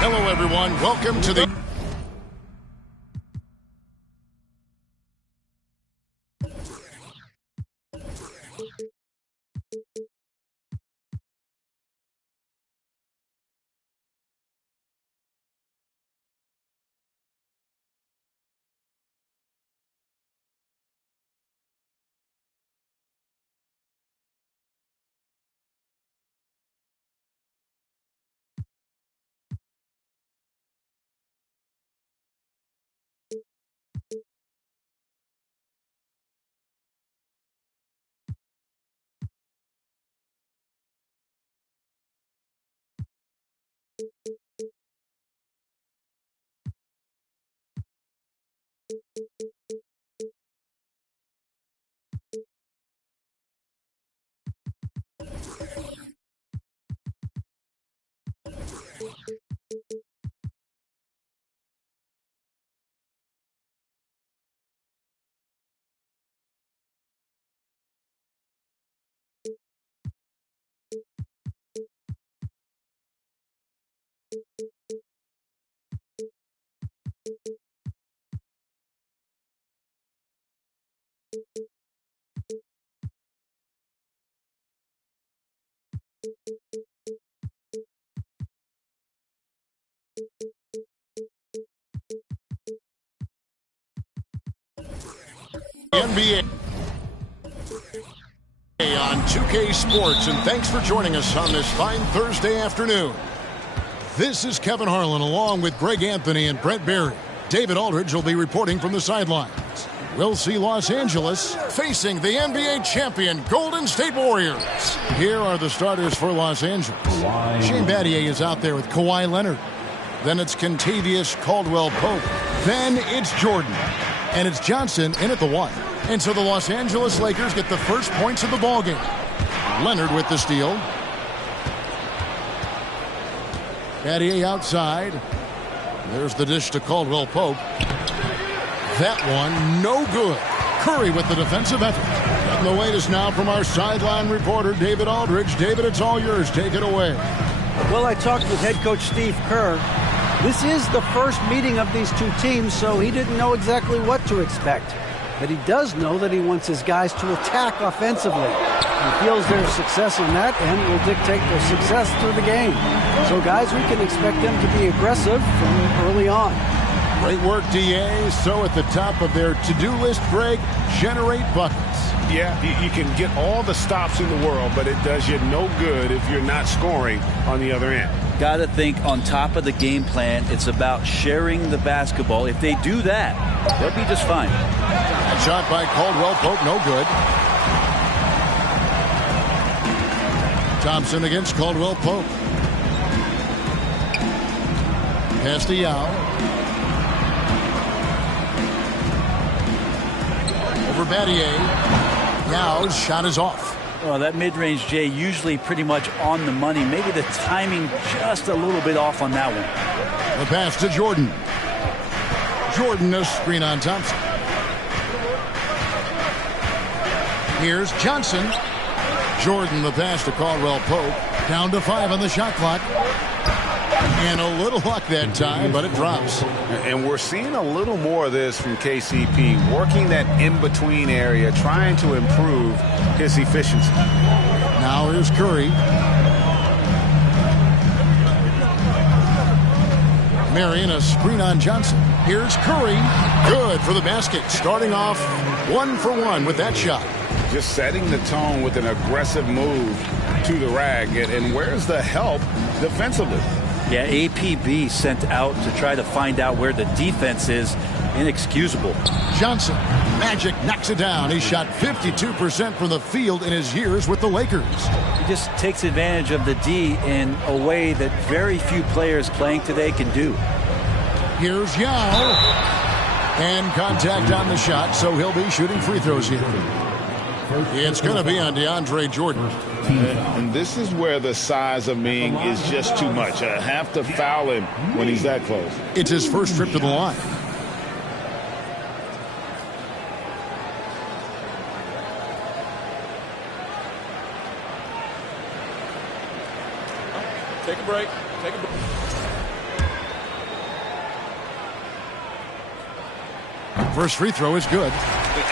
Hello, everyone. Welcome to the... NBA on 2K Sports, and thanks for joining us on this fine Thursday afternoon. This is Kevin Harlan along with Greg Anthony and Brent Barry. David Aldridge will be reporting from the sidelines. We'll see Los Angeles facing the NBA champion Golden State Warriors. Here are the starters for Los Angeles. Shane Battier is out there with Kawhi Leonard. Then it's Kentavious Caldwell-Pope. Then it's Jordan. And it's Johnson in at the 1. And so the Los Angeles Lakers get the first points of the ballgame. Leonard with the steal. Battier outside. There's the dish to Caldwell-Pope. That one, no good. Curry with the defensive effort. And the latest now from our sideline reporter, David Aldridge. David, it's all yours. Take it away. Well, I talked with head coach Steve Kerr. This is the first meeting of these two teams, so he didn't know exactly what to expect. But he does know that he wants his guys to attack offensively. He feels their success on that and will dictate their success through the game. So, guys, we can expect them to be aggressive from early on. Great work, DA. So at the top of their to-do list, Greg, generate buckets. Yeah, you can get all the stops in the world, but it does you no good if you're not scoring on the other end. Got to think on top of the game plan, it's about sharing the basketball. If they do that, they'll be just fine. A shot by Caldwell-Pope, no good. Thompson against Caldwell-Pope. Pass to Yao. Over Battier. Yao's shot is off. Well, that mid-range, Jay, usually pretty much on the money. Maybe the timing just a little bit off on that one. The pass to Jordan. Jordan, a screen on Thompson. Here's Johnson. Jordan, the pass to Caldwell-Pope. Down to 5 on the shot clock. And a little luck that time, but it drops. And we're seeing a little more of this from KCP, working that in-between area, trying to improve his efficiency. Now here's Curry. Marion, a screen on Johnson. Here's Curry. Good for the basket. Starting off 1 for 1 with that shot. Just setting the tone with an aggressive move to the rag. And where's the help defensively? Yeah, APB sent out to try to find out where the defense is. Inexcusable. Johnson, Magic knocks it down. He shot 52% from the field in his years with the Lakers. He just takes advantage of the D in a way that very few players playing today can do. Here's Yao. And contact on the shot, so he'll be shooting free throws here. It's going to be on DeAndre Jordan. And this is where the size of Ming is just too much. I have to foul him when he's that close. It's his first trip to the line. Take a break. Take a break. First free throw is good.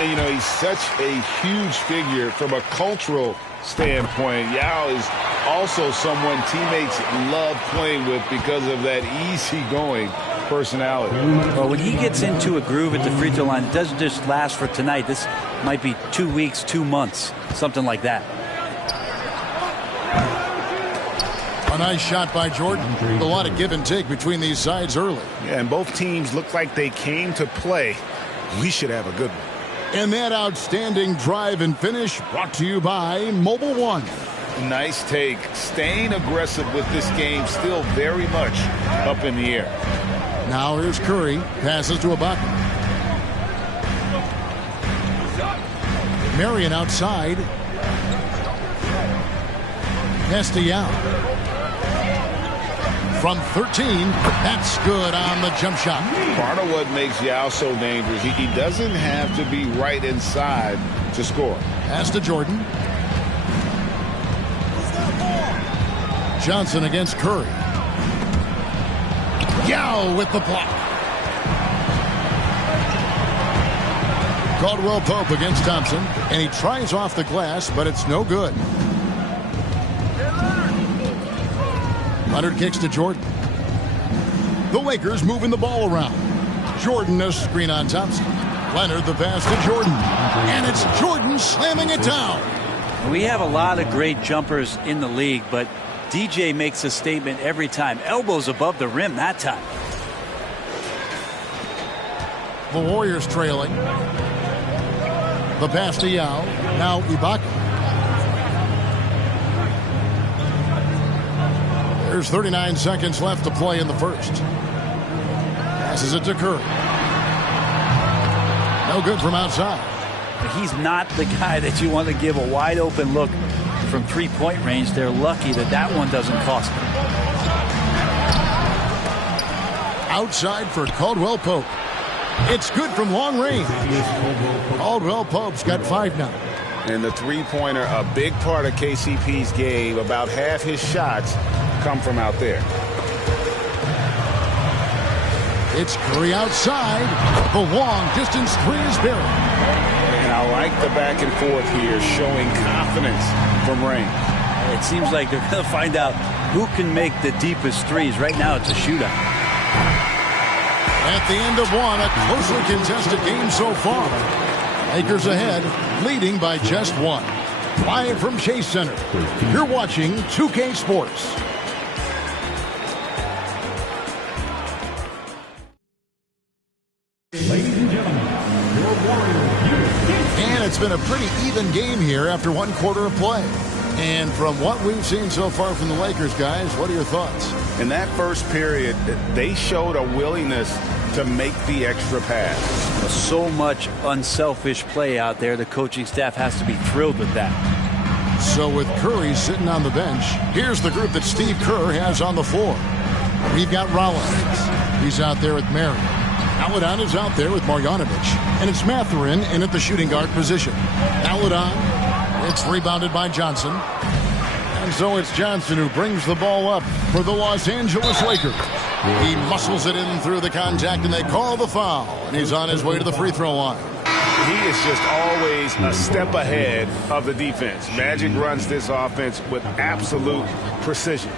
And, you know, he's such a huge figure from a cultural standpoint. Yao is also someone teammates love playing with because of that easygoing personality. Well, when he gets into a groove at the free throw line, it doesn't just last for tonight. This might be 2 weeks, 2 months, something like that. A nice shot by Jordan. A lot of give and take between these sides early. Yeah, and both teams look like they came to play. We should have a good one. And that outstanding drive and finish brought to you by Mobile One. Nice take. Staying aggressive with this game, still very much up in the air. Now here's Curry. Passes to Ibaka. Marion outside. Pass to Yao. From 13, that's good on the jump shot. Part of what makes Yao so dangerous, he doesn't have to be right inside to score. Pass to Jordan. Johnson against Curry. Yao with the block. Caldwell Pope against Thompson, and he tries off the glass, but it's no good. Leonard kicks to Jordan. The Lakers moving the ball around. Jordan a screen on Thompson. Leonard the pass to Jordan. And it's Jordan slamming it down. We have a lot of great jumpers in the league, but DJ makes a statement every time. Elbows above the rim that time. The Warriors trailing. The pass to Yao. Now Ibaka. There's 39 seconds left to play in the first. Passes it to Curry. No good from outside. He's not the guy that you want to give a wide open look from three-point range. They're lucky that that one doesn't cost them. Outside for Caldwell Pope. It's good from long range. Caldwell Pope's got 5 now. And the three-pointer, a big part of KCP's game. About half his shots come from out there. It's Curry outside. The long distance three is buried. And I like the back and forth here, showing confidence from range. It seems like they're going to find out who can make the deepest threes. Right now it's a shootout. At the end of one, a closely contested game so far. Lakers ahead, leading by just 1. Live from Chase Center, you're watching 2K Sports. Ladies and gentlemen, your Warriors. And it's been a pretty even game here after 1 quarter of play. And from what we've seen so far from the Lakers, guys, what are your thoughts? In that first period, they showed a willingness to make the extra pass. So much unselfish play out there. The coaching staff has to be thrilled with that. So with Curry sitting on the bench, here's the group that Steve Kerr has on the floor. We've got Rollins. He's out there with Marion. Aladon is out there with Marjanovic. And it's Mathurin in at the shooting guard position. Aladon, it's rebounded by Johnson. And so it's Johnson who brings the ball up for the Los Angeles Lakers. He muscles it in through the contact, and they call the foul. And he's on his way to the free throw line. He is just always a step ahead of the defense. Magic runs this offense with absolute precision.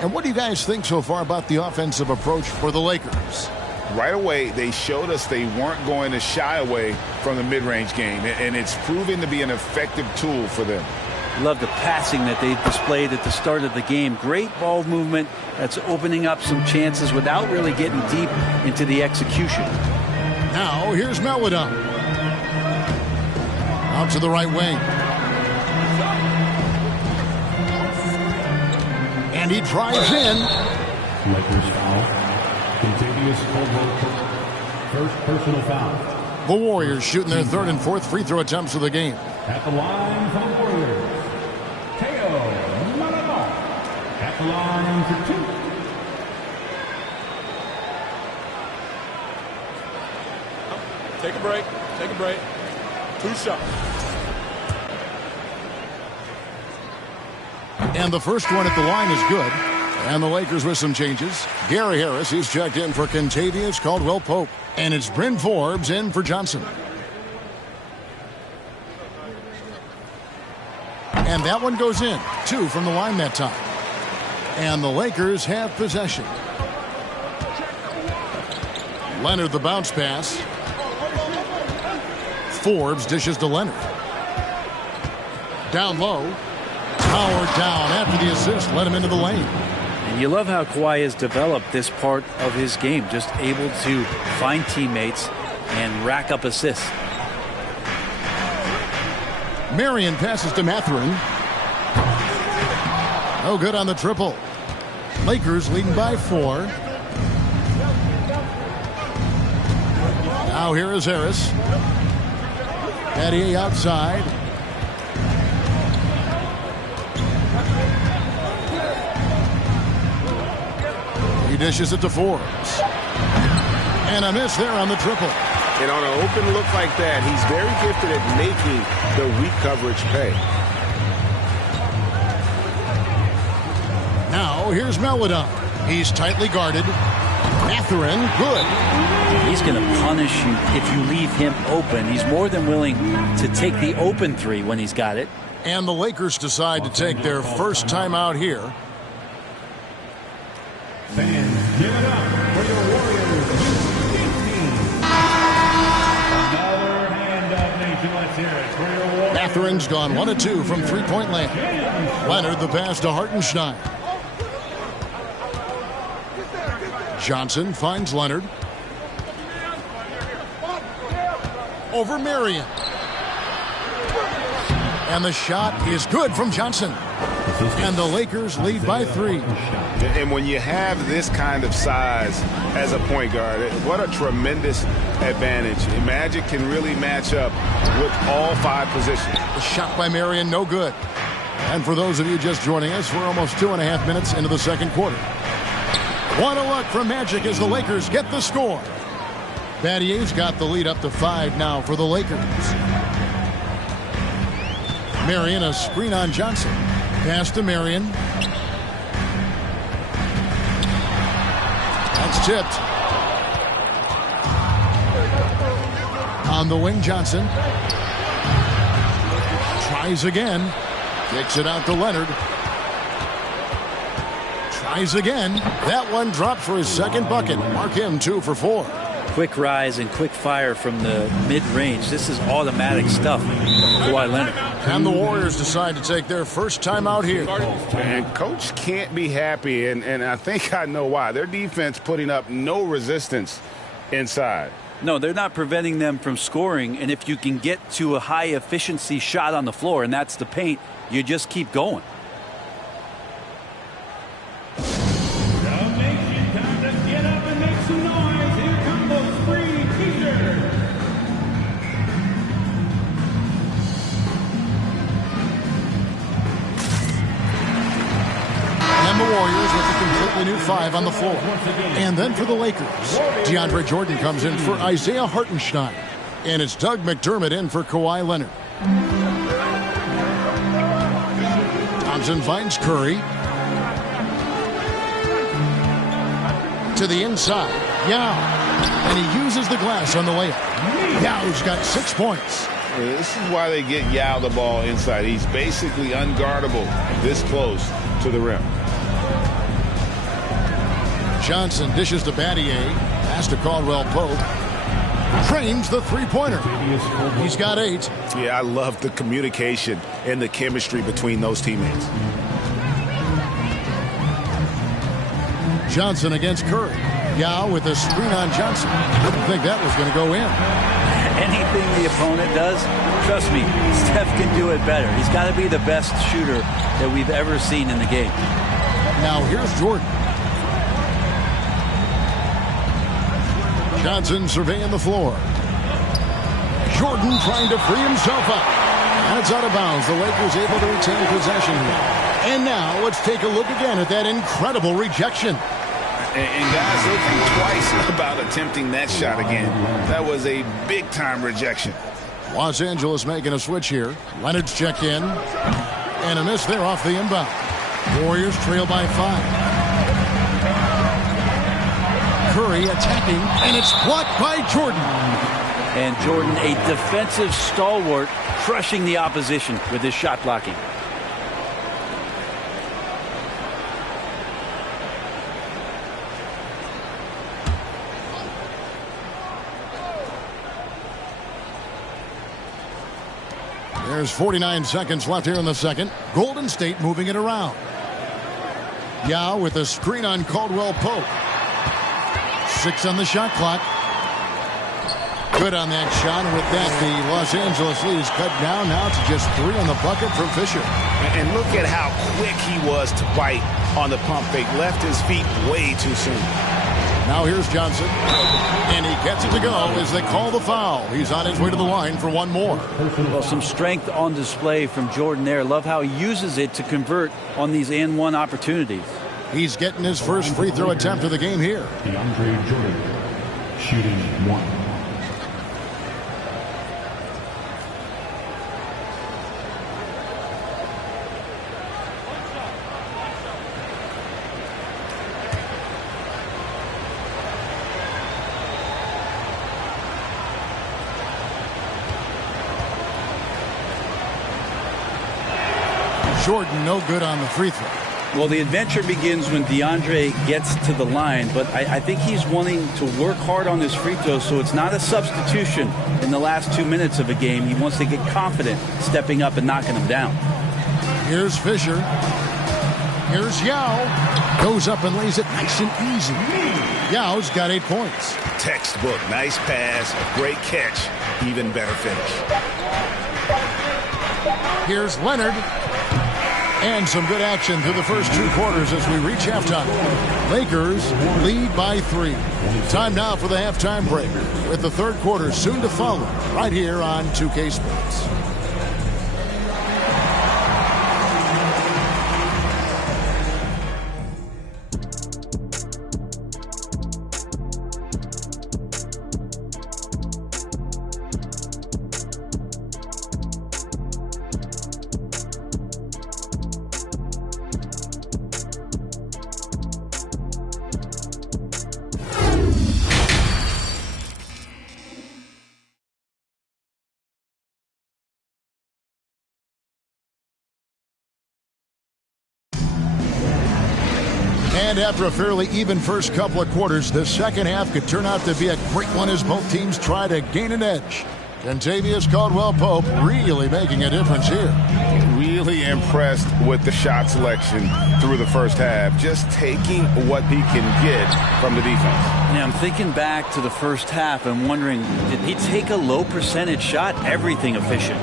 And what do you guys think so far about the offensive approach for the Lakers? Right away, they showed us they weren't going to shy away from the mid-range game, and it's proving to be an effective tool for them. Love the passing that they displayed at the start of the game. Great ball movement that's opening up some chances without really getting deep into the execution. Now, here's Melodon. Out to the right wing. And he drives in. Lakers foul. Continuous first personal foul. The Warriors shooting their 3rd and 4th free throw attempts of the game. At the line for the Warriors, Teo Manalo. At the line for 2. Take a break. Take a break. 2 shots. And the first one at the line is good. And the Lakers with some changes. Gary Harris, he's checked in for Kentavious Caldwell-Pope. And it's Bryn Forbes in for Johnson. And that one goes in. 2 from the line that time. And the Lakers have possession. Leonard the bounce pass. Forbes dishes to Leonard. Down low. Powered down after the assist. Let him into the lane. And you love how Kawhi has developed this part of his game. Just able to find teammates and rack up assists. Marion passes to Mathurin. No good on the triple. Lakers leading by 4. Now here is Harris. Battier outside. He dishes it to Forbes. And a miss there on the triple. And on an open look like that, he's very gifted at making the weak coverage pay. Now here's Meledon. He's tightly guarded. Mathurin, good. He's going to punish you if you leave him open. He's more than willing to take the open 3 when he's got it. And the Lakers decide to take their first timeout here. Fans, give it up for your Warriors U18. Another hand up, nation. Let's hear it for your Warriors. Mathurin's gone 1 of 2 from three-point land. Leonard the pass to Hartenstein. Johnson finds Leonard. Over Marion. And the shot is good from Johnson. And the Lakers lead by 3. And when you have this kind of size as a point guard, what a tremendous advantage. Magic can really match up with all 5 positions. The shot by Marion, no good. And for those of you just joining us, we're almost 2.5 minutes into the second quarter. What a look from Magic as the Lakers get the score. Battier's got the lead up to 5 now for the Lakers. Marion, a screen on Johnson. Pass to Marion. That's tipped. On the wing, Johnson. Tries again. Kicks it out to Leonard. Tries again. That one dropped for his second bucket. Mark him 2 for 4. Quick rise and quick fire from the mid-range. This is automatic stuff from Kawhi Leonard. And the Warriors decide to take their first timeout here. And Coach can't be happy, and I think I know why. Their defense putting up no resistance inside. No, they're not preventing them from scoring, and if you can get to a high-efficiency shot on the floor, and that's the paint, you just keep going. Warriors with a completely new 5 on the floor. And then for the Lakers, DeAndre Jordan comes in for Isaiah Hartenstein. And it's Doug McDermott in for Kawhi Leonard. Thompson finds Curry. To the inside, Yao. And he uses the glass on the layup. Yao's got 6 points. This is why they get Yao the ball inside. He's basically unguardable this close to the rim. Johnson dishes to Battier. Pass to Caldwell-Pope. Trains the three-pointer. He's got 8. Yeah, I love the communication and the chemistry between those teammates. Johnson against Curry. Yao with a screen on Johnson. Didn't think that was going to go in. Anything the opponent does, trust me, Steph can do it better. He's got to be the best shooter that we've ever seen in the game. Now here's Jordan. Johnson surveying the floor. Jordan trying to free himself up. And it's out of bounds. The Lakers able to retain possession here. And now let's take a look again at that incredible rejection. And guys, they think twice about attempting that shot again. That was a big-time rejection. Los Angeles making a switch here. Leonard's checked in. And a miss there off the inbound. Warriors trail by 5. Curry attacking, and it's blocked by Jordan. And Jordan, a defensive stalwart, crushing the opposition with his shot blocking. There's 49 seconds left here in the second. Golden State moving it around. Yao with a screen on Caldwell Pope. 6 on the shot clock. Good on that shot. And with that, the Los Angeles lead is cut down now to just 3 on the bucket for Fisher. And look at how quick he was to bite on the pump fake. Left his feet way too soon. Now here's Johnson. And he gets it to go as they call the foul. He's on his way to the line for one more. Well, some strength on display from Jordan there. Love how he uses it to convert on these and one opportunities. He's getting his first free throw attempt of the game here. DeAndre Jordan, shooting 1. Jordan no good on the free throw. Well, the adventure begins when DeAndre gets to the line, but I think he's wanting to work hard on his free throws, so it's not a substitution in the last 2 minutes of a game. He wants to get confident stepping up and knocking them down. Here's Fisher. Here's Yao. Goes up and lays it nice and easy. Yao's got 8 points. Textbook. Nice pass. Great catch. Even better finish. Here's Leonard. And some good action through the first 2 quarters as we reach halftime. Lakers lead by 3. Time now for the halftime break, with the third quarter soon to follow right here on 2K Sports. And after a fairly even first couple of quarters, the second half could turn out to be a great one as both teams try to gain an edge. Kentavious Caldwell-Pope really making a difference here. Really impressed with the shot selection through the first half. Just taking what he can get from the defense. Yeah, I'm thinking back to the first half and wondering, did he take a low percentage shot? Everything efficient.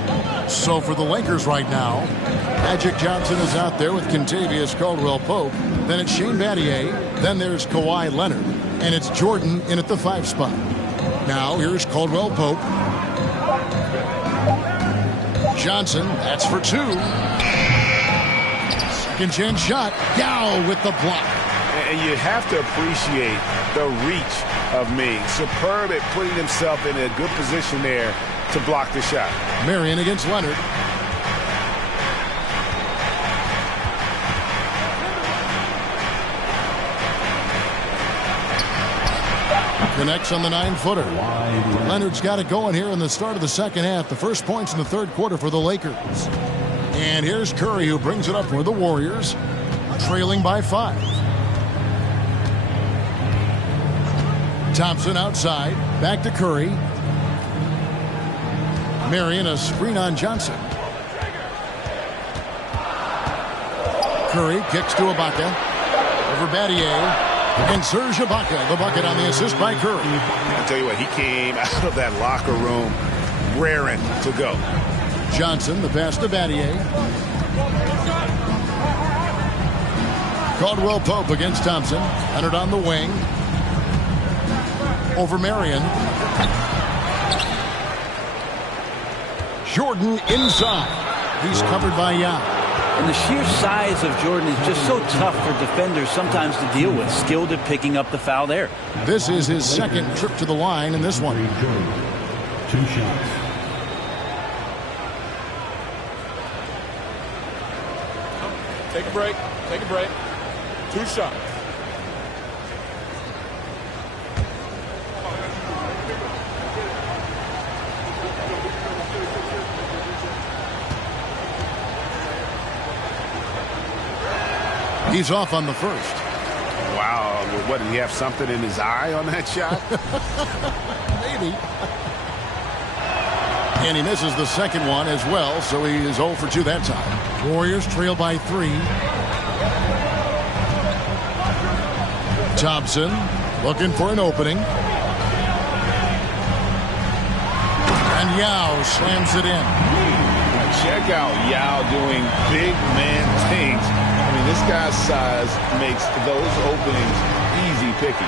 So for the Lakers right now, Magic Johnson is out there with Kentavious Caldwell-Pope. Then it's Shane Battier. Then there's Kawhi Leonard. And it's Jordan in at the 5 spot. Now here's Caldwell-Pope. Johnson, that's for 2. Second chance shot. Yao with the block. And you have to appreciate the reach of Ming. Superb at putting himself in a good position there to block the shot. Marion against Leonard. Connects on the 9-footer. Leonard's got it going here in the start of the second half. The first points in the third quarter for the Lakers. And here's Curry, who brings it up for the Warriors, trailing by 5. Thompson outside. Back to Curry. Marion, a screen on Johnson. Curry kicks to Ibaka. Over Battier. And Serge Ibaka, the bucket on the assist by Curry. I'll tell you what, he came out of that locker room raring to go. Johnson, the pass to Battier. Caldwell-Pope against Thompson. Leonard on the wing. Over Marion. Jordan inside. He's covered by Yao. And the sheer size of Jordan is just so tough for defenders sometimes to deal with. Skilled at picking up the foul there. This is his second trip to the line in this one. 2 shots. Take a break. Take a break. 2 shots. He's off on the first. Wow. What, did he have something in his eye on that shot? Maybe. And he misses the second one as well, so he is 0 for 2 that time. Warriors trail by 3. Thompson looking for an opening. And Yao slams it in. Check out Yao doing big man things. I mean, this guy's size makes those openings easy picking.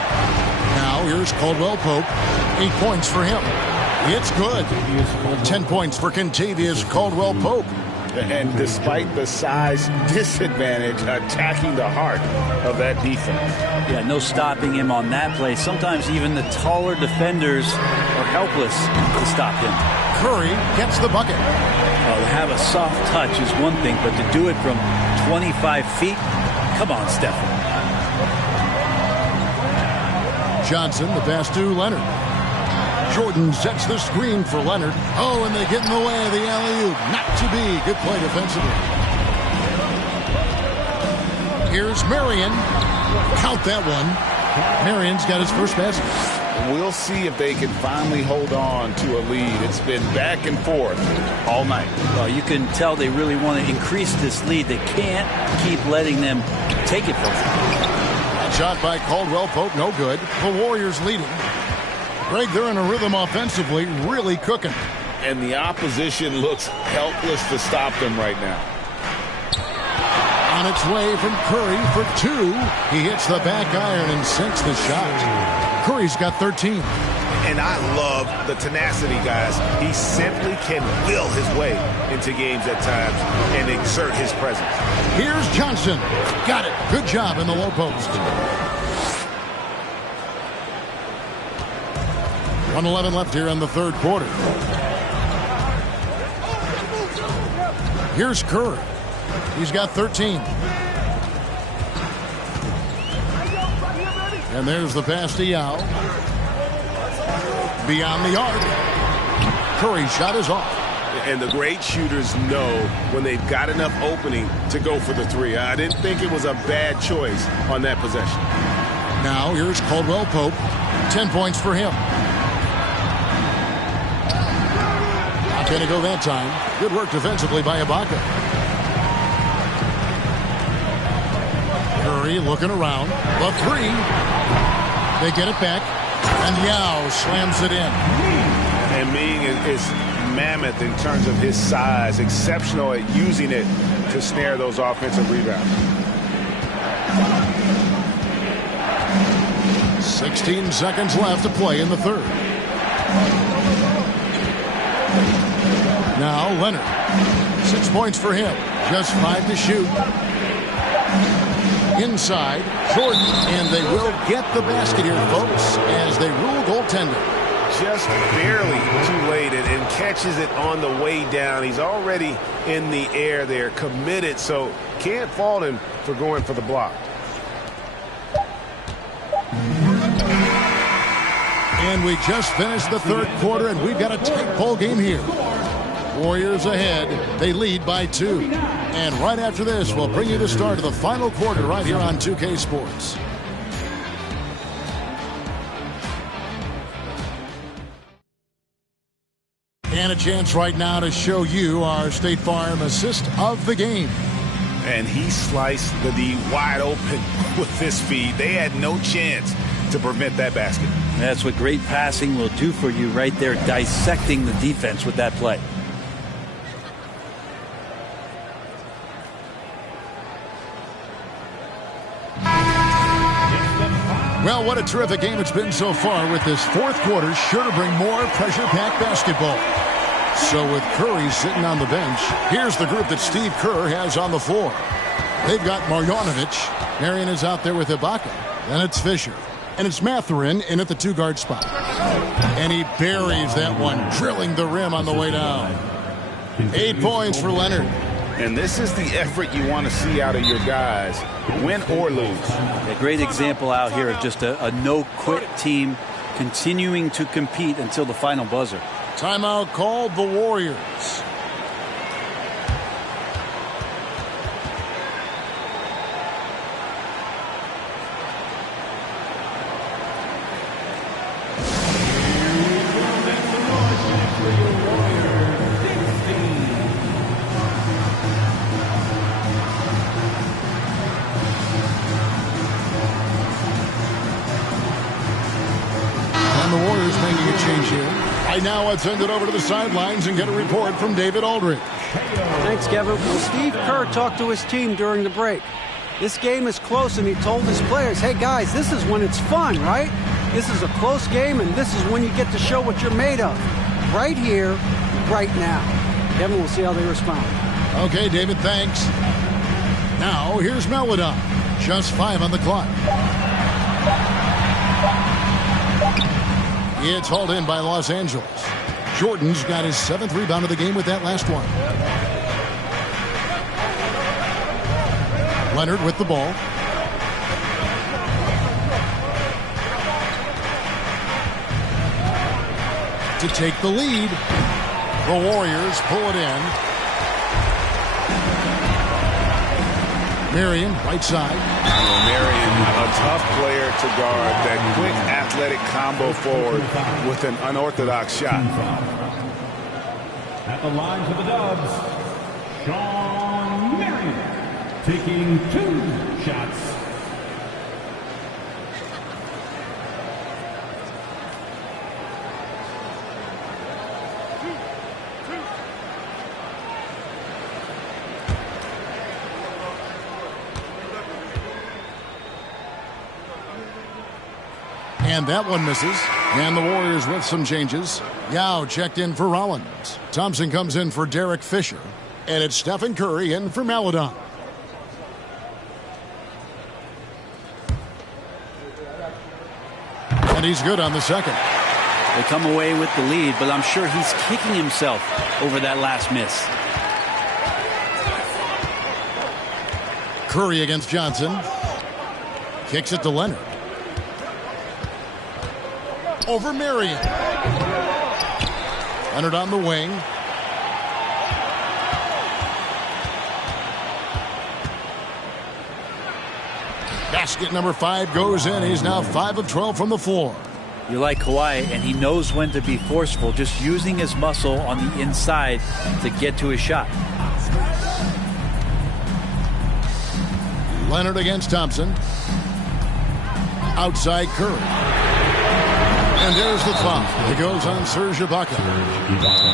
Now here's Caldwell Pope. 8 points for him. It's good. 10 points for Kentavious Caldwell Pope. And despite the size disadvantage, attacking the heart of that defense. Yeah, no stopping him on that play. Sometimes even the taller defenders are helpless to stop him. Curry gets the bucket. Well, to have a soft touch is one thing, but to do it from 25 feet, come on, Stephen. Johnson, the pass to Leonard. Jordan sets the screen for Leonard. Oh, and they get in the way of the alley-oop. Not to be. Good play defensively. Here's Marion. Count that one. Marion's got his first basket. We'll see if they can finally hold on to a lead. It's been back and forth all night. Well, you can tell they really want to increase this lead. They can't keep letting them take it from them. Shot by Caldwell Pope, no good. The Warriors leading. Greg, they're in a rhythm offensively, really cooking. And the opposition looks helpless to stop them right now. On its way from Curry for 2. He hits the back iron and sinks the shot. Curry's got 13. And I love the tenacity, guys. He simply can will his way into games at times and exert his presence. Here's Johnson. Got it. Good job in the low post. 1:11 left here in the third quarter. Here's Curry. He's got 13. And there's the pass to Yao. Beyond the arc. Curry's shot is off. And the great shooters know when they've got enough opening to go for the 3. I didn't think it was a bad choice on that possession. Now here's Caldwell Pope. 10 points for him. Not going to go that time. Good work defensively by Ibaka. Curry looking around. The 3. They get it back. And Yao slams it in. And Ming is mammoth in terms of his size. Exceptional at using it to snare those offensive rebounds. 16 seconds left to play in the third. Now Leonard. 6 points for him. Just 5 to shoot. Inside, Jordan, and they will get the basket here, folks, as they rule goaltender. Just barely too late and catches it on the way down. He's already in the air there, committed, so can't fault him for going for the block. And we just finished the third quarter, and we've got a tight ball game here. Warriors ahead. They lead by 2. And right after this, we'll bring you the start of the final quarter right here on 2K Sports. And a chance right now to show you our State Farm assist of the game. And he sliced the D wide open with this feed. They had no chance to prevent that basket. That's what great passing will do for you right there, dissecting the defense with that play. Well, what a terrific game it's been so far, with this fourth quarter sure to bring more pressure-packed basketball. So with Curry sitting on the bench, here's the group that Steve Kerr has on the floor. They've got Marjanovic. Marion is out there with Ibaka. Then it's Fisher. And it's Mathurin in at the 2-guard spot. And he buries that one, drilling the rim on the way down. 8 points for Leonard. And this is the effort you want to see out of your guys, win or lose. A great example out here of just a no-quit team continuing to compete until the final buzzer. Timeout called the Warriors. Now let's send it over to the sidelines and get a report from David Aldridge. Thanks, Kevin. Well, Steve Kerr talked to his team during the break. This game is close, and he told his players, hey, guys, this is when it's fun, right? This is a close game, and this is when you get to show what you're made of. Right here, right now. Kevin, we'll see how they respond. Okay, David, thanks. Now, here's Maledon. Just 5 on the clock. It's hauled in by Los Angeles. Jordan's got his 7th rebound of the game with that last one. Leonard with the ball. To take the lead. The Warriors pull it in. Marion, right side. Marion, a tough player to guard. That quick athletic combo forward with an unorthodox shot. At the line for the Dubs, Shawn Marion taking 2 shots. And that one misses. And the Warriors with some changes. Yao checked in for Rollins. Thompson comes in for Derek Fisher. And it's Stephen Curry in for Maledon. And he's good on the second. They come away with the lead, but I'm sure he's kicking himself over that last miss. Curry against Johnson. Kicks it to Leonard. Over Marion. Leonard on the wing. Basket number 5 goes in. He's now 5 of 12 from the floor. You like Kawhi, and he knows when to be forceful, just using his muscle on the inside to get to his shot. Leonard against Thompson. Outside Curry. And there's the foul. It goes on Serge Ibaka.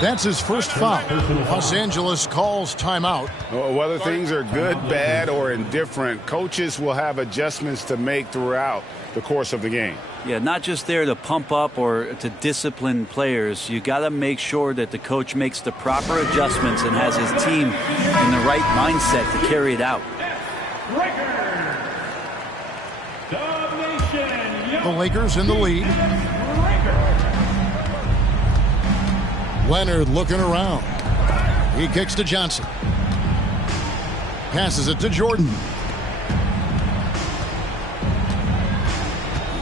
That's his first foul. Los Angeles calls timeout. Whether things are good, bad, or indifferent, coaches will have adjustments to make throughout the course of the game. Yeah, not just there to pump up or to discipline players. You got to make sure that the coach makes the proper adjustments and has his team in the right mindset to carry it out. The Lakers in the lead. Leonard looking around. He kicks to Johnson. Passes it to Jordan.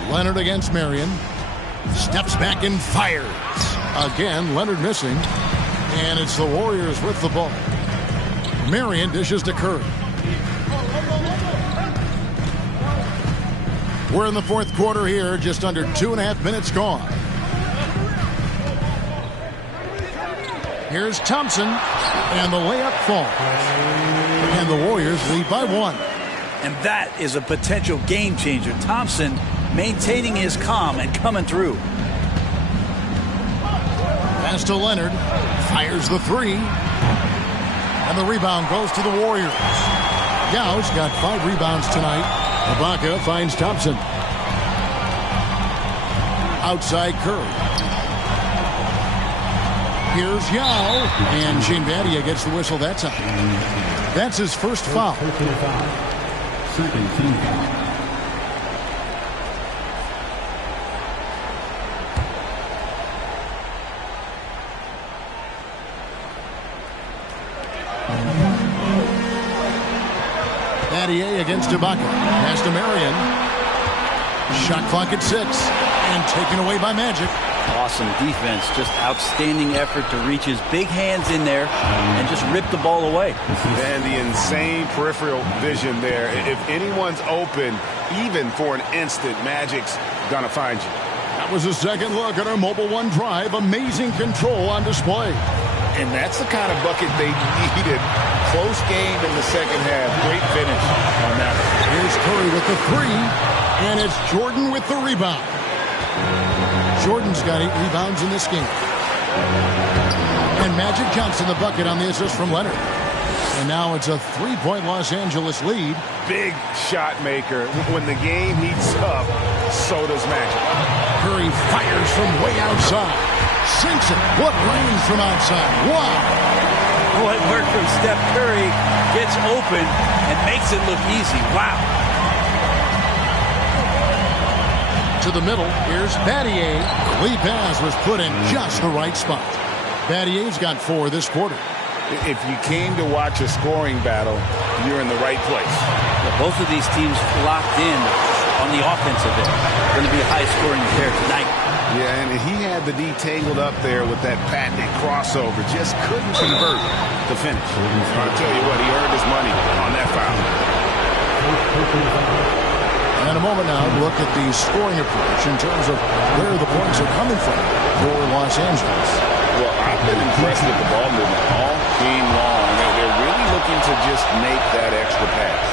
Leonard against Marion. Steps back and fires. Again, Leonard missing. And it's the Warriors with the ball. Marion dishes to Curry. We're in the 4th quarter here. Just under 2.5 minutes gone. Here's Thompson, and the layup falls. And the Warriors lead by 1. And that is a potential game changer. Thompson maintaining his calm and coming through. Pass to Leonard. Fires the 3. And the rebound goes to the Warriors. Yao's got 5 rebounds tonight. Ibaka finds Thompson. Outside Curry. Here's Yao, and Shane Battier gets the whistle that time. That's his first foul. Second team foul. Battier against Ibaka. Pass to Marion. Shot clock at 6. And taken away by Magic. Awesome defense. Just outstanding effort to reach his big hands in there and just rip the ball away. And the insane peripheral vision there. If anyone's open, even for an instant, Magic's going to find you. That was a second look at our Mobile One drive. Amazing control on display. And that's the kind of bucket they needed. Close game in the second half. Great finish on that one. Here's Curry with the 3. And it's Jordan with the rebound. Jordan's got 8 rebounds in this game. And Magic Johnson the bucket on the assist from Leonard. And now it's a 3-point Los Angeles lead. Big shot maker. When the game heats up, so does Magic. Curry fires from way outside. Sinks it. What range from outside. Wow. What work from Steph Curry. Gets open and makes it look easy. Wow. To the middle, here's Battier. Lead pass was put in just the right spot. Battier's got 4 this quarter. If you came to watch a scoring battle, you're in the right place. Both of these teams locked in on the offensive end. Going to be a high-scoring affair tonight. Yeah, and he had the D tangled up there with that patented crossover. Just couldn't convert the finish. I'll tell you what, he earned his money on that foul. And a moment now, look at the scoring approach in terms of where the points are coming from for Los Angeles. Well, I've been impressed with the ball movement all game long. They're really looking to just make that extra pass.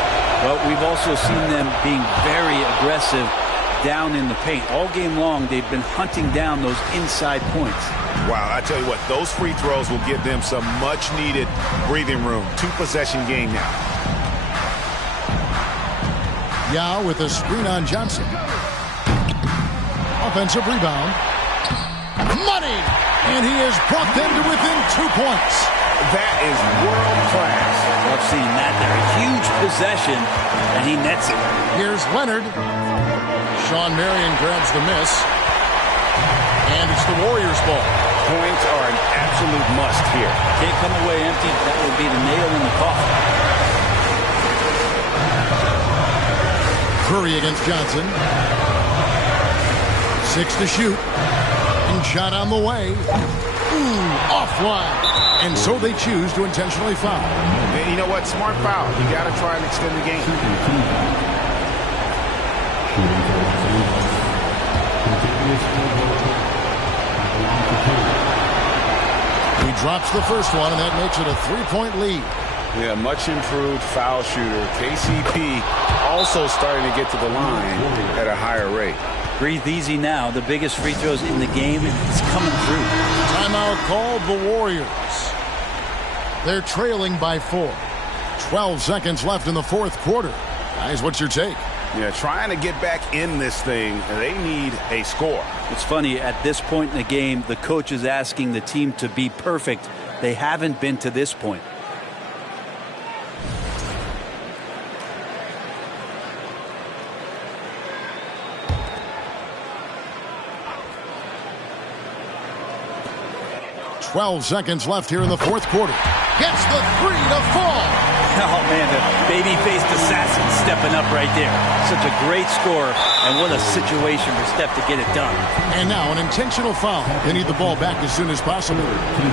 Well, we've also seen them being very aggressive down in the paint. All game long, they've been hunting down those inside points. Wow, I tell you what, those free throws will give them some much-needed breathing room. 2-possession game now. Yao with a screen on Johnson. Offensive rebound. Money! And he has brought them to within 2 points. That is world class. I've seen that there. A huge possession, and he nets it. Here's Leonard. Sean Marion grabs the miss. And it's the Warriors' ball. Points are an absolute must here. Can't come away empty. That would be the nail in the coffin. Curry against Johnson. 6 to shoot. And shot on the way. Ooh, offline. And so they choose to intentionally foul. And you know what? Smart foul. You got to try and extend the game. He drops the first one, and that makes it a 3-point lead. Yeah, much improved foul shooter. KCP also starting to get to the line at a higher rate. Breathe easy now. The biggest free throws in the game is coming through. Timeout called the Warriors. They're trailing by 4. 12 seconds left in the fourth quarter. Guys, what's your take? Yeah, trying to get back in this thing, they need a score. It's funny, at this point in the game, the coach is asking the team to be perfect. They haven't been to this point. .12 seconds left here in the fourth quarter. Gets the 3 to fall. Oh, man, the baby-faced assassin stepping up right there. Such a great score, and what a situation for Steph to get it done. And now an intentional foul. They need the ball back as soon as possible.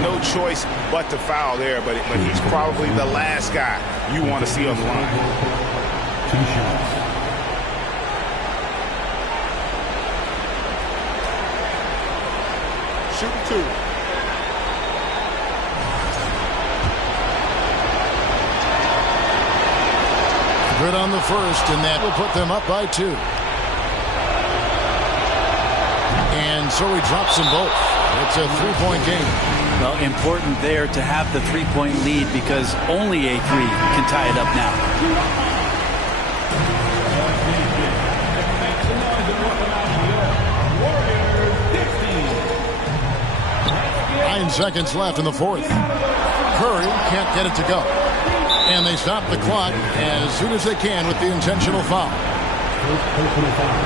No choice but to foul there, but he's probably the last guy you want to see on the line. 2 shots. Shooting 2. Good on the first, and that will put them up by 2. And so he drops them both. It's a 3-point game. Well, important there to have the 3-point lead because only a 3 can tie it up now. 9 seconds left in the fourth. Curry can't get it to go. And they stop the clock as soon as they can with the intentional foul. First personal foul.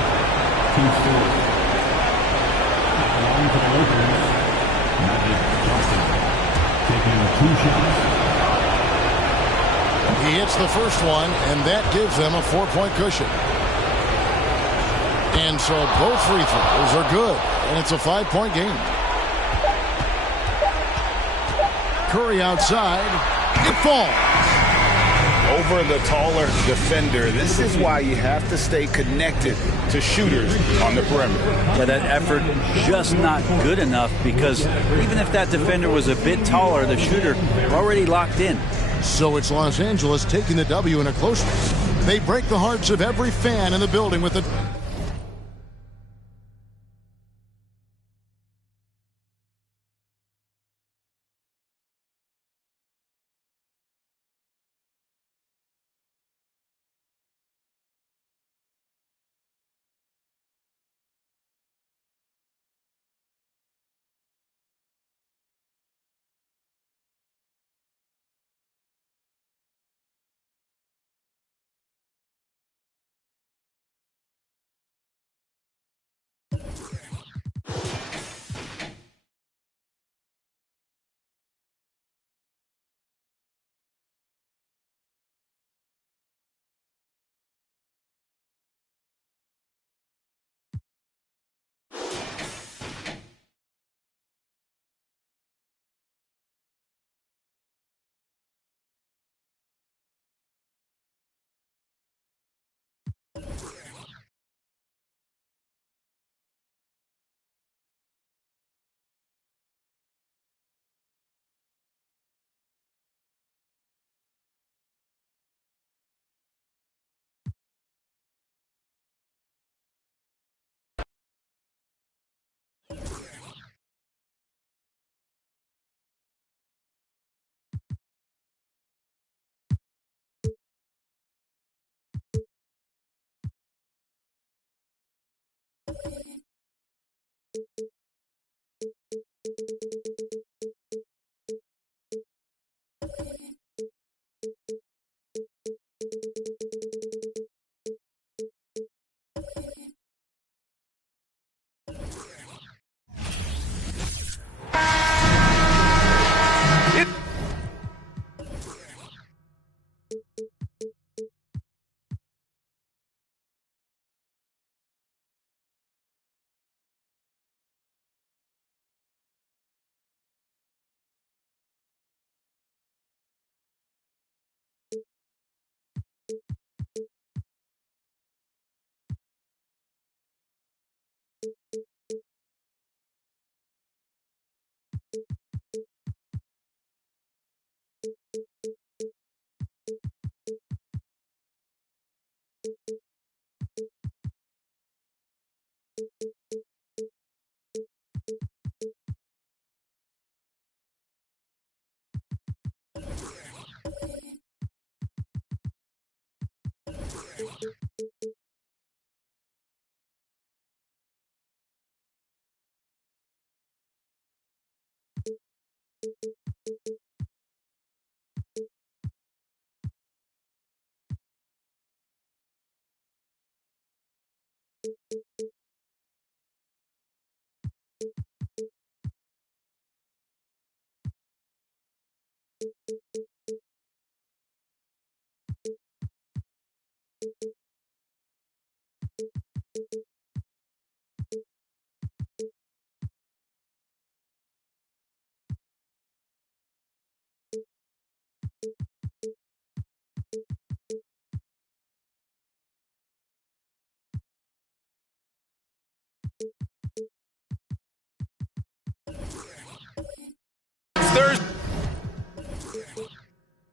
Team score. At the line for the Lakers, Magic Johnson taking 2 shots. He hits the first one, and that gives them a 4-point cushion. And so both free throws are good, and it's a 5-point game. Curry outside. It falls. Over the taller defender. This is why you have to stay connected to shooters on the perimeter. Yeah, that effort just not good enough, because even if that defender was a bit taller, the shooter already locked in. So it's Los Angeles taking the W in a close one. They break the hearts of every fan in the building with the...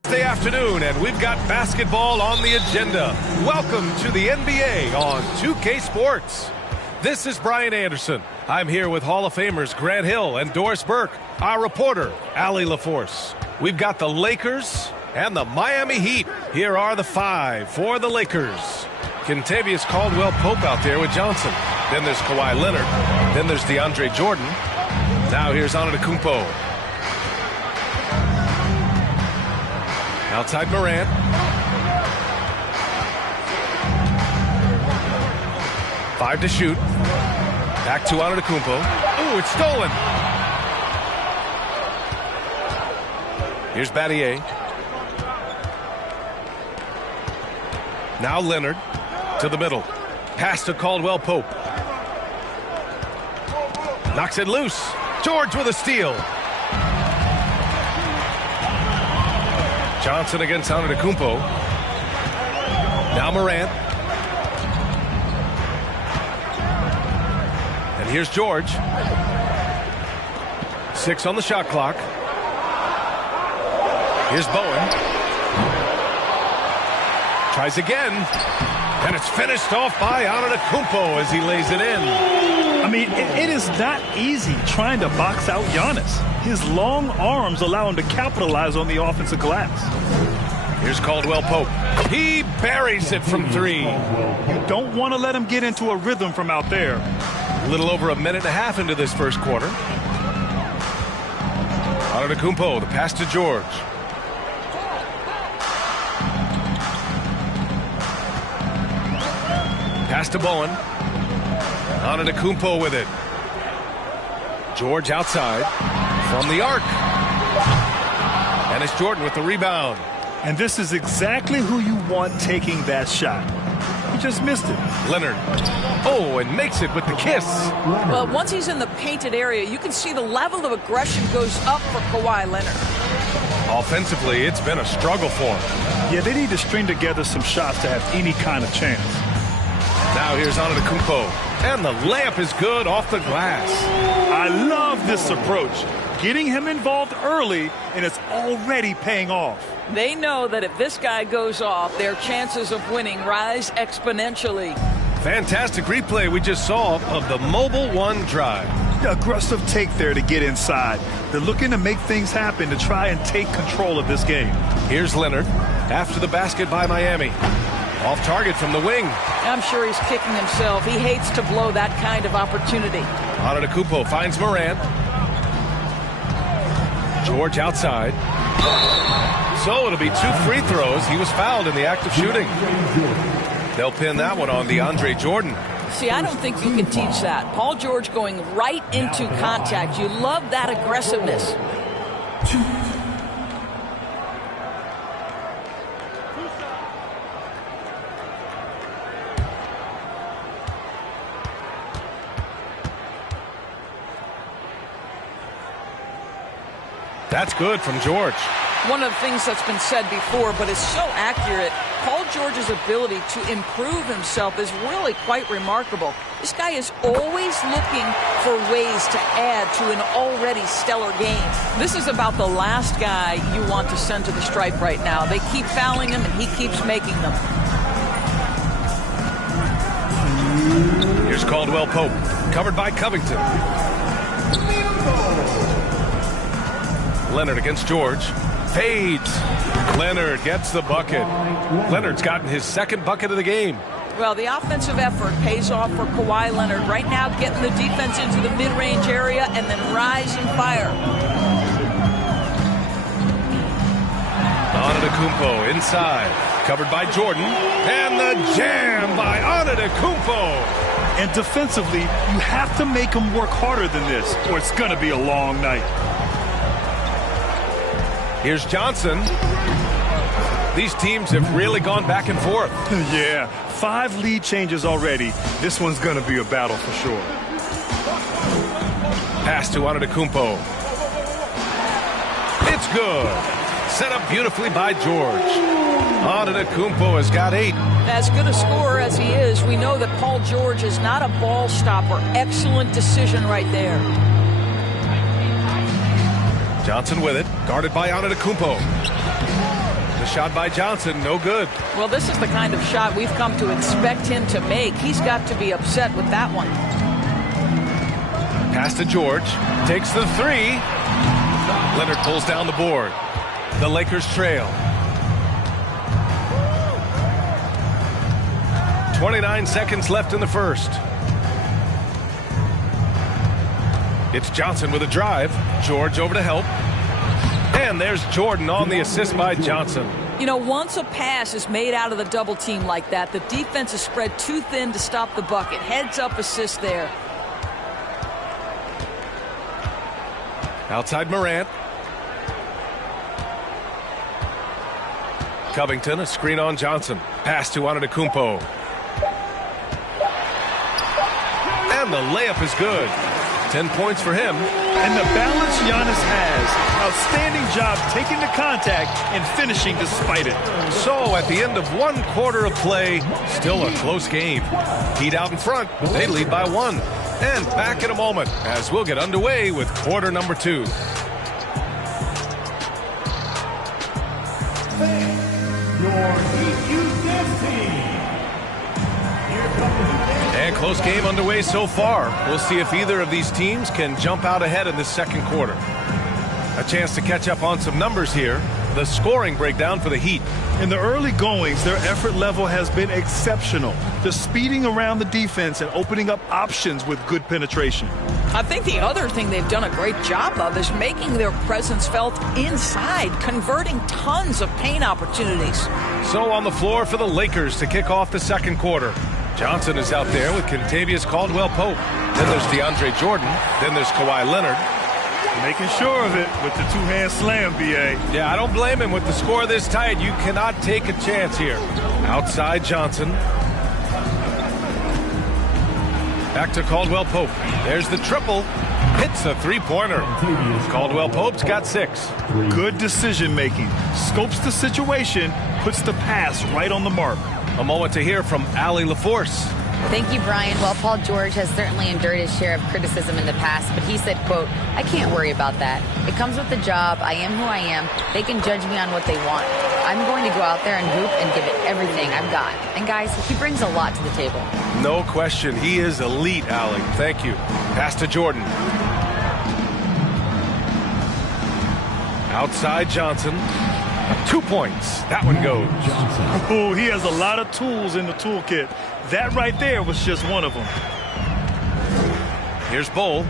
Thursday afternoon, and we've got basketball on the agenda. Welcome to the NBA on 2K Sports. This is Brian Anderson. I'm here with Hall of Famers Grant Hill and Doris Burke, our reporter, Allie LaForce. We've got the Lakers and the Miami Heat. Here are the 5 for the Lakers. Kentavious Caldwell-Pope out there with Johnson. Then there's Kawhi Leonard. Then there's DeAndre Jordan. Now here's Antetokounmpo. Outside Morant. Five to shoot. Back to Antetokounmpo. Ooh, it's stolen. Here's Battier. Now Leonard to the middle. Pass to Caldwell Pope. Knocks it loose. George with a steal. Johnson against Antetokounmpo. Now Morant. And here's George. 6 on the shot clock. Here's Bowen. Tries again. And it's finished off by Antetokounmpo as he lays it in. I mean, it is not easy trying to box out Giannis. His long arms allow him to capitalize on the offensive glass. Here's Caldwell Pope. He buries it from 3. You don't want to let him get into a rhythm from out there. A little over a minute and a half into this first quarter. Antetokounmpo, the pass to George. Pass to Bowen. Antetokounmpo with it. George outside from the arc. And it's Jordan with the rebound. And this is exactly who you want taking that shot. He just missed it. Leonard. Oh, and makes it with the kiss. Well, once he's in the painted area, you can see the level of aggression goes up for Kawhi Leonard. Offensively, it's been a struggle for him. Yeah, they need to string together some shots to have any kind of chance. Now here's Antetokounmpo. And the layup is good off the glass. I love this approach. Getting him involved early, and it's already paying off. They know that if this guy goes off, their chances of winning rise exponentially. Fantastic replay we just saw of the Mobile One drive. Aggressive take there to get inside. They're looking to make things happen to try and take control of this game. Here's Leonard after the basket by Miami. Off target from the wing. I'm sure he's kicking himself. He hates to blow that kind of opportunity. Antetokounmpo finds Morant. George outside. So it'll be 2 free throws. He was fouled in the act of shooting. They'll pin that one on DeAndre Jordan. See, I don't think you can teach that. Paul George going right into contact. You love that aggressiveness. That's good from George. One of the things that's been said before, but it's so accurate, Paul George's ability to improve himself is really quite remarkable. This guy is always looking for ways to add to an already stellar game. This is about the last guy you want to send to the stripe right now. They keep fouling him, and he keeps making them. Here's Caldwell Pope, covered by Covington. Leonard against George. Fades. Leonard gets the bucket. Leonard's gotten his 2nd bucket of the game. Well, the offensive effort pays off for Kawhi Leonard. Right now, getting the defense into the mid-range area and then rise and fire. Antetokounmpo inside. Covered by Jordan. And the jam by Antetokounmpo. And defensively, you have to make them work harder than this, or it's going to be a long night. Here's Johnson. These teams have really gone back and forth. Yeah, 5 lead changes already. This one's going to be a battle for sure. Pass to Antetokounmpo. It's good. Set up beautifully by George. Antetokounmpo has got 8. As good a scorer as he is, we know that Paul George is not a ball stopper. Excellent decision right there. Johnson with it, guarded by Antetokounmpo. The shot by Johnson, no good. Well, this is the kind of shot we've come to expect him to make. He's got to be upset with that one. Pass to George, takes the 3. Leonard pulls down the board. The Lakers trail. 29 seconds left in the first. It's Johnson with a drive. George over to help. And there's Jordan on the assist by Johnson. You know, once a pass is made out of the double team like that, the defense is spread too thin to stop the bucket. Heads up assist there. Outside Morant. Covington, a screen on Johnson. Pass to Antetokounmpo. And the layup is good. 10 points for him. And the balance Giannis has. Outstanding job taking the contact and finishing despite it. So at the end of 1 quarter of play, still a close game. Heat out in front. They lead by 1. And back in a moment as we'll get underway with quarter number 2. And close game underway so far. We'll see if either of these teams can jump out ahead in this second quarter. A chance to catch up on some numbers here. The scoring breakdown for the Heat. In the early goings, their effort level has been exceptional. They're speeding around the defense and opening up options with good penetration. I think the other thing they've done a great job of is making their presence felt inside, converting tons of paint opportunities. So on the floor for the Lakers to kick off the second quarter. Johnson is out there with Kentavious Caldwell-Pope. Then there's DeAndre Jordan. Then there's Kawhi Leonard. Making sure of it with the two-hand slam, B.A. Yeah, I don't blame him. With the score this tight, you cannot take a chance here. Outside Johnson. Back to Caldwell-Pope. There's the triple. Hits a three-pointer. Caldwell-Pope's got 6. Good decision-making. Scopes the situation, puts the pass right on the mark. A moment to hear from Allie LaForce. Thank you, Brian. Well, Paul George has certainly endured his share of criticism in the past, but he said, quote, "I can't worry about that. It comes with the job. I am who I am. They can judge me on what they want. I'm going to go out there and hoop and give it everything I've got." And guys, he brings a lot to the table. No question. He is elite, Allie. Thank you. Pass to Jordan. Outside Johnson. 2 points. That one goes. Oh, he has a lot of tools in the toolkit. That right there was just one of them. Here's Bull.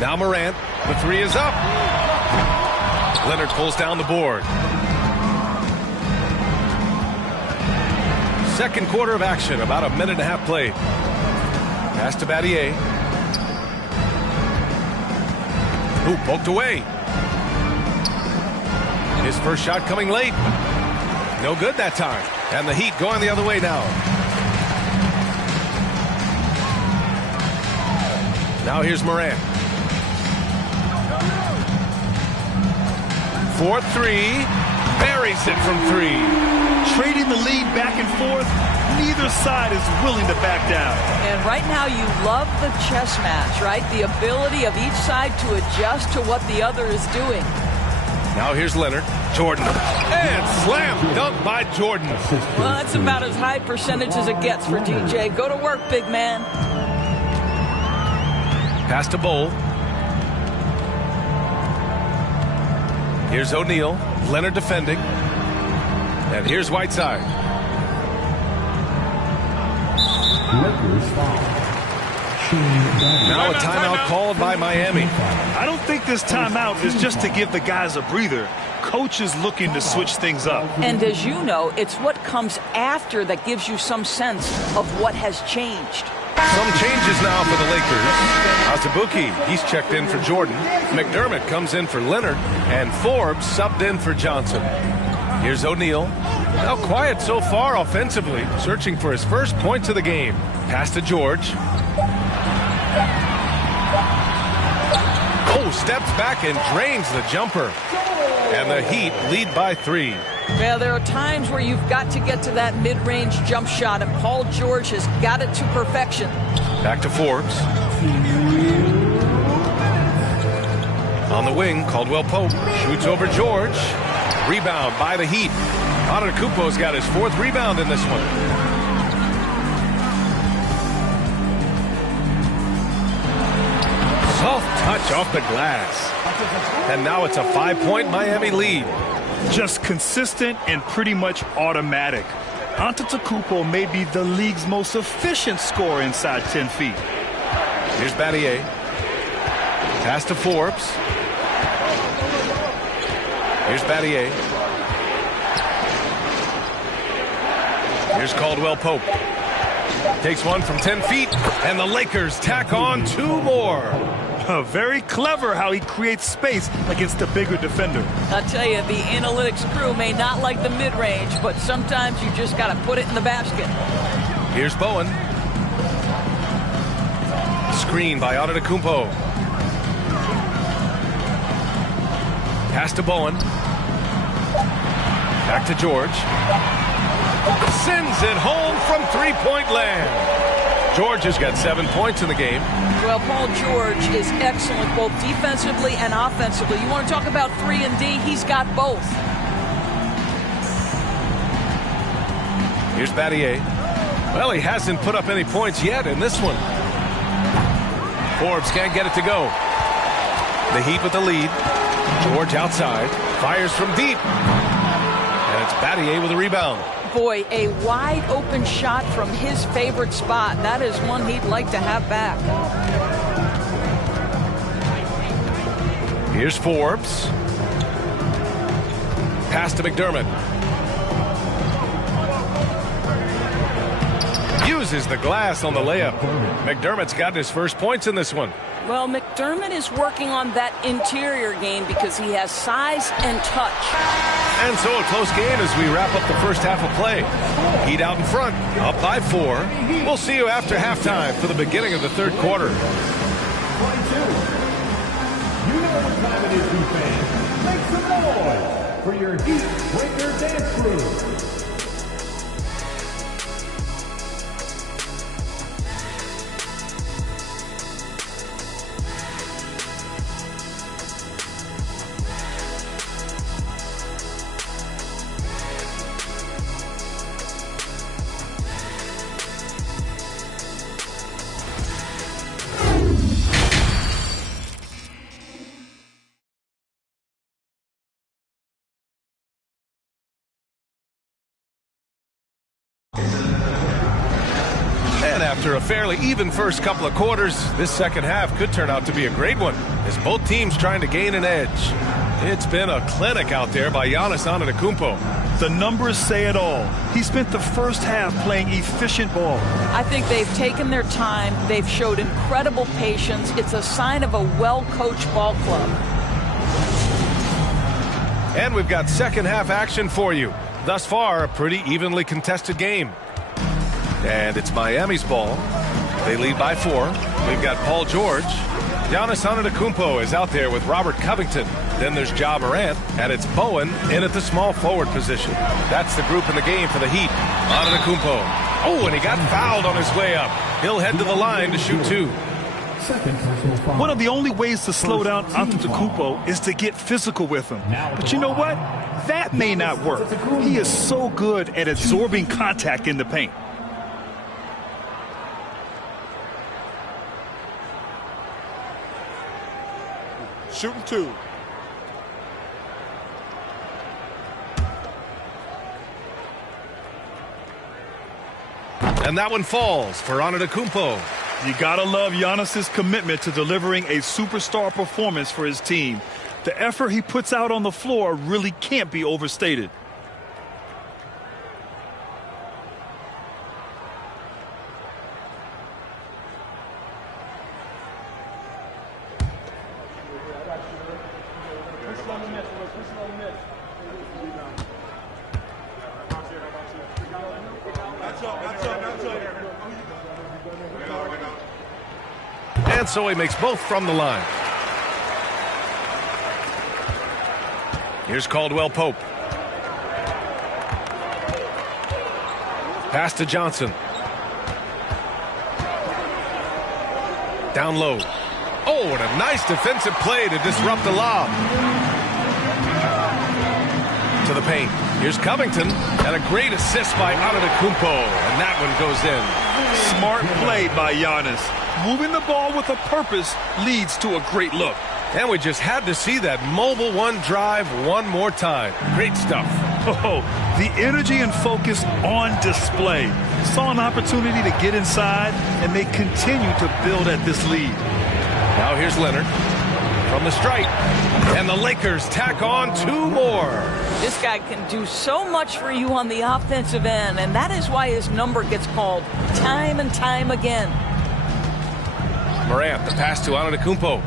Now Morant. The 3 is up. Leonard pulls down the board. Second quarter of action. About a minute and a half played. Pass to Battier. Ooh, poked away. His first shot coming late. No good that time. And the Heat going the other way now. Now here's Morant. 4-3. Buries it from 3. Trading the lead back and forth. Neither side is willing to back down. And right now you love the chess match, right? The ability of each side to adjust to what the other is doing. Now here's Leonard. Jordan. And slam dunk by Jordan. Well, that's about as high percentage as it gets for DJ. Go to work, big man. Pass to Bull. Here's O'Neal. Leonard defending. And here's Whiteside. Now a timeout called by Miami. I don't think this timeout is just to give the guys a breather. Coach is looking to switch things up. And as you know, it's what comes after that gives you some sense of what has changed. Some changes now for the Lakers. Azubuike, he's checked in for Jordan. McDermott comes in for Leonard. And Forbes subbed in for Johnson. Here's O'Neal. Now quiet so far offensively, searching for his first points of the game. Pass to George. Oh, steps back and drains the jumper. And the Heat lead by 3. Well, there are times where you've got to get to that mid-range jump shot, and Paul George has got it to perfection. Back to Forbes. On the wing, Caldwell-Pope shoots over George. Rebound by the Heat. Antetokounmpo's got his 4th rebound in this one. Soft touch off the glass. And now it's a 5-point Miami lead. Just consistent and pretty much automatic. Antetokounmpo may be the league's most efficient scorer inside 10 feet. Here's Battier. Pass to Forbes. Here's Battier. Here's Caldwell Pope. Takes one from 10 feet, and the Lakers tack on 2 more. Very clever how he creates space against the bigger defender. I'll tell you, the analytics crew may not like the mid-range, but sometimes you just got to put it in the basket. Here's Bowen. Screen by Antetokounmpo. Pass to Bowen. Back to George. Sends it home from three-point land. George has got 7 points in the game. Well, Paul George is excellent both defensively and offensively. You want to talk about 3 and D? He's got both. Here's Battier. Well, he hasn't put up any points yet in this one. Forbes can't get it to go. The Heat with the lead. George outside. Fires from deep. And it's Battier with a rebound. Boy, a wide open shot from his favorite spot. That is one he'd like to have back. Here's Forbes. Pass to McDermott. Uses the glass on the layup. McDermott's got his first points in this one. Well, McDermott is working on that interior game because he has size and touch. And so a close game as we wrap up the first half of play. Heat out in front, up by 4. We'll see you after halftime for the beginning of the third quarter. You know what time it is, you fans. Make some noise for your Heat Breaker Dance Crew. After a fairly even first couple of quarters, this second half could turn out to be a great one as both teams trying to gain an edge. It's been a clinic out there by Giannis Antetokounmpo. The numbers say it all. He spent the first half playing efficient ball. I think they've taken their time. They've showed incredible patience. It's a sign of a well-coached ball club. And we've got second half action for you. Thus far, a pretty evenly contested game. And it's Miami's ball. They lead by 4. We've got Paul George. Giannis Antetokounmpo is out there with Robert Covington. Then there's Ja Morant, and it's Bowen in at the small forward position. That's the group in the game for the Heat. Antetokounmpo. Oh, and he got fouled on his way up. He'll head to the line to shoot 2. One of the only ways to slow down Antetokounmpo is to get physical with him. But you know what? That may not work. He is so good at absorbing contact in the paint. Shooting 2. And that one falls for Antetokounmpo. You gotta love Giannis's commitment to delivering a superstar performance for his team. The effort he puts out on the floor really can't be overstated. And so he makes both from the line. Here's Caldwell Pope. Pass to Johnson. Down low. Oh, and a nice defensive play to disrupt the lob. To the paint. Here's Covington. And a great assist by Antetokounmpo. And that one goes in. Smart play by Giannis. Moving the ball with a purpose leads to a great look. And we just had to see that mobile one drive one more time. Great stuff. Oh, the energy and focus on display. Saw an opportunity to get inside, and they continue to build at this lead. Now here's Leonard. from the stripe. And the Lakers tack on 2 more. This guy can do so much for you on the offensive end, and that is why his number gets called time and time again. Morant, the pass to Antetokounmpo.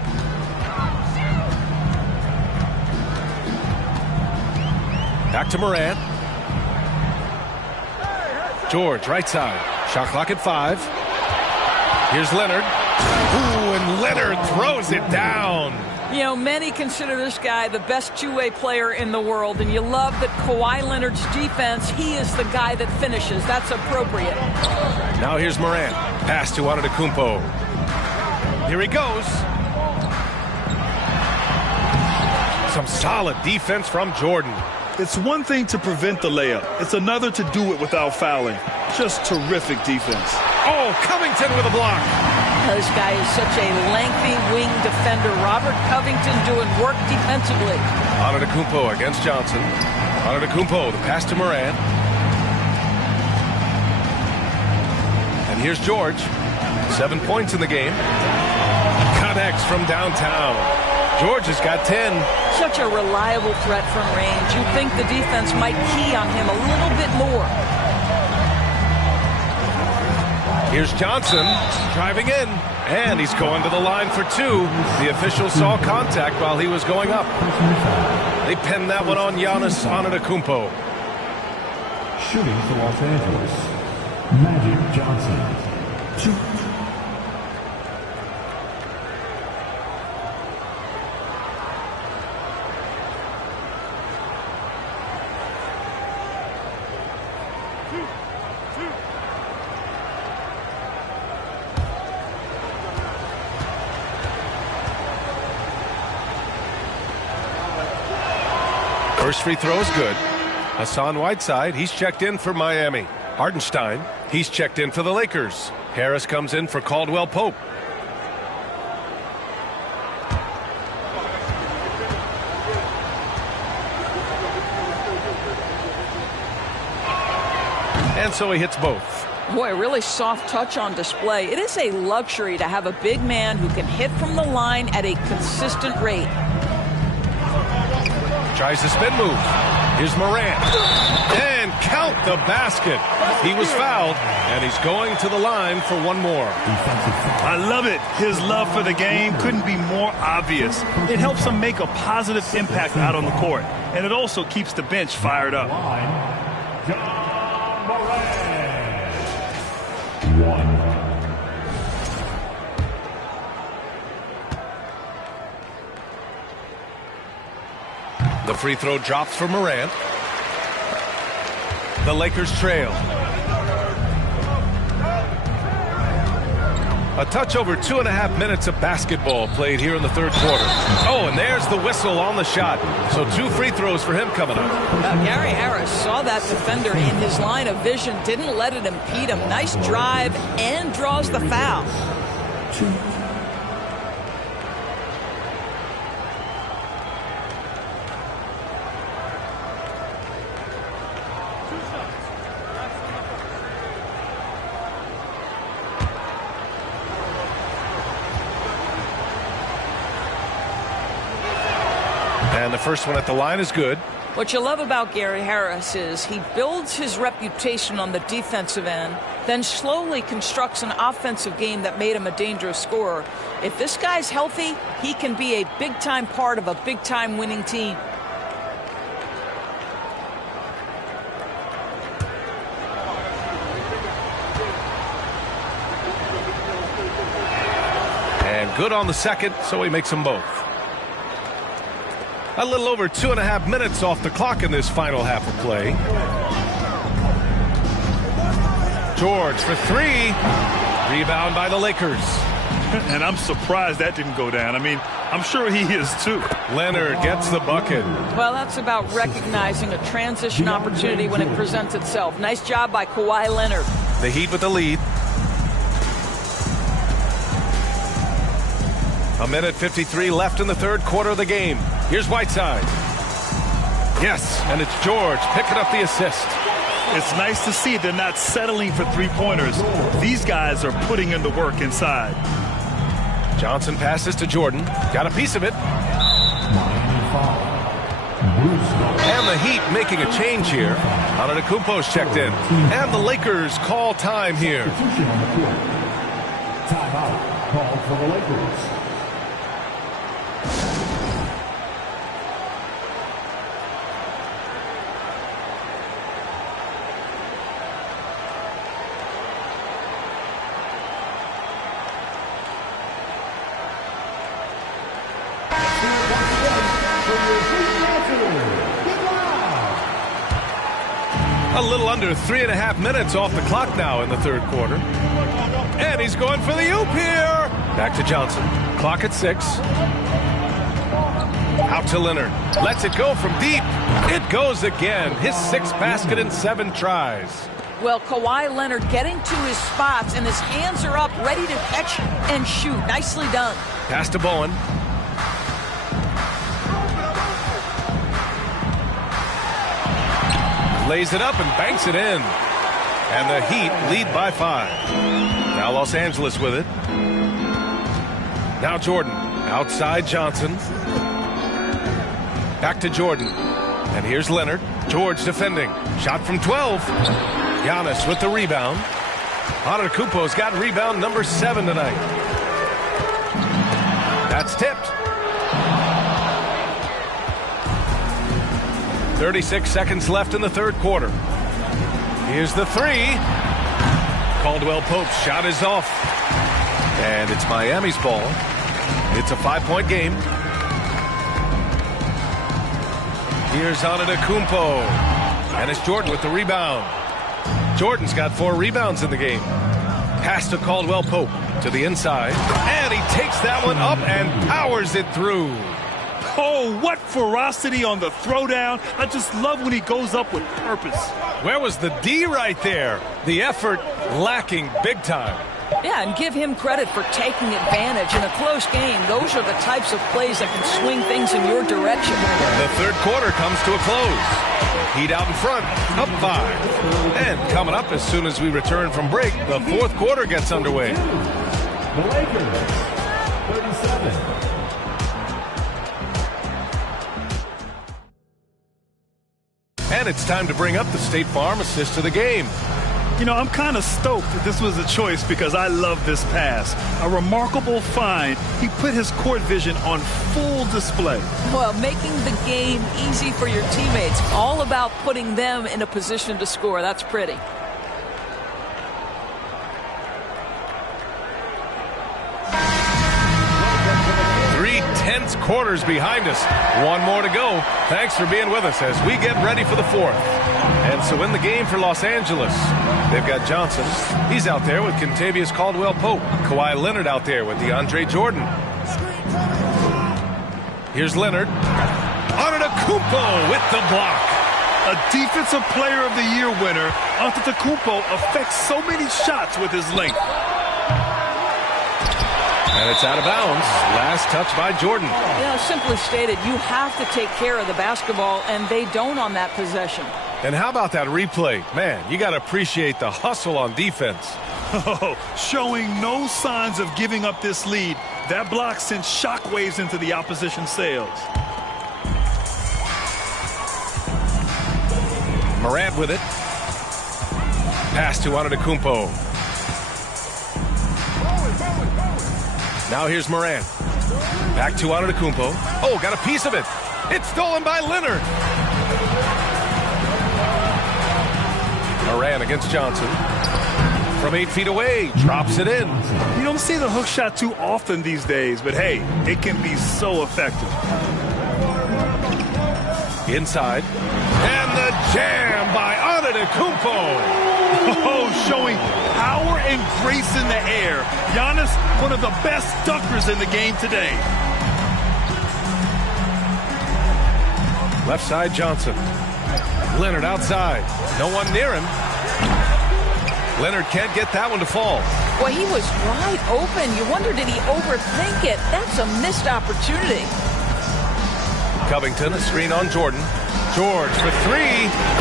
Back to Morant. George, right side. Shot clock at 5. Here's Leonard. Ooh, and Leonard throws it down. You know, many consider this guy the best two-way player in the world, and you love that Kawhi Leonard's defense, he is the guy that finishes. That's appropriate. Now here's Morant. Pass to Antetokounmpo. Here he goes. Some solid defense from Jordan. It's one thing to prevent the layup. It's another to do it without fouling. Just terrific defense. Oh, Covington with a block. This guy is such a lengthy wing defender. Robert Covington doing work defensively. Antetokounmpo against Johnson. Antetokounmpo, the pass to Morant. And here's George. 7 points in the game. Connects from downtown. George has got 10. Such a reliable threat from range. You'd think the defense might key on him a little bit more. Here's Johnson driving in, and he's going to the line for 2. The official saw contact while he was going up. They pinned that one on Giannis Antetokounmpo. Shooting for Los Angeles, Magic Johnson. 2. First free throw is good. Hassan Whiteside, he's checked in for Miami. Hartenstein, he's checked in for the Lakers. Harris comes in for Caldwell Pope. And so he hits both. Boy, a really soft touch on display. It is a luxury to have a big man who can hit from the line at a consistent rate. Tries the spin move. Here's Morant. And count the basket. He was fouled, and he's going to the line for 1 more. I love it. His love for the game couldn't be more obvious. It helps him make a positive impact out on the court, and it also keeps the bench fired up. John Morant. 1. The free throw drops for Morant. The Lakers trail. A touch over 2.5 minutes of basketball played here in the 3rd quarter. Oh, and there's the whistle on the shot. So 2 free throws for him coming up. Gary Harris saw that defender in his line of vision, didn't let it impede him. Nice drive and draws the foul. 2. And the first one at the line is good. What you love about Gary Harris is he builds his reputation on the defensive end, then slowly constructs an offensive game that made him a dangerous scorer. If this guy's healthy, he can be a big-time part of a big-time winning team. And good on the second, so he makes them both. A little over 2.5 minutes off the clock in this final half of play. George for 3. Rebound by the Lakers. And I'm surprised that didn't go down. I mean, I'm sure he is too. Leonard gets the bucket. Well, that's about recognizing a transition opportunity when it presents itself. Nice job by Kawhi Leonard. The Heat with the lead. 1:53 left in the 3rd quarter of the game. Here's Whiteside. Yes, and it's George picking up the assist. It's nice to see they're not settling for 3-pointers. These guys are putting in the work inside. Johnson passes to Jordan. Got a piece of it. And the Heat making a change here. Antetokounmpo's checked in. And the Lakers call time here. Timeout called for the Lakers. A little under 3.5 minutes off the clock now in the third quarter. And he's going for the oop here. Back to Johnson. Clock at 6. Out to Leonard. Lets it go from deep. It goes again. His 6th basket in 7 tries. Well, Kawhi Leonard getting to his spots, and his hands are up, ready to catch and shoot. Nicely done. Pass to Bowen. Lays it up and banks it in. And the Heat lead by 5. Now Los Angeles with it. Now Jordan. Outside Johnson. Back to Jordan. And here's Leonard. George defending. Shot from 12. Giannis with the rebound. Antetokounmpo's got rebound number 7 tonight. That's tipped. 36 seconds left in the third quarter. Here's the 3. Caldwell Pope's shot is off. And it's Miami's ball. It's a 5-point game. Here's Antetokounmpo. And it's Jordan with the rebound. Jordan's got 4 rebounds in the game. Pass to Caldwell Pope to the inside. And he takes that one up and powers it through. Oh, what ferocity on the throwdown. I just love when he goes up with purpose. Where was the D right there? The effort lacking big time. Yeah, and give him credit for taking advantage in a close game. Those are the types of plays that can swing things in your direction. The third quarter comes to a close. Heat out in front, up 5. And coming up as soon as we return from break, the fourth quarter gets underway. The Lakers, 37. And it's time to bring up the State Farm assist to the game. You know, I'm kind of stoked that this was a choice because I love this pass. A remarkable find. He put his court vision on full display. Well, making the game easy for your teammates. All about putting them in a position to score. That's pretty. Tense quarters behind us. One more to go. Thanks for being with us as we get ready for the fourth. And so in the game for Los Angeles, they've got Johnson. He's out there with Kentavious Caldwell-Pope. Kawhi Leonard out there with DeAndre Jordan. Here's Leonard. Antetokounmpo with the block. A Defensive Player of the Year winner, Antetokounmpo affects so many shots with his length. And it's out of bounds. Last touch by Jordan. You know, simply stated, you have to take care of the basketball, and they don't on that possession. And how about that replay? Man, you got to appreciate the hustle on defense. Oh, showing no signs of giving up this lead. That block sent shockwaves into the opposition sails. Morant with it. Pass to Antetokounmpo. Now here's Morant. Back to Antetokounmpo. Oh, got a piece of it. It's stolen by Leonard. Morant against Johnson. From 8 feet away, drops it in. You don't see the hook shot too often these days, but hey, it can be so effective. Inside. And the jam by Antetokounmpo. Oh, showing power and grace in the air. Giannis, one of the best dunkers in the game today. Left side, Johnson. Leonard outside. No one near him. Leonard can't get that one to fall. Well, he was wide open. You wonder, did he overthink it? That's a missed opportunity. Covington, a screen on Jordan. George for 3.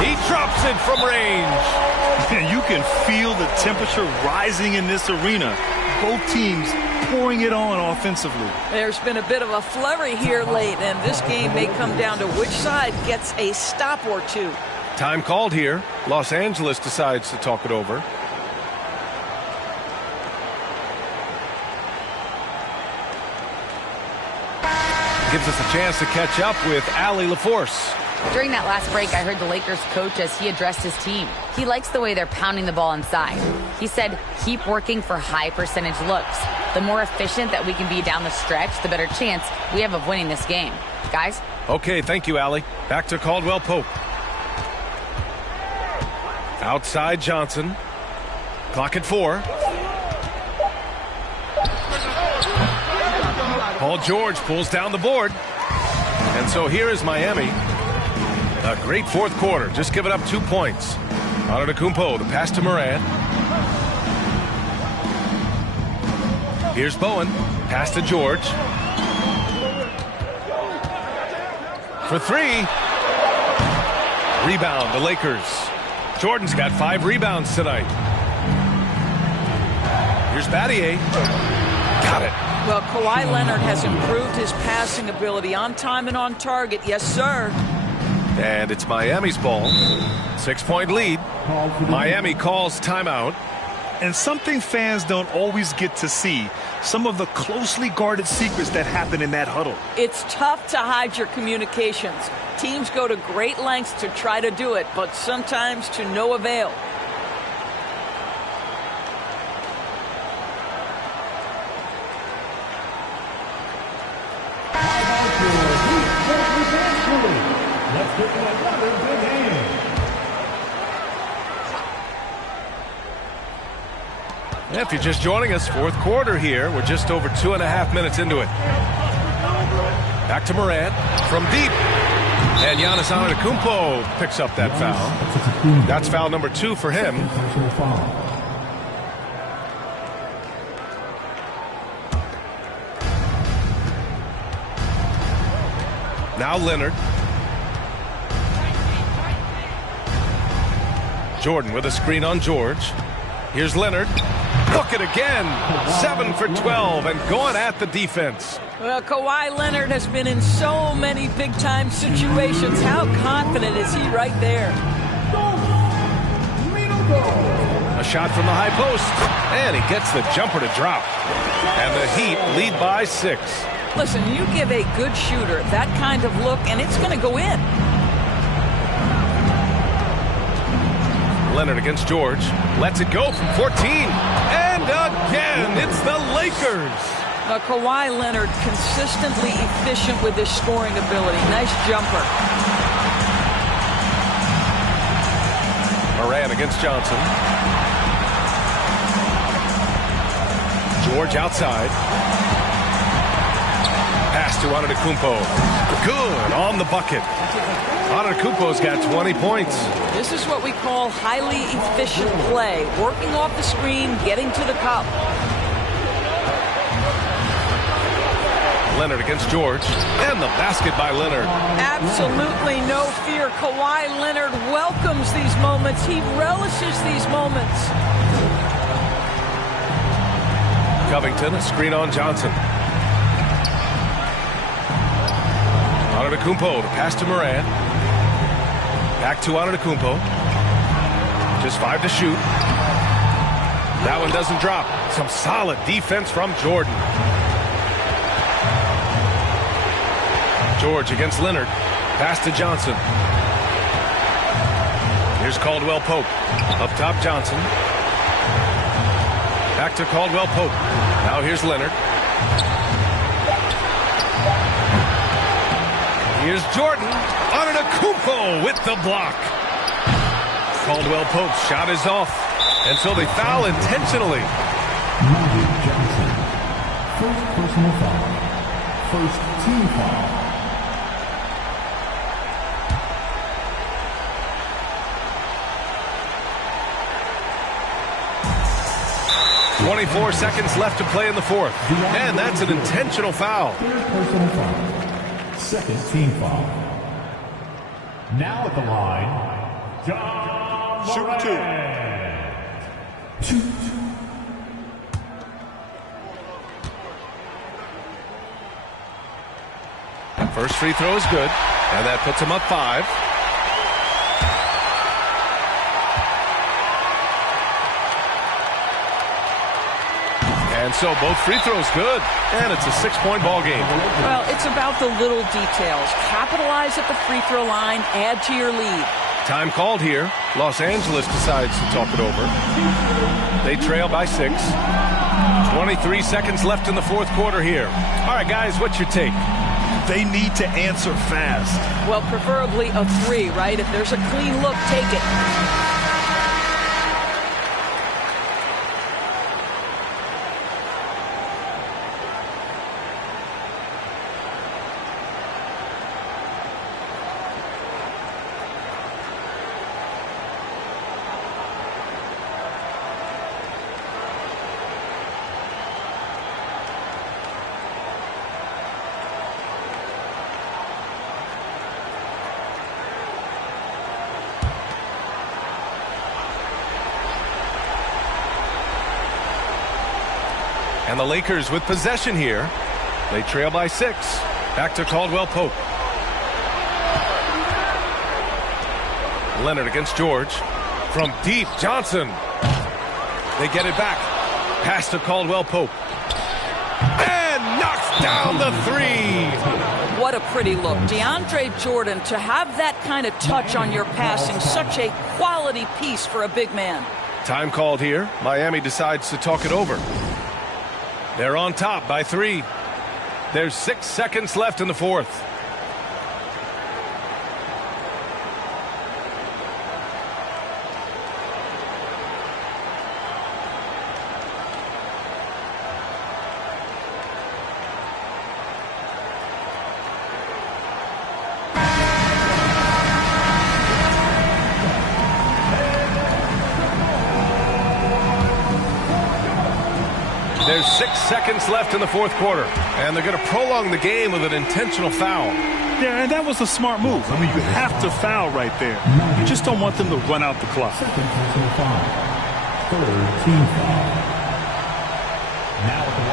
He drops it from range. You can feel the temperature rising in this arena. Both teams pouring it on offensively. There's been a bit of a flurry here late, and this game may come down to which side gets a stop or two. Time called here. Los Angeles decides to talk it over. Gives us a chance to catch up with Allie LaForce. During that last break, I heard the Lakers coach as he addressed his team. He likes the way they're pounding the ball inside. He said, keep working for high percentage looks. The more efficient that we can be down the stretch, the better chance we have of winning this game. Guys? Okay, thank you, Allie. Back to Caldwell Pope. Outside Johnson. Clock at 4. Paul George pulls down the board. And so here is Miami. A great fourth quarter. Just giving up 2 points. Antetokounmpo, the pass to Moran. Here's Bowen. Pass to George. For 3. Rebound, the Lakers. Jordan's got 5 rebounds tonight. Here's Battier. Got it. Well, Kawhi Leonard has improved his passing ability on time and on target. Yes, sir. And it's Miami's ball. 6-point lead. Miami calls timeout. And something fans don't always get to see, some of the closely guarded secrets that happen in that huddle. It's tough to hide your communications. Teams go to great lengths to try to do it, but sometimes to no avail. If you're just joining us, fourth quarter here. We're just over 2.5 minutes into it. Back to Moran from deep. And Giannis Antetokounmpo picks up that foul. That's foul number 2 for him. Now Leonard. Jordan with a screen on George. Here's Leonard. Look it again. 7 for 12 and going at the defense. Well, Kawhi Leonard has been in so many big-time situations. How confident is he right there? A shot from the high post. And he gets the jumper to drop. And the Heat lead by 6. Listen, you give a good shooter that kind of look, and it's going to go in. Leonard against George. Lets it go from 14. And again, it's the Lakers. Kawhi Leonard consistently efficient with his scoring ability. Nice jumper. Moran against Johnson. George outside. Pass to Antetokounmpo. Good on the bucket. Antetokounmpo's got 20 points. This is what we call highly efficient play. Working off the screen, getting to the cup. Leonard against George. And the basket by Leonard. Absolutely no fear. Kawhi Leonard welcomes these moments. He relishes these moments. Covington, a screen on Johnson. Antetokounmpo, the pass to Moran. Back to Antetokounmpo. Just 5 to shoot. That one doesn't drop. Some solid defense from Jordan. George against Leonard. Pass to Johnson. Here's Caldwell Pope. Up top, Johnson. Back to Caldwell Pope. Now here's Leonard. Here's Jordan. Antetokounmpo with the block. Caldwell Pope's shot is off. And so they foul intentionally. Johnson. First personal foul. First team foul. 24 seconds left to play in the fourth. And that's an intentional foul. Third personal foul. Second team foul. Now at the line, John Moran. Shoot 2. First free throw is good, and that puts him up 5. And so both free throws good, and it's a 6-point ball game. Well, it's about the little details. Capitalize at the free throw line, add to your lead. Time called here. Los Angeles decides to talk it over. They trail by 6. 23 seconds left in the fourth quarter here. All right, guys, what's your take? They need to answer fast. Well, preferably a 3, right? If there's a clean look, take it. And the Lakers with possession here. They trail by 6. Back to Caldwell Pope. Leonard against George. From deep, Johnson. They get it back. Pass to Caldwell Pope. And knocks down the 3. What a pretty look. DeAndre Jordan, to have that kind of touch on your passing, such a quality piece for a big man. Time called here. Miami decides to talk it over. They're on top by 3. There's 6 seconds left in the fourth. There's 6 seconds left in the fourth quarter, and they're going to prolong the game with an intentional foul. Yeah, and that was a smart move. I mean, you have to foul right there. You just don't want them to run out the clock. Second personal foul. Third team foul. Now at the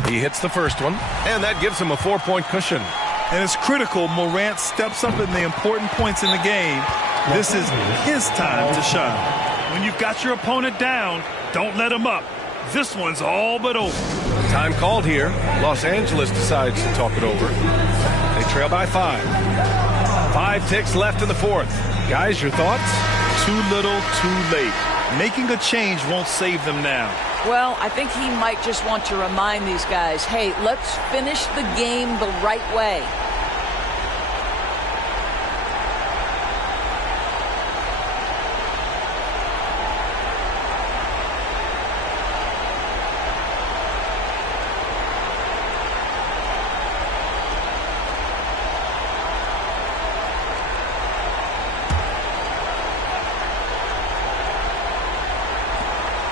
line. He hits the first one, and that gives him a 4-point cushion. And it's critical Morant steps up in the important points in the game. This is his time to shine. When you've got your opponent down, don't let him up. This one's all but over. Time called here. Los Angeles decides to talk it over. They trail by 5. 5 ticks left in the fourth. Guys, your thoughts? Too little, too late. Making a change won't save them now. Well, I think he might just want to remind these guys, hey, let's finish the game the right way.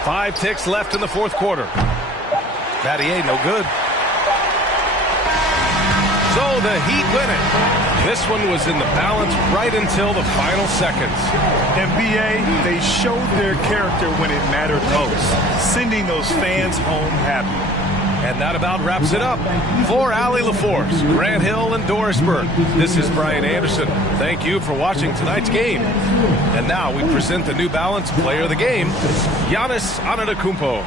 Five ticks left in the fourth quarter. Battier, no good. So the Heat win it. This one was in the balance right until the final seconds. NBA, they showed their character when it mattered most, sending those fans home happy. And that about wraps it up. For Allie LaForce, Grant Hill, and Doris Burke, this is Brian Anderson. Thank you for watching tonight's game. And now we present the New Balance Player of the Game, Giannis Antetokounmpo.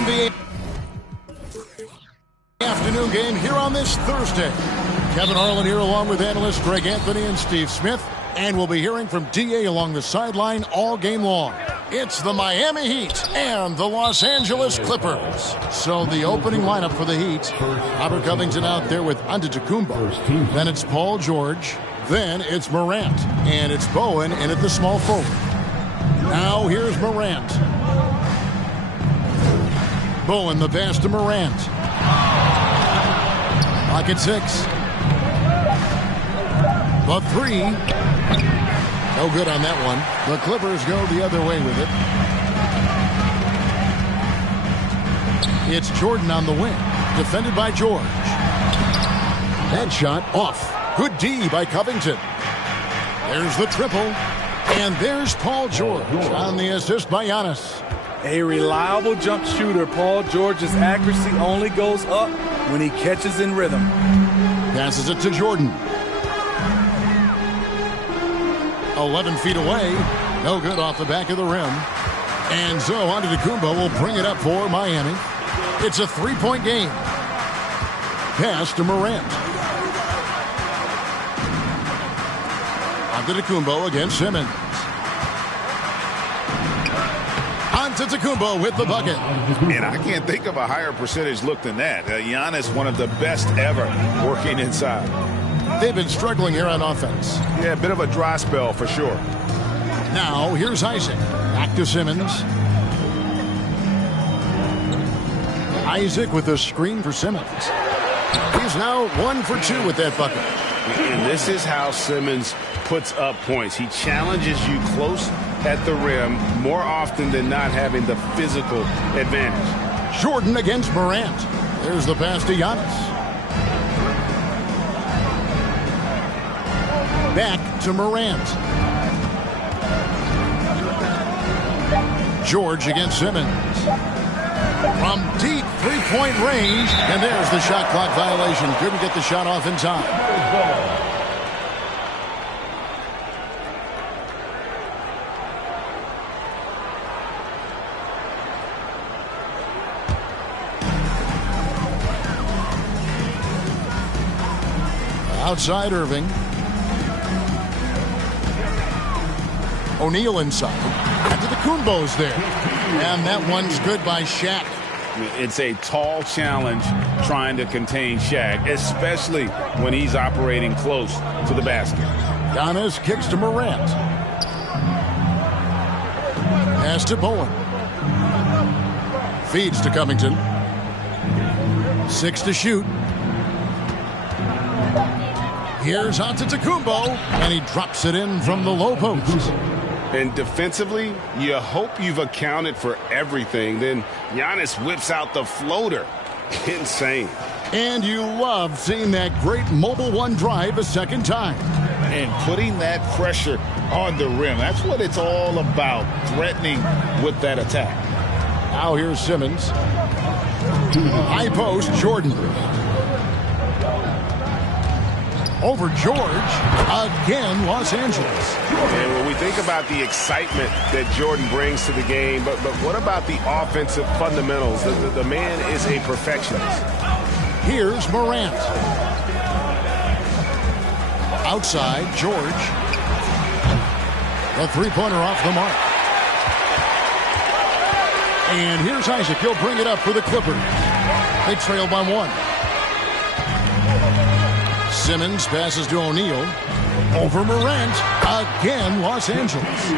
NBA afternoon game here on this Thursday. Kevin Harlan here along with analysts Greg Anthony and Steve Smith. And we'll be hearing from DA along the sideline all game long. It's the Miami Heat and the Los Angeles Clippers. So the opening lineup for the Heat, Robert Covington out there with Antetokounmpo. Then it's Paul George. Then it's Morant. And it's Bowen in at the small forward. Now here's Morant. Bowen the pass to Morant. Clock at 6. The 3. No good on that one. The Clippers go the other way with it. It's Jordan on the wing. Defended by George. That shot off. Good D by Covington. There's the triple. And there's Paul George on the assist by Giannis. A reliable jump shooter. Paul George's accuracy only goes up when he catches in rhythm. Passes it to Jordan. 11 feet away. No good off the back of the rim. And so Antetokounmpo will bring it up for Miami. It's a three-point game. Pass to Morant. Antetokounmpo against Simmons. Antetokounmpo with the bucket. And I can't think of a higher percentage look than that. Giannis, one of the best ever working inside. They've been struggling here on offense. Yeah, a bit of a dry spell for sure. Now, here's Isaac. Back to Simmons. Isaac with a screen for Simmons. He's now 1 for 2 with that bucket. And this is how Simmons puts up points. He challenges you close at the rim more often than not, having the physical advantage. Jordan against Morant. There's the pass to Giannis. Back to Morant. George against Simmons. From deep three-point range. And there's the shot clock violation. Couldn't get the shot off in time. Outside Irving. O'Neal inside. Antetokounmpo's there. And that one's good by Shaq. It's a tall challenge trying to contain Shaq, especially when he's operating close to the basket. Giannis kicks to Morant. Pass to Bowen. Feeds to Covington. 6 to shoot. Here's Antetokounmpo, and he drops it in from the low post. And defensively, you hope you've accounted for everything. Then Giannis whips out the floater. Insane. And you love seeing that great Mobile One drive a second time. And putting that pressure on the rim. That's what it's all about, threatening with that attack. Now here's Simmons. High post, Jordan. Over George, again, Los Angeles. And when we think about the excitement that Jordan brings to the game, but what about the offensive fundamentals? The man is a perfectionist. Here's Morant. Outside, George. The three-pointer off the mark. And here's Isaac. He'll bring it up for the Clippers. They trail by 1. Simmons passes to O'Neal. Over Morant. Again, Los Angeles.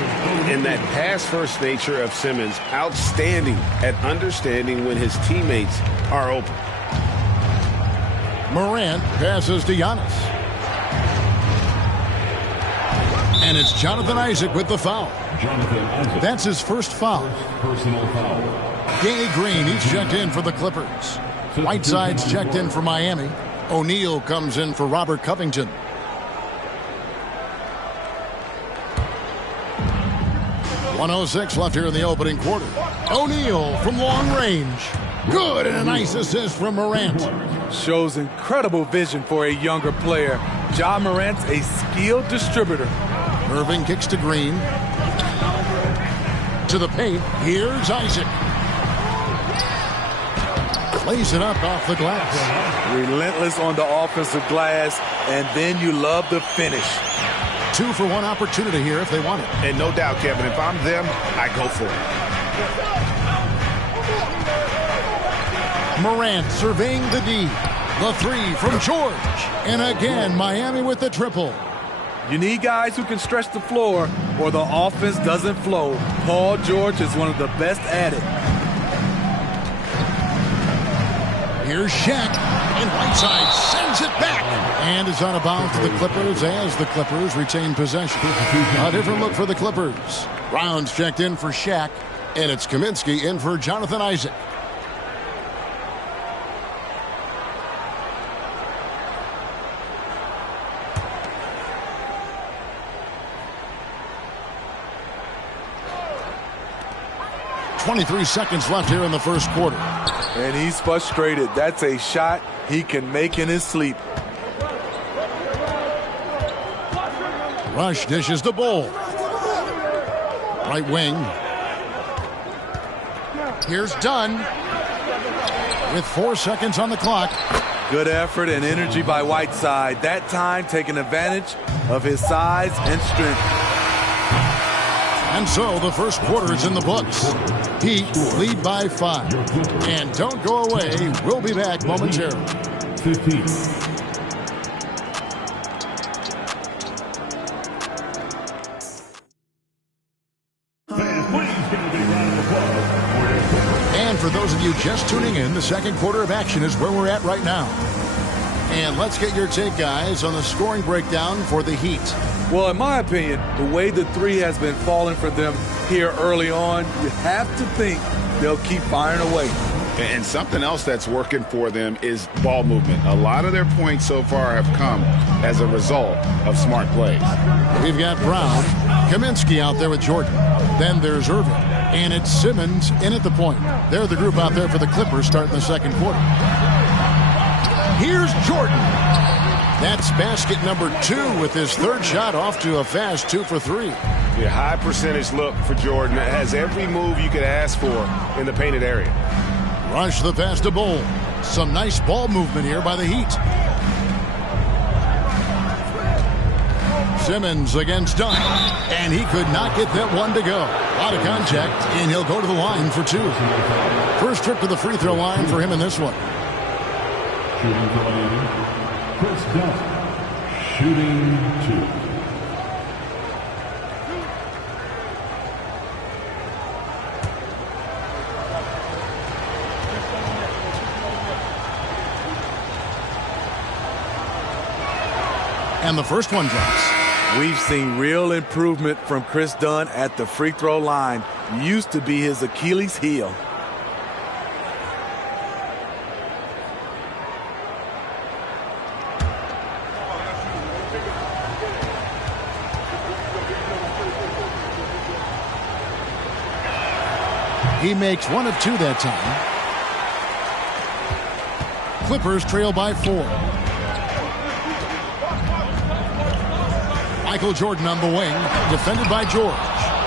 And that pass-first nature of Simmons, outstanding at understanding when his teammates are open. Morant passes to Giannis. And it's Jonathan Isaac with the foul. That's his first foul. Personal foul. Danny Green, he's checked in for the Clippers. Whiteside's checked in for Miami. O'Neal comes in for Robert Covington. .106 left here in the opening quarter. O'Neal from long range. Good, and a nice assist from Morant. Shows incredible vision for a younger player. Ja Morant's a skilled distributor. Irving kicks to Green. To the paint. Here's Isaac. Lays it up off the glass. Relentless on the offensive glass, and then you love the finish. 2-for-1 opportunity here if they want it. And no doubt, Kevin, if I'm them, I go for it. Morant surveying the D. The three from George. And again, Miami with the triple. You need guys who can stretch the floor or the offense doesn't flow. Paul George is one of the best at it. Here's Shaq, and Whiteside sends it back. And is out of bounds to the Clippers as the Clippers retain possession. A different look for the Clippers. Rounds checked in for Shaq, and it's Kaminsky in for Jonathan Isaac. .23 seconds left here in the first quarter. And he's frustrated. That's a shot he can make in his sleep. Rush dishes the ball. Right wing. Here's Dunn. With 4 seconds on the clock. Good effort and energy by Whiteside. That time taking advantage of his size and strength. And so the first quarter is in the books. Heat lead by 5. And don't go away. We'll be back momentarily. 15. And for those of you just tuning in, the second quarter of action is where we're at right now. And let's get your take, guys, on the scoring breakdown for the Heat. Well, in my opinion, the way the three has been falling for them here early on, you have to think they'll keep firing away. And something else that's working for them is ball movement. A lot of their points so far have come as a result of smart plays. We've got Brown, Kaminsky out there with Jordan. Then there's Irving. And it's Simmons in at the point. They're the group out there for the Clippers starting the second quarter. Here's Jordan. That's basket number 2 with his third shot off to a fast 2 for 3. Yeah, high percentage look for Jordan. It has every move you could ask for in the painted area. Rush the pass to Bull. Some nice ball movement here by the Heat. Simmons against Dunn. And he could not get that one to go. A lot of contact, and he'll go to the line for 2. First trip to the free throw line for him in this one. Shooting for Miami, Chris Dunn. Shooting 2. And the first one drops. We've seen real improvement from Chris Dunn at the free throw line. Used to be his Achilles heel. He makes 1 of 2 that time. Clippers trail by 4. Michael Jordan on the wing, defended by George.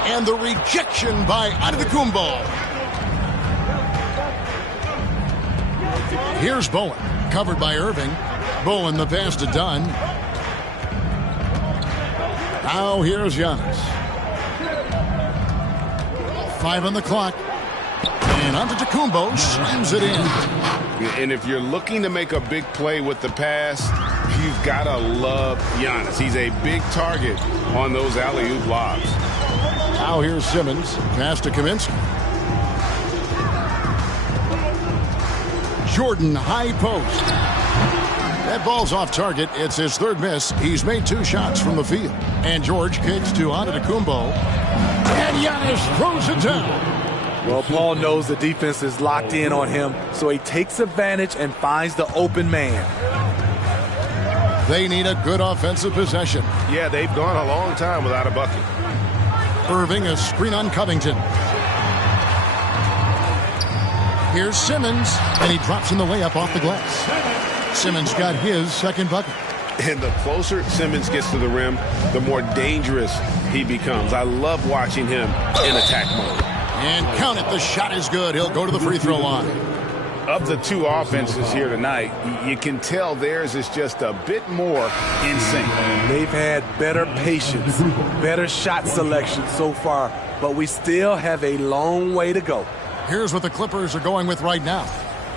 And the rejection by Antetokounmpo. Here's Bowen, covered by Irving. Bowen the pass to Dunn. Now here's Giannis. 5 on the clock. And Antetokounmpo slams it in. And if you're looking to make a big play with the pass, you've got to love Giannis. He's a big target on those alley-oop lobs. Now here's Simmons. Pass to Kaminsky. Jordan, high post. That ball's off target. It's his 3rd miss. He's made 2 shots from the field. And George kicks to Antetokounmpo. And Giannis throws it down. Well, Paul knows the defense is locked in on him, so he takes advantage and finds the open man. They need a good offensive possession. Yeah, they've gone a long time without a bucket. Irving, a screen on Covington. Here's Simmons, and he drops in the layup off the glass. Simmons got his 2nd bucket. And the closer Simmons gets to the rim, the more dangerous he becomes. I love watching him in attack mode. And count it, the shot is good. He'll go to the free throw line. Of the 2 offenses here tonight, you can tell theirs is just a bit more in sync. They've had better patience, better shot selection so far, but we still have a long way to go. Here's what the Clippers are going with right now.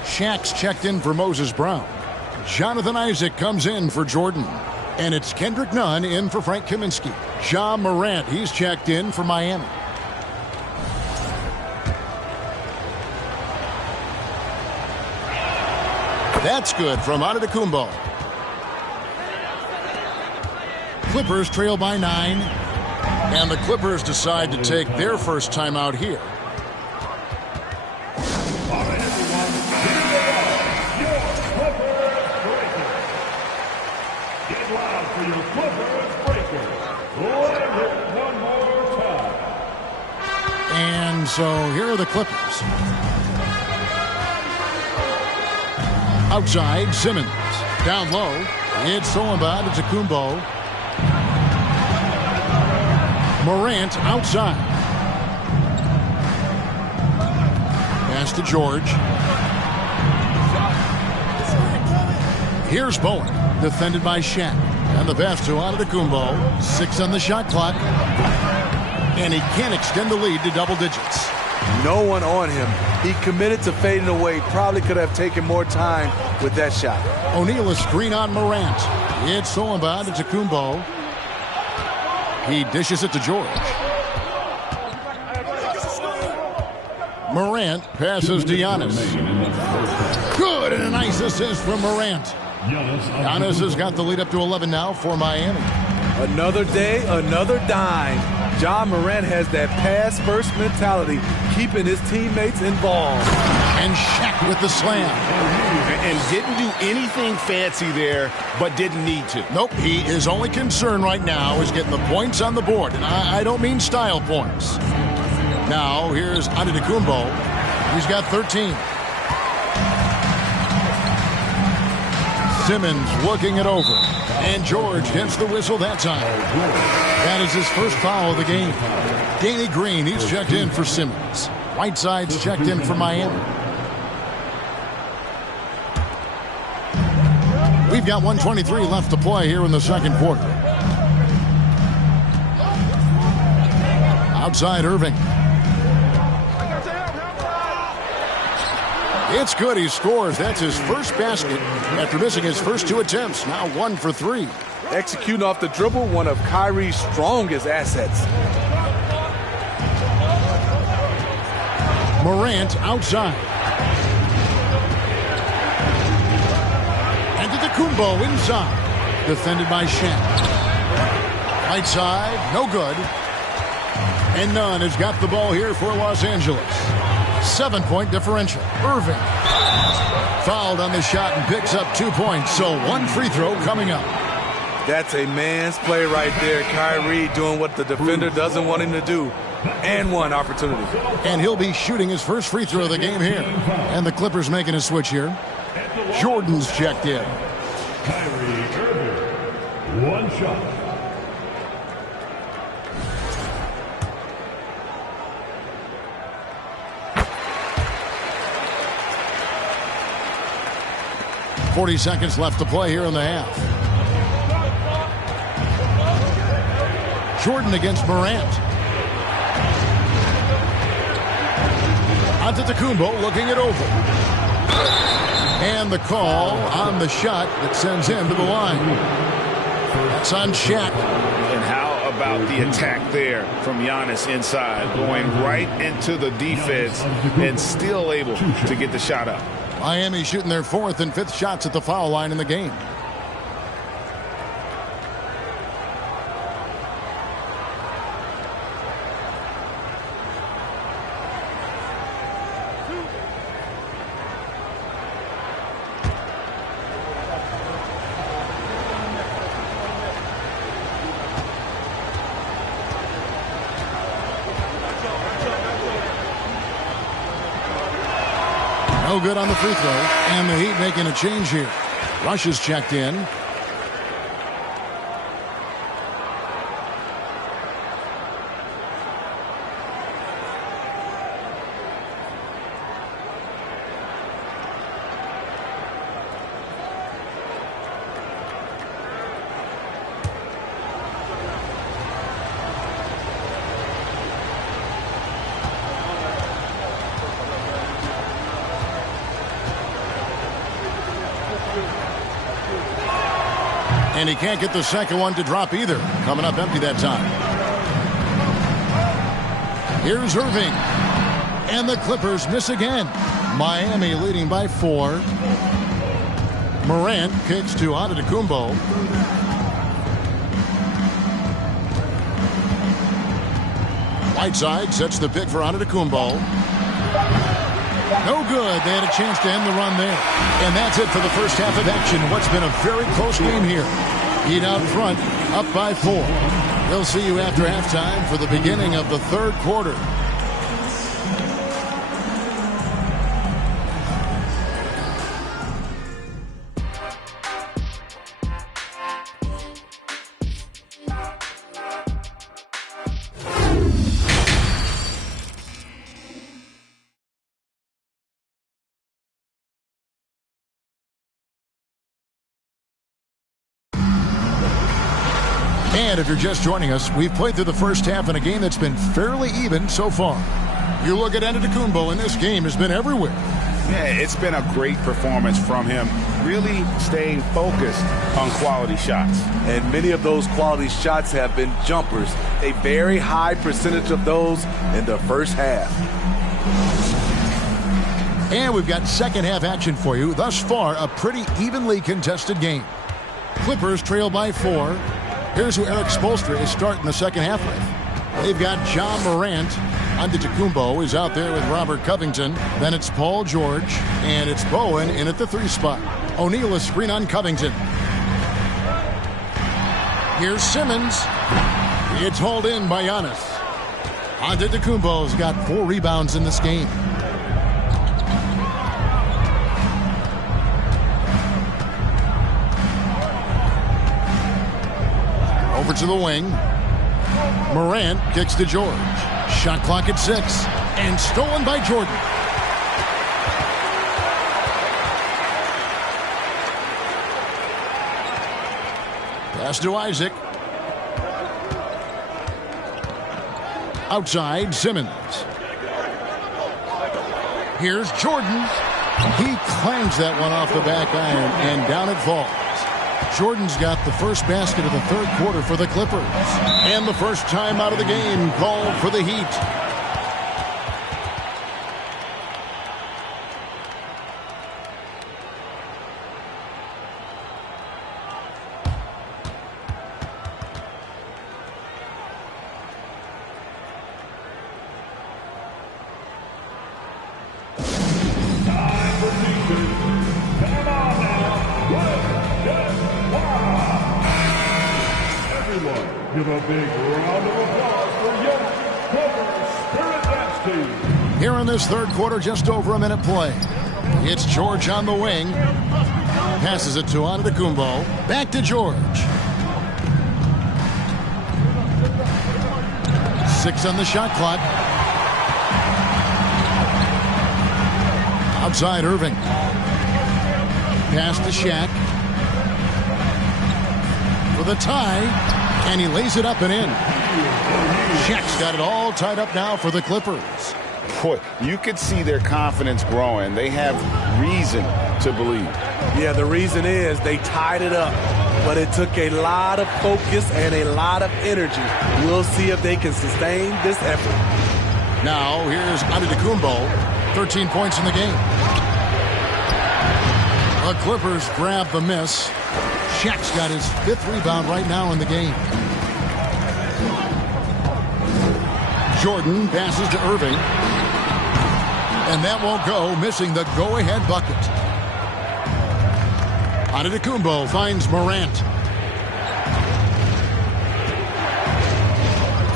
Shaq's checked in for Moses Brown. Jonathan Isaac comes in for Jordan. And it's Kendrick Nunn in for Frank Kaminsky. Ja Morant, he's checked in for Miami. That's good from Antetokounmpo. Clippers trail by 9. And the Clippers decide to take their first timeout here. And so here are the Clippers. Outside, Simmons. Down low, it's Solomon to Antetokounmpo. Morant outside. Pass to George. Here's Bowen, defended by Shaq. And the pass to Antetokounmpo. 6 on the shot clock. And he can't extend the lead to double digits. No one on him. He committed to fading away. Probably could have taken more time with that shot. O'Neal a screen on Morant. It's Solomon to Antetokounmpo. He dishes it to George. Morant passes to Giannis. Good, and a nice assist from Morant. Giannis has got the lead up to 11 now for Miami. Another day, another dime. Ja Morant has that pass-first mentality, keeping his teammates involved. And Shaq with the slam. And didn't do anything fancy there, but didn't need to. Nope, his only concern right now is getting the points on the board. And I don't mean style points. Now, here's Antetokounmpo. He's got 13. Simmons looking it over. And George gets the whistle that time. That is his first foul of the game. Danny Green, he's checked in for Simmons. Whiteside's checked in for Miami. We've got 1:23 left to play here in the second quarter. Outside Irving. It's good. He scores. That's his first basket after missing his first 2 attempts. Now 1 for 3. Executing off the dribble, one of Kyrie's strongest assets. Morant outside. And Antetokounmpo inside. Defended by Shaq. Right side, no good. And Nunn has got the ball here for Los Angeles. 7-point differential. Irving fouled on the shot and picks up 2 points. So 1 free throw coming up. That's a man's play right there. Kyrie doing what the defender doesn't want him to do. And 1 opportunity. And he'll be shooting his first free throw of the game here. And the Clippers making a switch here. Jordan's checked in. Kyrie Irving, 1 shot. .40 left to play here in the half. Jordan against Morant. Antetokounmpo looking it over. And the call on the shot that sends him to the line. That's on Shaq. And how about the attack there from Giannis inside, going right into the defense and still able to get the shot up. Miami shooting their 4th and 5th shots at the foul line in the game. No good on the free throw, and the Heat making a change here. Rush is checked in. And he can't get the second one to drop either. Coming up empty that time. Here's Irving. And the Clippers miss again. Miami leading by 4. Morant kicks to Antetokounmpo. Whiteside sets the pick for Antetokounmpo. No good. They had a chance to end the run there. And that's it for the first half of action. What's been a very close game here. Heat out front, up by 4. We'll see you after halftime for the beginning of the 3rd quarter. And if you're just joining us, we've played through the first half in a game that's been fairly even so far. You look at Antetokounmpo, and this game has been everywhere. Yeah, it's been a great performance from him, really staying focused on quality shots. And many of those quality shots have been jumpers. A very high percentage of those in the first half. And we've got second half action for you. Thus far, a pretty evenly contested game. Clippers trail by 4. Here's who Eric Spoelstra is starting the second half with. They've got John Morant. Antetokounmpo is out there with Robert Covington. Then it's Paul George. And it's Bowen in at the 3 spot. O'Neal is screen on Covington. Here's Simmons. It's hauled in by Giannis. Antetokounmpo's got 4 rebounds in this game. Over to the wing. Morant kicks to George. Shot clock at 6. And stolen by Jordan. Pass to Isaac. Outside, Simmons. Here's Jordan. He clangs that one off the back iron, and down it falls. Jordan's got the first basket of the 3rd quarter for the Clippers. And the first time out of the game called for the Heat. give a big round of applause for Young Cobra Spirit Dance Team. Here in this third quarter, just over a minute play. It's George on the wing. Passes it to Antetokounmpo. Back to George. 6 on the shot clock. Outside Irving. Pass to Shaq. For the tie. And he lays it up and in. Shaq's got it all tied up now for the Clippers. Boy, you could see their confidence growing. They have reason to believe. Yeah, the reason is they tied it up, but it took a lot of focus and a lot of energy. We'll see if they can sustain this effort. Now, here's Antetokounmpo, 13 points in the game. The Clippers grab the miss. Shaq's got his 5th rebound right now in the game. Jordan passes to Irving. And that won't go, missing the go-ahead bucket. Antetokounmpo finds Morant.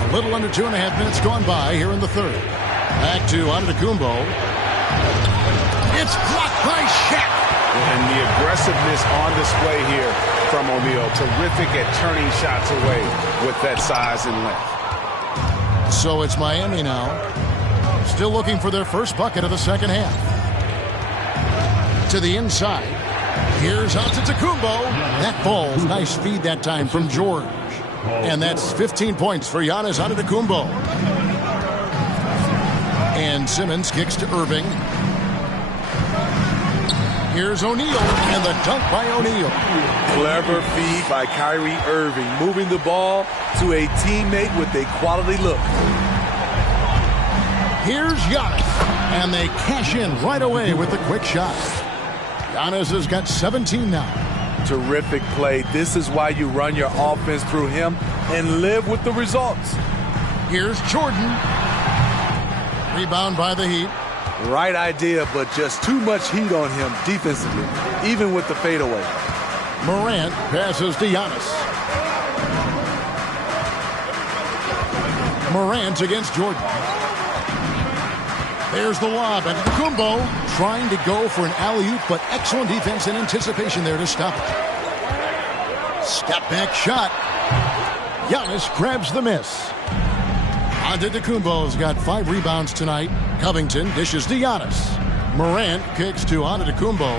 A little under 2.5 minutes gone by here in the third. Back to Antetokounmpo. It's blocked by Shaq. And the aggressiveness on display here from O'Neal. Terrific at turning shots away with that size and length. So it's Miami now. Still looking for their first bucket of the second half. To the inside. Here's Antetokounmpo. That falls. Nice feed that time from George. And that's 15 points for Giannis Antetokounmpo. And Simmons kicks to Irving. Here's O'Neal, and the dunk by O'Neal. Clever feed by Kyrie Irving, moving the ball to a teammate with a quality look. Here's Giannis, and they cash in right away with the quick shot. Giannis has got 17 now. Terrific play. This is why you run your offense through him and live with the results. Here's Jordan. Rebound by the Heat. Right idea, but just too much heat on him defensively, even with the fadeaway. Morant passes to Giannis. Morant against Jordan. There's the lob, and Antetokounmpo trying to go for an alley-oop, but excellent defense and anticipation there to stop it. Step back shot. Giannis grabs the miss. Antetokounmpo's got 5 rebounds tonight. Covington dishes to Giannis. Morant kicks to Antetokounmpo.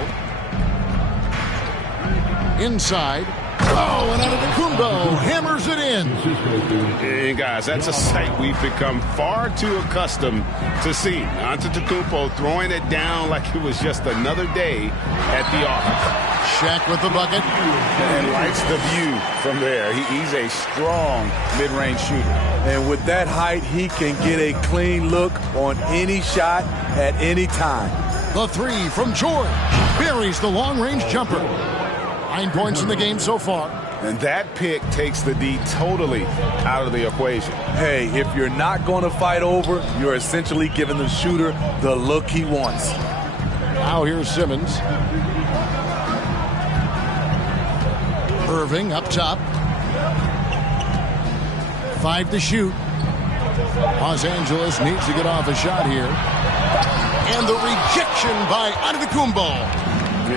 Inside. Oh, and Antetokounmpo hammers it in. And guys, that's a sight we've become far too accustomed to seeing. Antetokounmpo throwing it down like it was just another day at the office. Shaq with the bucket. And likes the view from there. He's a strong mid-range shooter. And with that height, he can get a clean look on any shot at any time. The 3 from George buries the long-range jumper. 9 points in the game so far. And that pick takes the D totally out of the equation. Hey, if you're not going to fight over, you're essentially giving the shooter the look he wants. Now here's Simmons. Irving up top. 5 to shoot. Los Angeles needs to get off a shot here. And the rejection by Antetokounmpo.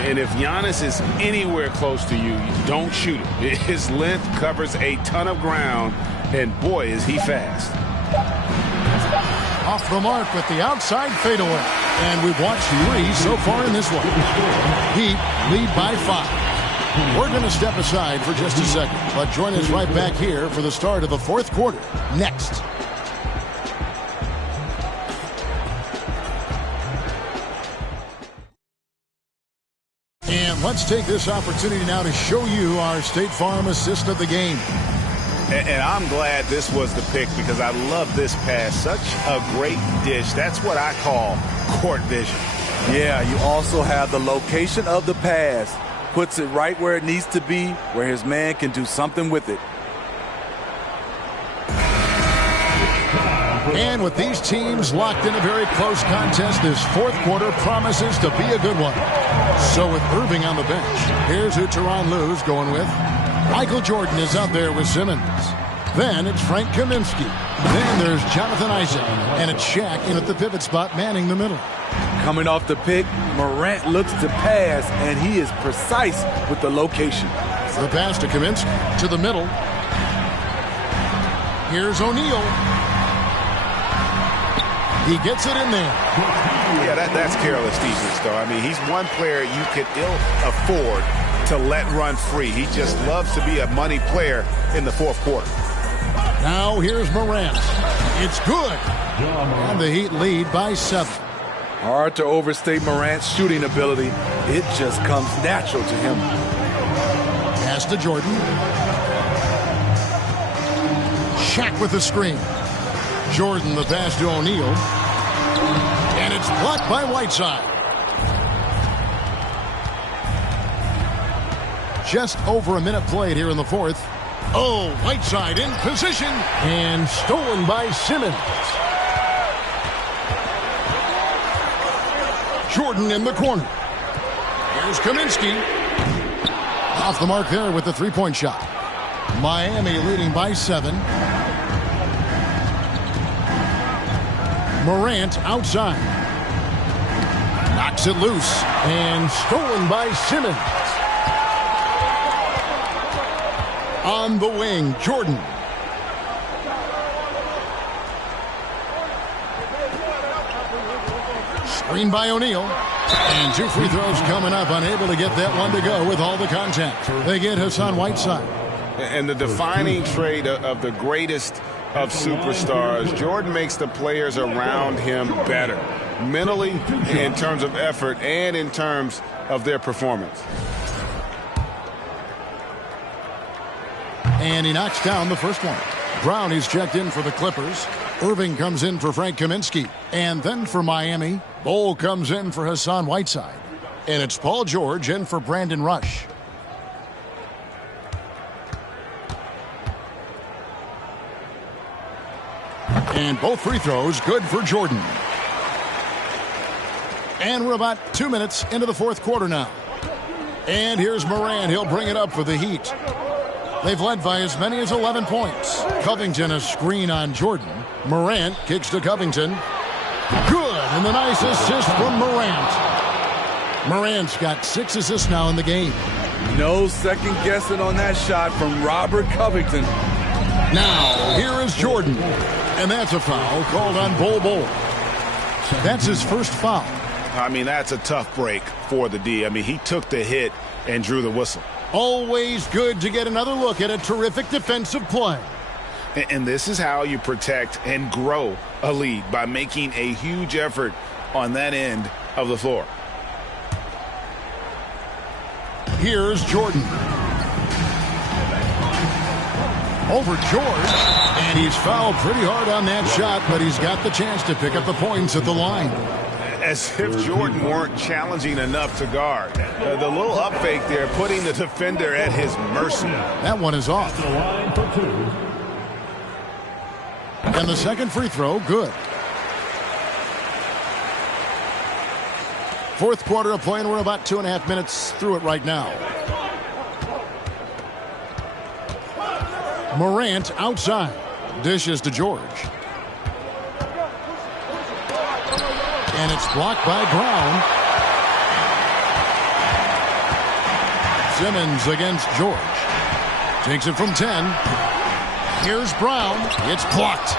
And if Giannis is anywhere close to you, don't shoot it. His length covers a ton of ground, and boy, is he fast. Off the mark with the outside fadeaway. And we've watched 3 so far in this one. Heat lead by 5. We're going to step aside for just a second, but join us right back here for the start of the fourth quarter. Next. And let's take this opportunity now to show you our State Farm assist of the game. And I'm glad this was the pick because I love this pass. Such a great dish. That's what I call court vision. Yeah, you also have the location of the pass. Puts it right where it needs to be, where his man can do something with it. And with these teams locked in a very close contest, this fourth quarter promises to be a good one. So with Irving on the bench, here's who Tyronn Lue's going with. Michael Jordan is out there with Simmons. Then it's Frank Kaminsky. Then there's Jonathan Isaac. And it's Shaq in at the pivot spot, manning the middle. Coming off the pick, Morant looks to pass, and he is precise with the location. The pass to Kaminsky to the middle. Here's O'Neal. He gets it in there. Yeah, that's careless defense, though. I mean, he's one player you could ill afford to let run free. He just loves to be a money player in the fourth quarter. Now here's Morant. It's good. And the Heat lead by 7. Hard to overstate Morant's shooting ability. It just comes natural to him. Pass to Jordan. Shaq with the screen. Jordan the pass to O'Neal. And it's blocked by Whiteside. Just over a minute played here in the fourth. Oh, Whiteside in position. And stolen by Simmons. Jordan in the corner. Here's Kaminsky. Off the mark there with the three-point shot. Miami leading by 7. Morant outside. Knocks it loose. And stolen by Simmons. On the wing, Jordan. Screen by O'Neal. And 2 free throws coming up. Unable to get that one to go with all the contact. They get Hassan Whiteside. And the defining trait of the greatest of superstars, Jordan makes the players around him better. Mentally, in terms of effort, and in terms of their performance. And he knocks down the first one. Brown, he's checked in for the Clippers. Irving comes in for Frank Kaminsky. And then for Miami, Bol comes in for Hassan Whiteside. And it's Paul George in for Brandon Rush. And both free throws good for Jordan. And we're about 2 minutes into the fourth quarter now. And here's Morant. He'll bring it up for the Heat. They've led by as many as 11 points. Covington a screen on Jordan. Morant kicks to Covington. Good, and the nice assist from Morant. Morant's got 6 assists now in the game. No second guessing on that shot from Robert Covington. Now, here is Jordan. And that's a foul called on Bol. That's his first foul. I mean, that's a tough break for the D. I mean, he took the hit and drew the whistle. Always good to get another look at a terrific defensive play. And this is how you protect and grow a lead, by making a huge effort on that end of the floor. Here's Jordan. Over George. And he's fouled pretty hard on that shot, but he's got the chance to pick up the points at the line. As if Jordan weren't challenging enough to guard. The little up fake there, putting the defender at his mercy. That one is off. And the second free throw, good. Fourth quarter of play, and we're about 2.5 minutes through it right now. Morant outside. Dishes to George. And it's blocked by Brown. Simmons against George. Takes it from 10. Here's Brown. It's blocked.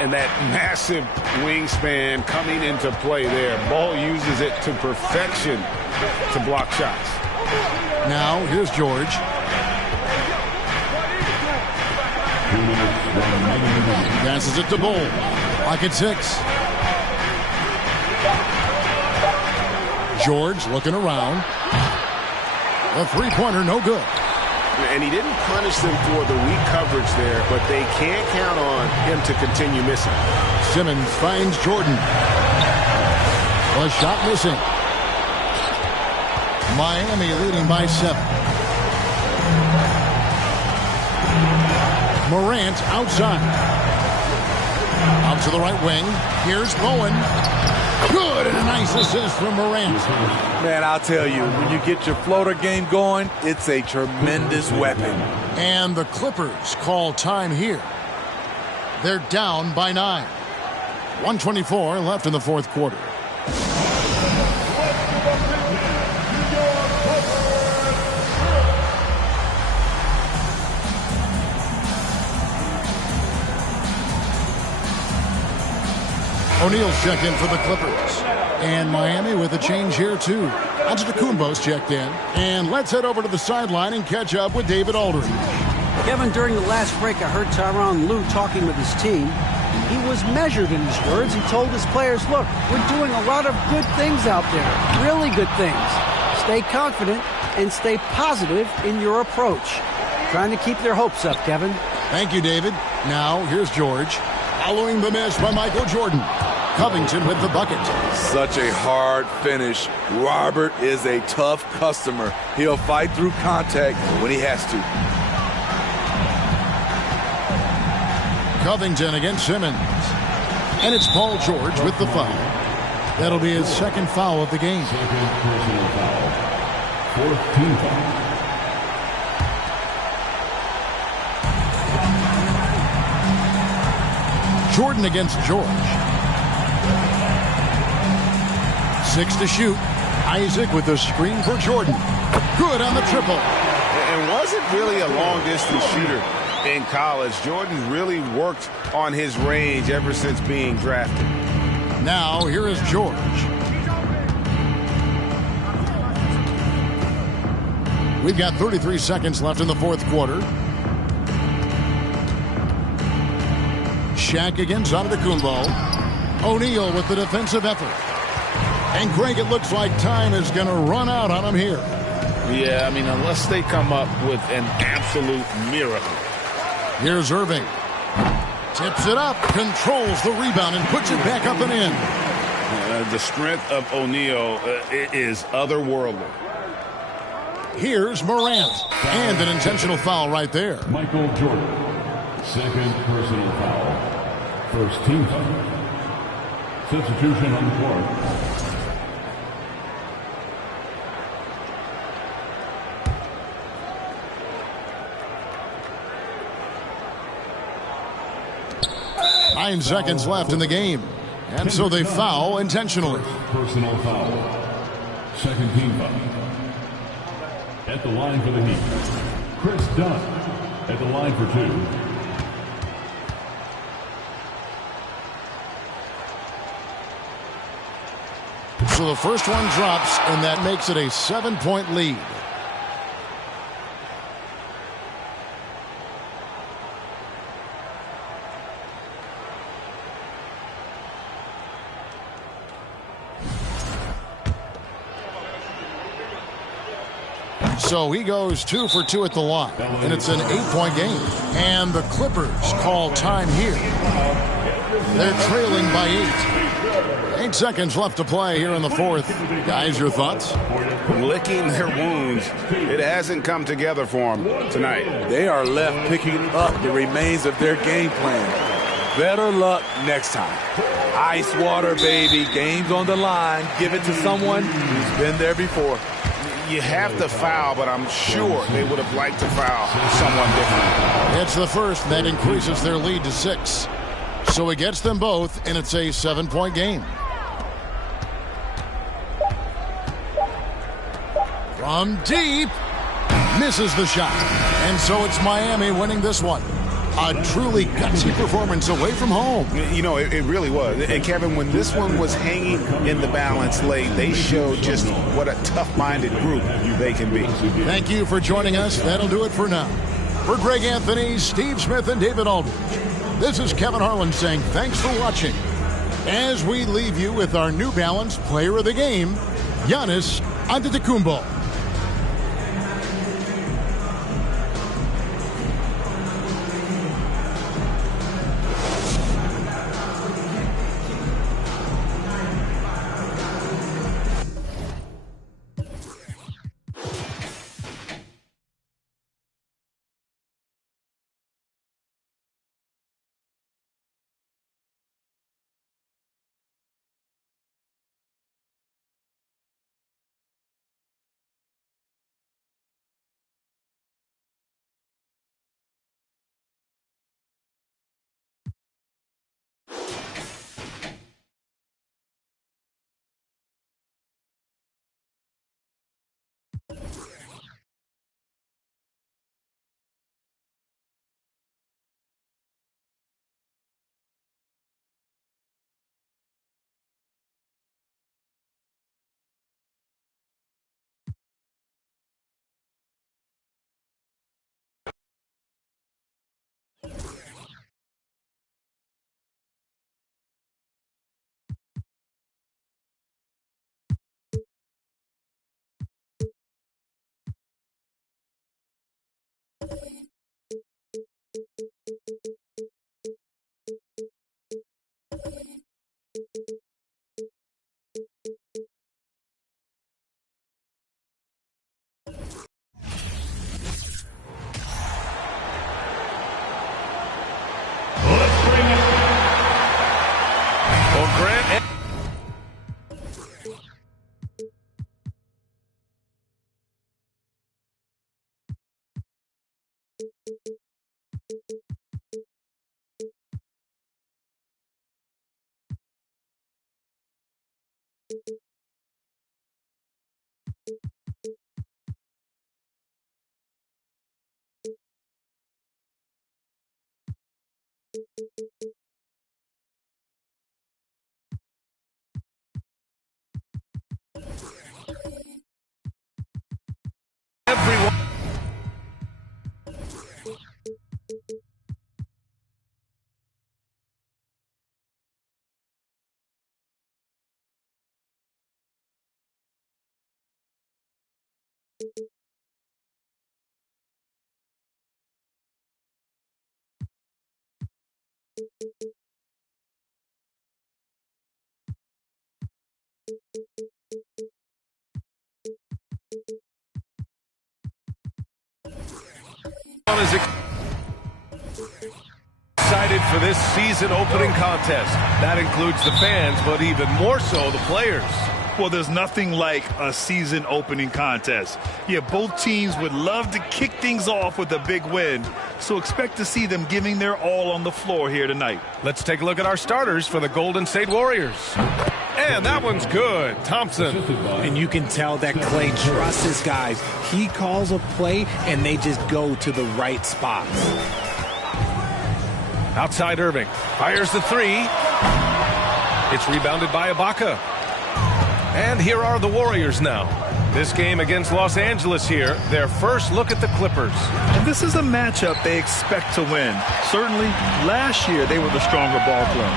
And that massive wingspan coming into play there. Ball uses it to perfection to block shots. Now, here's George. Passes it to Bol. Clock at 6. George looking around. A three-pointer, no good. And he didn't punish them for the weak coverage there, but they can't count on him to continue missing. Simmons finds Jordan. A shot missing. Miami leading by 7. Morant outside. Out to the right wing. Here's Bowen. Good, and a nice assist from Morant. Man, I'll tell you, when you get your floater game going, it's a tremendous weapon. And the Clippers call time here. They're down by 9. 1:24 left in the fourth quarter. O'Neal's checked in for the Clippers. And Miami with a change here, too. Antetokounmpo's checked in. And let's head over to the sideline and catch up with David Aldridge. Kevin, during the last break, I heard Tyronn Lue talking with his team. He was measured in his words. He told his players, look, we're doing a lot of good things out there, really good things. Stay confident and stay positive in your approach. Trying to keep their hopes up, Kevin. Thank you, David. Now, here's George. Following the miss by Michael Jordan. Covington with the bucket. Such a hard finish. Robert is a tough customer. He'll fight through contact when he has to. Covington against Simmons. And it's Paul George with the foul. That'll be his second foul of the game. Second personal foul. Fourth team foul. Jordan against George. 6 to shoot. Isaac with the screen for Jordan. Good on the triple. And wasn't really a long-distance shooter in college. Jordan really worked on his range ever since being drafted. Now, here is George. We've got 33 seconds left in the fourth quarter. Shaq against Antetokounmpo. O'Neal with the defensive effort. And Greg, it looks like time is going to run out on him here. Yeah, I mean, unless they come up with an absolute miracle. Here's Irving. Tips it up, controls the rebound, and puts it back up and in. The strength of O'Neal is otherworldly. Here's Morant. And an intentional foul right there. Michael Jordan. Second personal foul. First team foul. Substitution on the court. Nine seconds left in the game. And so they foul intentionally. Personal foul. Second team foul. At the line for the Heat, Chris Dunn. At the line for 2. So the first one drops, and that makes it a 7-point lead. So he goes 2 for 2 at the line, and it's an 8-point game. And the Clippers call time here. They're trailing by 8. 8 seconds left to play here in the fourth. Guys, your thoughts? Licking their wounds. It hasn't come together for them tonight. They are left picking up the remains of their game plan. Better luck next time. Ice water, baby. Game's on the line. Give it to someone who's been there before. You have to foul, but I'm sure they would have liked to foul someone different. It's the first. That increases their lead to 6. So he gets them both, and it's a 7-point game. From deep, misses the shot. And so it's Miami winning this one. A truly gutsy performance away from home. You know, it really was. And Kevin, when this one was hanging in the balance late, they showed just what a tough-minded group they can be. Thank you for joining us. That'll do it for now. For Greg Anthony, Steve Smith, and David Aldridge, this is Kevin Harlan saying thanks for watching. As we leave you with our New Balance Player of the Game, Giannis Antetokounmpo. Everyone. Is excited for this season opening contest. That includes the fans, but even more so the players. Well, there's nothing like a season opening contest. Yeah, both teams would love to kick things off with a big win, so expect to see them giving their all on the floor here tonight. Let's take a look at our starters for the Golden State Warriors. And that one's good. Thompson. And you can tell that Clay trusts his guys. He calls a play, and they just go to the right spots. Outside Irving. Fires the three. It's rebounded by Ibaka. And here are the Warriors now. This game against Los Angeles here, their first look at the Clippers. And this is a matchup they expect to win. Certainly, last year they were the stronger ball club.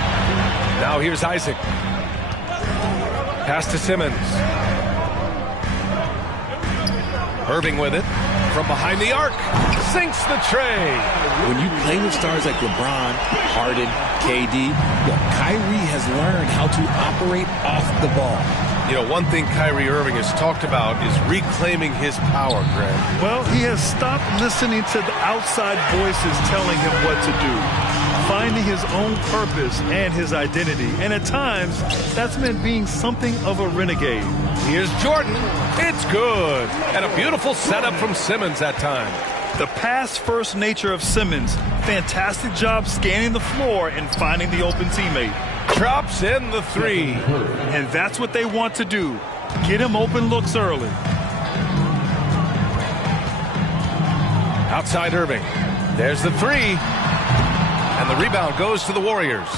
Now here's Isaac. Pass to Simmons. Irving with it. From behind the arc. Sinks the tray. When you play with stars like LeBron, Harden, KD, Kyrie has learned how to operate off the ball. You know, one thing Kyrie Irving has talked about is reclaiming his power, Greg. Well, he has stopped listening to the outside voices telling him what to do, finding his own purpose and his identity. And at times, that's meant being something of a renegade. Here's Jordan. It's good. And a beautiful setup from Simmons that time. The pass-first nature of Simmons, fantastic job scanning the floor and finding the open teammate. Drops in the three. And that's what they want to do. Get him open looks early. Outside Irving. There's the three. And the rebound goes to the Warriors.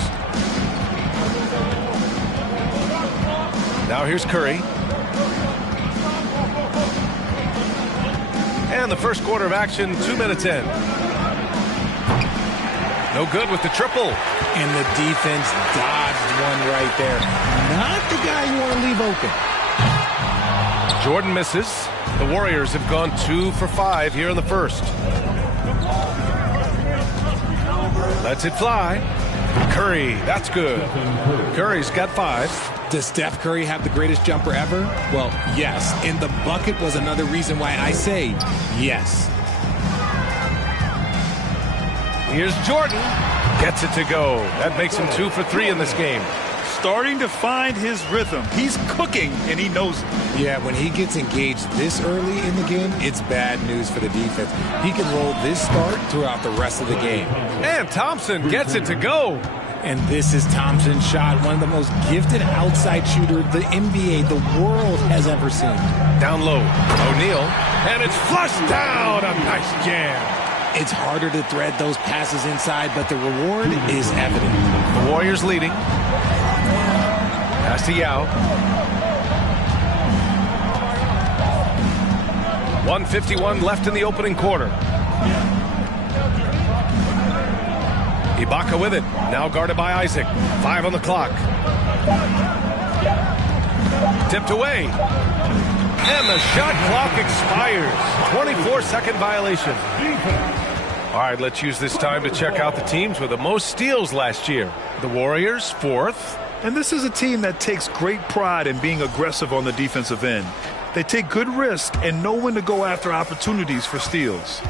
Now here's Curry. And the first quarter of action, 2 minutes in. No good with the triple. And the defense dodged one right there. Not the guy you want to leave open. Jordan misses. The Warriors have gone 2 for 5 here in the first. Lets it fly. Curry, that's good. Curry's got 5. Does Steph Curry have the greatest jumper ever? Well, yes. And the bucket was another reason why I say yes. Here's Jordan. Gets it to go. That makes him 2 for 3 in this game. Starting to find his rhythm. He's cooking, and he knows it. Yeah, when he gets engaged this early in the game, it's bad news for the defense. He can roll this start throughout the rest of the game. And Thompson gets it to go. And this is Thompson's shot, one of the most gifted outside shooters the NBA, the world has ever seen. Down low, O'Neal, and it's flushed down. A nice jam. It's harder to thread those passes inside, but the reward is evident. The Warriors leading. Pass to Yao. 1:51 left in the opening quarter. Ibaka with it. Now guarded by Isaac. 5 on the clock. Tipped away. And the shot clock expires. 24-second violation. All right, let's use this time to check out the teams with the most steals last year. The Warriors, 4th. And this is a team that takes great pride in being aggressive on the defensive end. They take good risk and know when to go after opportunities for steals.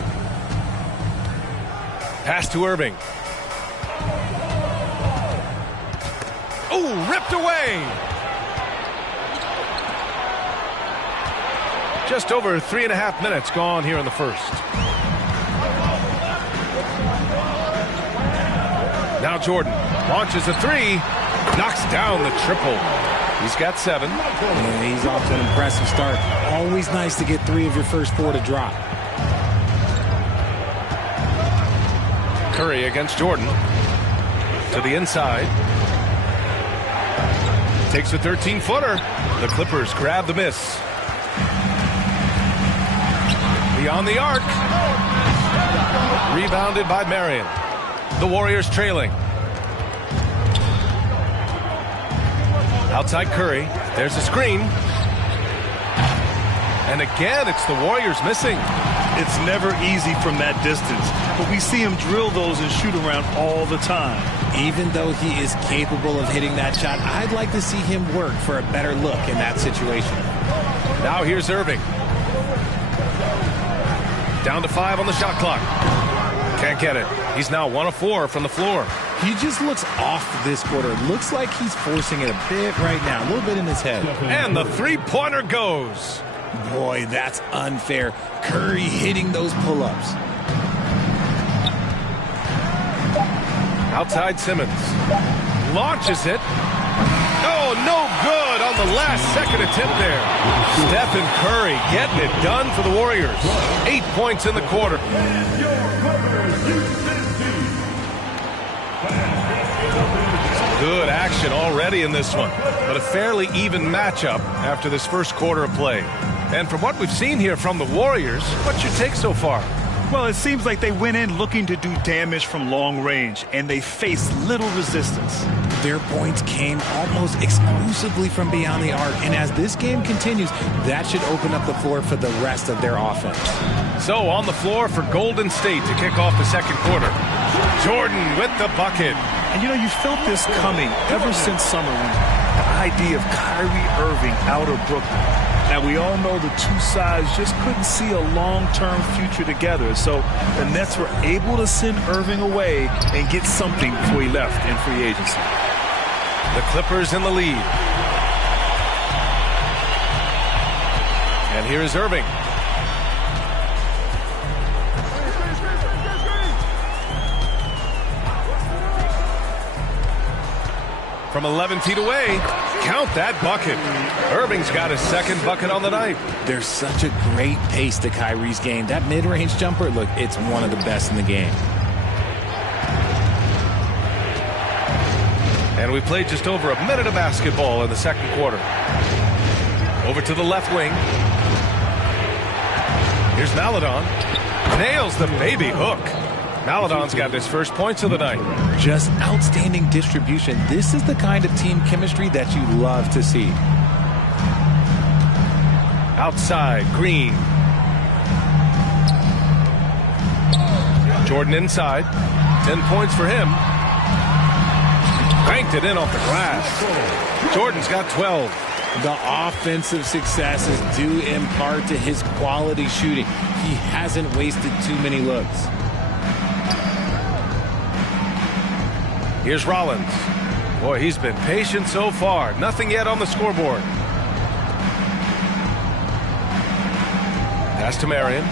Pass to Irving. Ooh, ripped away. Just over 3.5 minutes gone here in the first. Now Jordan launches a three, knocks down the triple. He's got 7. Yeah, he's off to an impressive start. Always nice to get 3 of your first 4 to drop. Curry against Jordan. To the inside. Takes a 13-footer. The Clippers grab the miss. Beyond the arc. Rebounded by Marion. The Warriors trailing. Outside Curry. There's a screen. And again, it's the Warriors missing. It's never easy from that distance, but we see him drill those and shoot around all the time. Even though he is capable of hitting that shot, I'd like to see him work for a better look in that situation. Now here's Irving. Down to 5 on the shot clock. Can't get it. He's now 1 of 4 from the floor. He just looks off this quarter. Looks like he's forcing it a bit right now, a little bit in his head. And the three-pointer goes. Boy, that's unfair. Curry hitting those pull-ups. Outside Simmons. Launches it. Oh, no good on the last second attempt there. Stephen Curry getting it done for the Warriors. 8 points in the quarter. Good action already in this one, but a fairly even matchup after this first quarter of play. And from what we've seen here from the Warriors, what's your take so far? Well, it seems like they went in looking to do damage from long range, and they faced little resistance. Their points came almost exclusively from beyond the arc, and as this game continues, that should open up the floor for the rest of their offense. So on the floor for Golden State to kick off the second quarter. Jordan with the bucket. And you know, you felt this coming ever since summer league. The idea of Kyrie Irving out of Brooklyn. Now, we all know the two sides just couldn't see a long-term future together. So the Nets were able to send Irving away and get something before he left in free agency. The Clippers in the lead. And here is Irving. From 11 feet away, count that bucket. Irving's got his second bucket on the night. There's such a great pace to Kyrie's game. That mid-range jumper, look, it's one of the best in the game. And we played just over a minute of basketball in the second quarter. Over to the left wing. Here's Maledon. Nails the baby hook. Maledon's got his first points of the night. Just outstanding distribution. This is the kind of team chemistry that you love to see. Outside, Green. Jordan inside. 10 points for him. Banked it in off the glass. Jordan's got 12. The offensive successes due in part to his quality shooting. He hasn't wasted too many looks. Here's Rollins. Boy, he's been patient so far. Nothing yet on the scoreboard. Pass to Marion.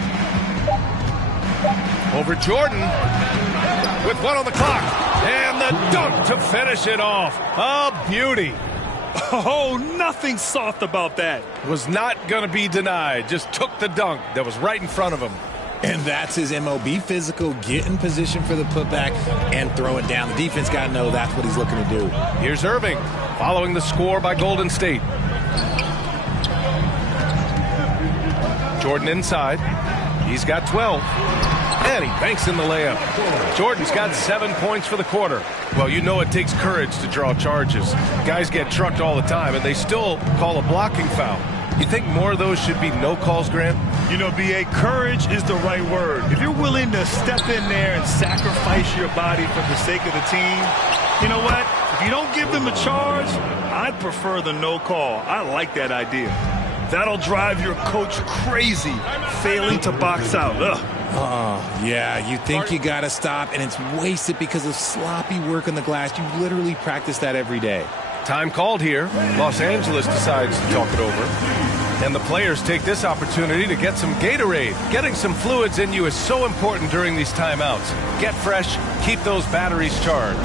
Over Jordan. With 1 on the clock. And the dunk to finish it off. A beauty. Oh, nothing soft about that. Was not going to be denied. Just took the dunk that was right in front of him. And that's his MO. Be physical, get in position for the putback, and throw it down. The defense got to know that's what he's looking to do. Here's Irving, following the score by Golden State. Jordan inside. He's got 12. And he banks in the layup. Jordan's got 7 points for the quarter. Well, you know it takes courage to draw charges. Guys get trucked all the time, and they still call a blocking foul. You think more of those should be no calls, Grant? You know, B.A., courage is the right word. If you're willing to step in there and sacrifice your body for the sake of the team, you know what? If you don't give them a charge, I'd prefer the no call. I like that idea. That'll drive your coach crazy, failing to box out. Ugh. Oh, yeah, you think you got to stop, and it's wasted because of sloppy work on the glass. You literally practice that every day. Time called here. Los Angeles decides to talk it over. And the players take this opportunity to get some Gatorade. Getting some fluids in you is so important during these timeouts. Get fresh, keep those batteries charged.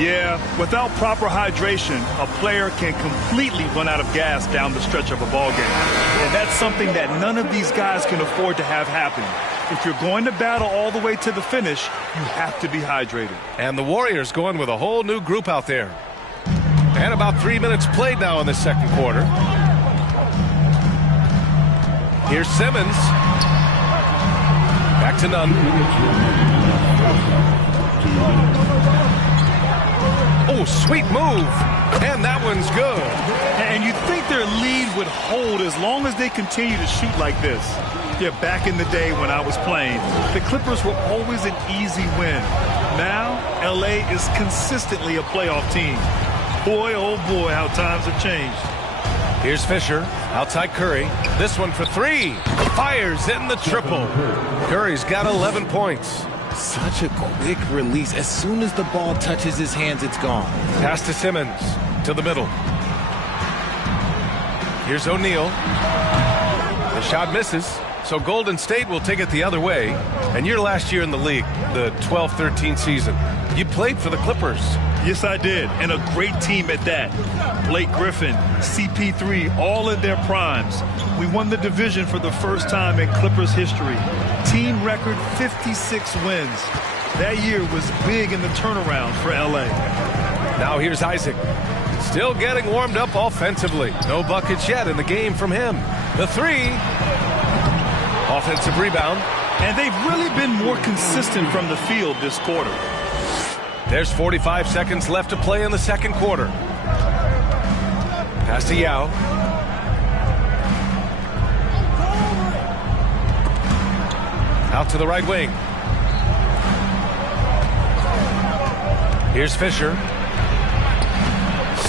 Yeah, without proper hydration, a player can completely run out of gas down the stretch of a ball game. And that's something that none of these guys can afford to have happen. If you're going to battle all the way to the finish, you have to be hydrated. And the Warriors going with a whole new group out there. And about 3 minutes played now in the second quarter. Here's Simmons. Back to Nunn. Oh, sweet move. And that one's good. And you think their lead would hold as long as they continue to shoot like this. Yeah, back in the day when I was playing, the Clippers were always an easy win. Now, LA is consistently a playoff team. Boy, oh boy, how times have changed. Here's Fisher, outside Curry. This one for three. Fires in the triple. Curry's got 11 points. Such a quick release. As soon as the ball touches his hands, it's gone. Pass to Simmons, to the middle. Here's O'Neal. The shot misses, so Golden State will take it the other way. And your last year in the league, the 12-13 season, you played for the Clippers. Yes, I did, and a great team at that. Blake Griffin, CP3, all in their primes. We won the division for the first time in Clippers history. Team record 56 wins. That year was big in the turnaround for LA. Now here's Isaac. Still getting warmed up offensively. No buckets yet in the game from him. The three. Offensive rebound. And they've really been more consistent from the field this quarter. There's 45 seconds left to play in the second quarter. Pass to Yao. Out to the right wing. Here's Fisher.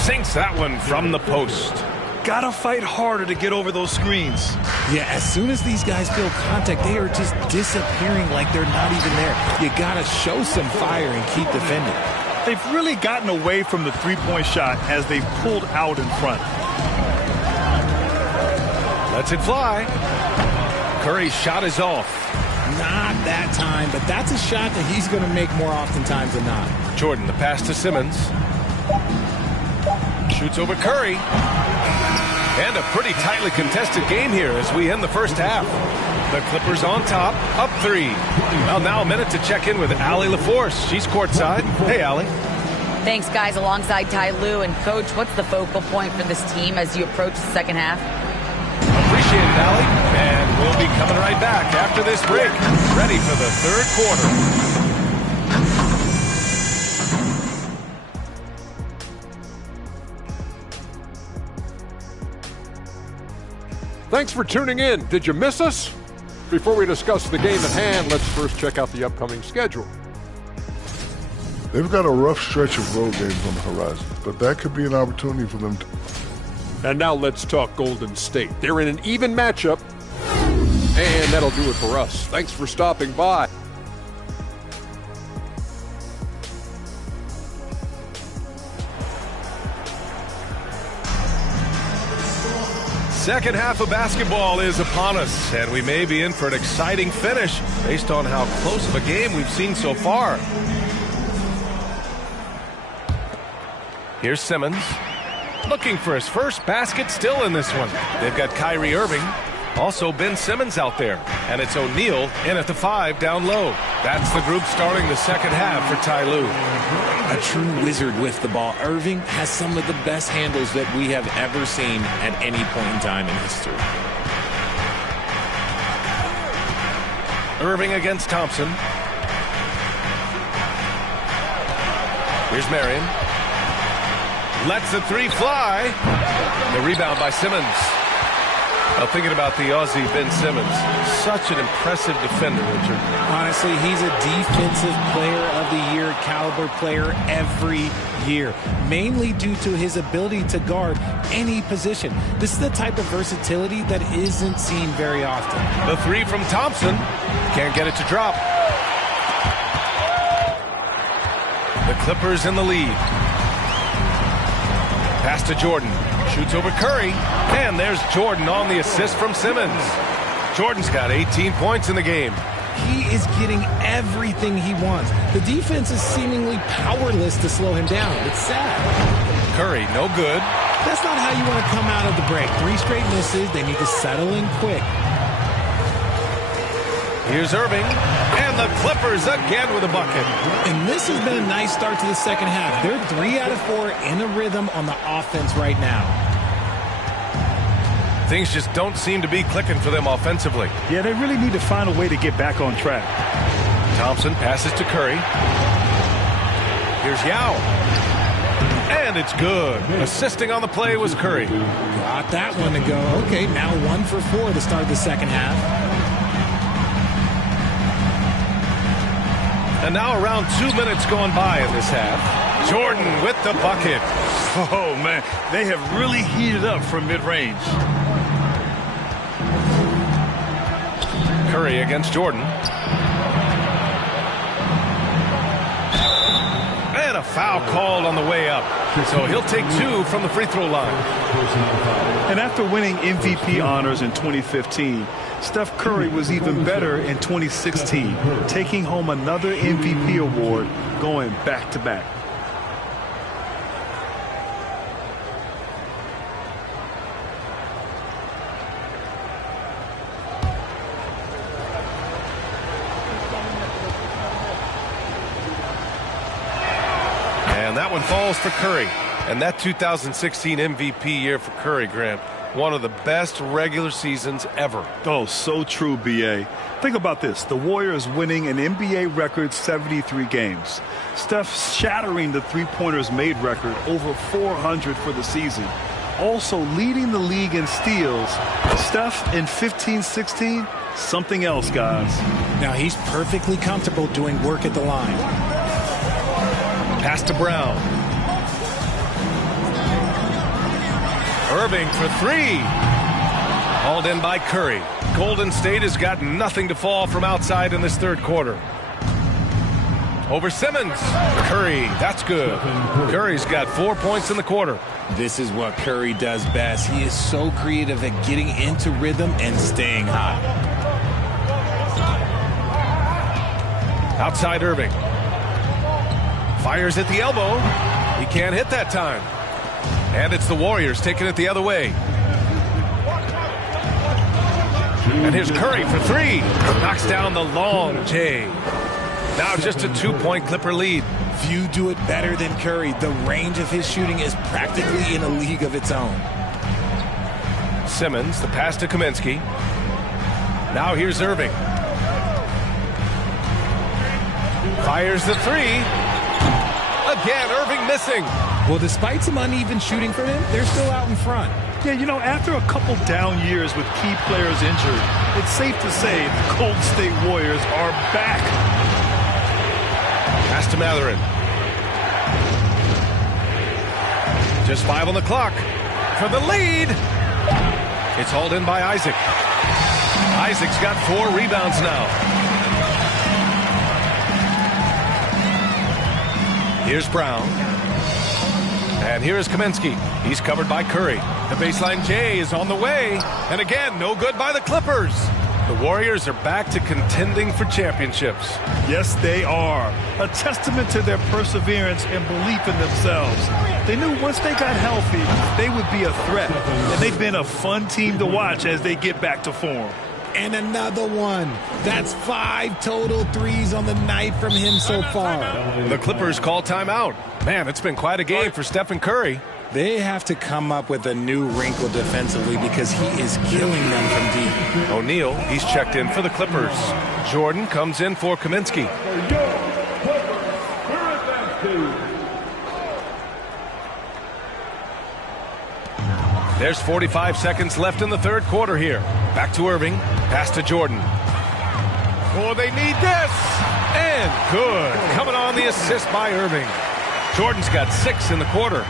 Sinks that one from the post. Gotta fight harder to get over those screens. Yeah, as soon as these guys feel contact, they are just disappearing like they're not even there. You gotta show some fire and keep defending. They've really gotten away from the three-point shot as they've pulled out in front. Lets it fly. Curry's shot is off. Not that time, but that's a shot that he's going to make more oftentimes than not. Jordan, the pass to Simmons. Shoots over Curry. And a pretty tightly contested game here as we end the first half. The Clippers on top, up three. Well, now a minute to check in with Allie LaForce. She's courtside. Hey, Allie. Thanks, guys. Alongside Ty Lue. And, Coach, what's the focal point for this team as you approach the second half? Appreciate it, Allie. And we'll be coming right back after this break. Ready for the third quarter. Thanks for tuning in. Did you miss us? Before we discuss the game at hand, let's first check out the upcoming schedule. They've got a rough stretch of road games on the horizon, but that could be an opportunity for them to... And now let's talk Golden State. They're in an even matchup, and that'll do it for us. Thanks for stopping by. Second half of basketball is upon us, and we may be in for an exciting finish based on how close of a game we've seen so far. Here's Simmons. Looking for his first basket still in this one. They've got Kyrie Irving. Also Ben Simmons out there. And it's O'Neal in at the 5 down low. That's the group starting the second half for Ty Lue. A true wizard with the ball. Irving has some of the best handles that we have ever seen at any point in time in history. Irving against Thompson. Here's Marion. Lets the three fly. The rebound by Simmons. Now thinking about the Aussie Ben Simmons, such an impressive defender, Richard. Honestly, he's a defensive player of the year caliber player every year, mainly due to his ability to guard any position. This is the type of versatility that isn't seen very often. The three from Thompson. Can't get it to drop. The Clippers in the lead. Pass to Jordan. Shoots over Curry. And there's Jordan on the assist from Simmons. Jordan's got 18 points in the game. He is getting everything he wants. The defense is seemingly powerless to slow him down. It's sad. Curry, no good. That's not how you want to come out of the break. 3 straight misses. They need to settle in quick. Here's Irving, and the Clippers again with a bucket. And this has been a nice start to the second half. They're 3 out of 4 in a rhythm on the offense right now. Things just don't seem to be clicking for them offensively. Yeah, they really need to find a way to get back on track. Thompson passes to Curry. Here's Yao. And it's good. Assisting on the play was Curry. Got that one to go. Okay, now 1 for 4 to start the second half. And now around 2 minutes going by in this half. Jordan with the bucket. Oh, man, they have really heated up from mid-range. Curry against Jordan. And a foul called on the way up. So he'll take 2 from the free throw line. And after winning MVP honors in 2015, Steph Curry was even better in 2016, taking home another MVP award, going back-to-back. And that one falls for Curry. And that 2016 MVP year for Curry, Grant, one of the best regular seasons ever. Oh, so true, B.A. Think about this. The Warriors winning an NBA record 73 games. Steph shattering the three-pointers made record, over 400 for the season. Also leading the league in steals. Steph in 15-16, something else, guys. Now he's perfectly comfortable doing work at the line. Pass to Brown. Irving for 3. Hauled in by Curry. Golden State has got nothing to fall from outside in this third quarter. Over Simmons. Curry, that's good. Curry's got 4 points in the quarter. This is what Curry does best. He is so creative at getting into rhythm and staying hot. Outside Irving. Fires at the elbow. He can't hit that time. And it's the Warriors taking it the other way. And here's Curry for 3. Knocks down the long J. Now just a 2-point Clipper lead. Few do it better than Curry. The range of his shooting is practically in a league of its own. Simmons, the pass to Kaminsky. Now here's Irving. Fires the 3. Again, Irving missing. Well, despite some uneven shooting from him, they're still out in front. Yeah, you know, after a couple down years with key players injured, it's safe to say the Golden State Warriors are back. Pass to Mathurin. Just 5 on the clock for the lead. It's hauled in by Isaac. Isaac's got 4 rebounds now. Here's Brown. And here's Kaminsky. He's covered by Curry. The baseline J is on the way. And again, no good by the Clippers. The Warriors are back to contending for championships. Yes, they are. A testament to their perseverance and belief in themselves. They knew once they got healthy, they would be a threat. And they've been a fun team to watch as they get back to form. And another one. That's 5 total threes on the night from him so far. The Clippers call timeout. Man, it's been quite a game for Stephen Curry. They have to come up with a new wrinkle defensively because he is killing them from deep. O'Neal, he's checked in for the Clippers. Jordan comes in for Kaminsky. There's 45 seconds left in the third quarter here. Back to Irving. Pass to Jordan. Oh, they need this. And good. Coming on the assist by Irving. Jordan's got 6 in the quarter.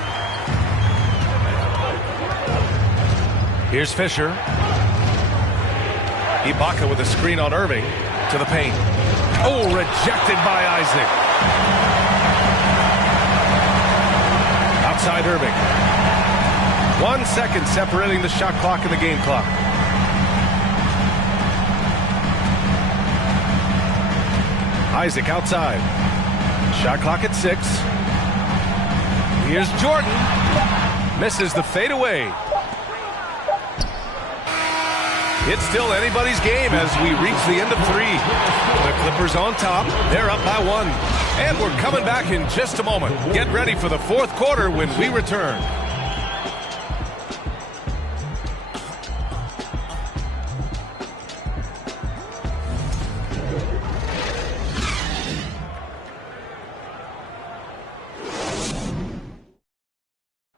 Here's Fisher. Ibaka with a screen on Irving to the paint. Oh, rejected by Isaac. Outside Irving. 1 second separating the shot clock and the game clock. Isaac outside. Shot clock at 6. Here's Jordan. Misses the fadeaway. It's still anybody's game as we reach the end of 3. The Clippers on top. They're up by 1. And we're coming back in just a moment. Get ready for the 4th quarter when we return.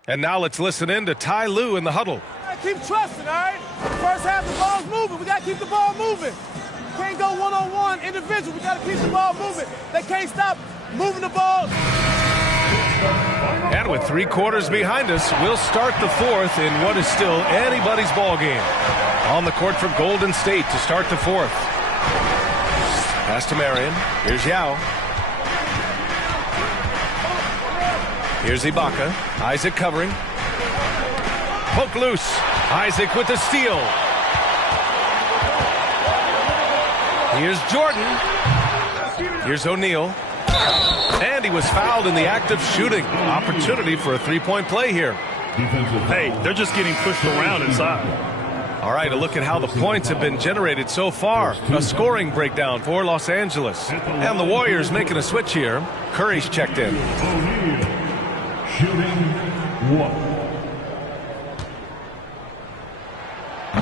And now let's listen in to Ty Lue in the huddle. Keep trusting, all right? First half, the ball's moving. We got to keep the ball moving. Can't go one-on-one individual. We got to keep the ball moving. They can't stop moving the ball. And with 3 quarters behind us, we'll start the 4th in what is still anybody's ball game. On the court for Golden State to start the 4th. Pass to Marion. Here's Yao. Here's Ibaka. Isaac covering. Poke loose. Isaac with the steal. Here's Jordan. Here's O'Neal. And he was fouled in the act of shooting. Opportunity for a 3-point play here. Hey, they're just getting pushed around inside. All right, a look at how the points have been generated so far. A scoring breakdown for Los Angeles. And the Warriors making a switch here. Curry's checked in. Shooting 1.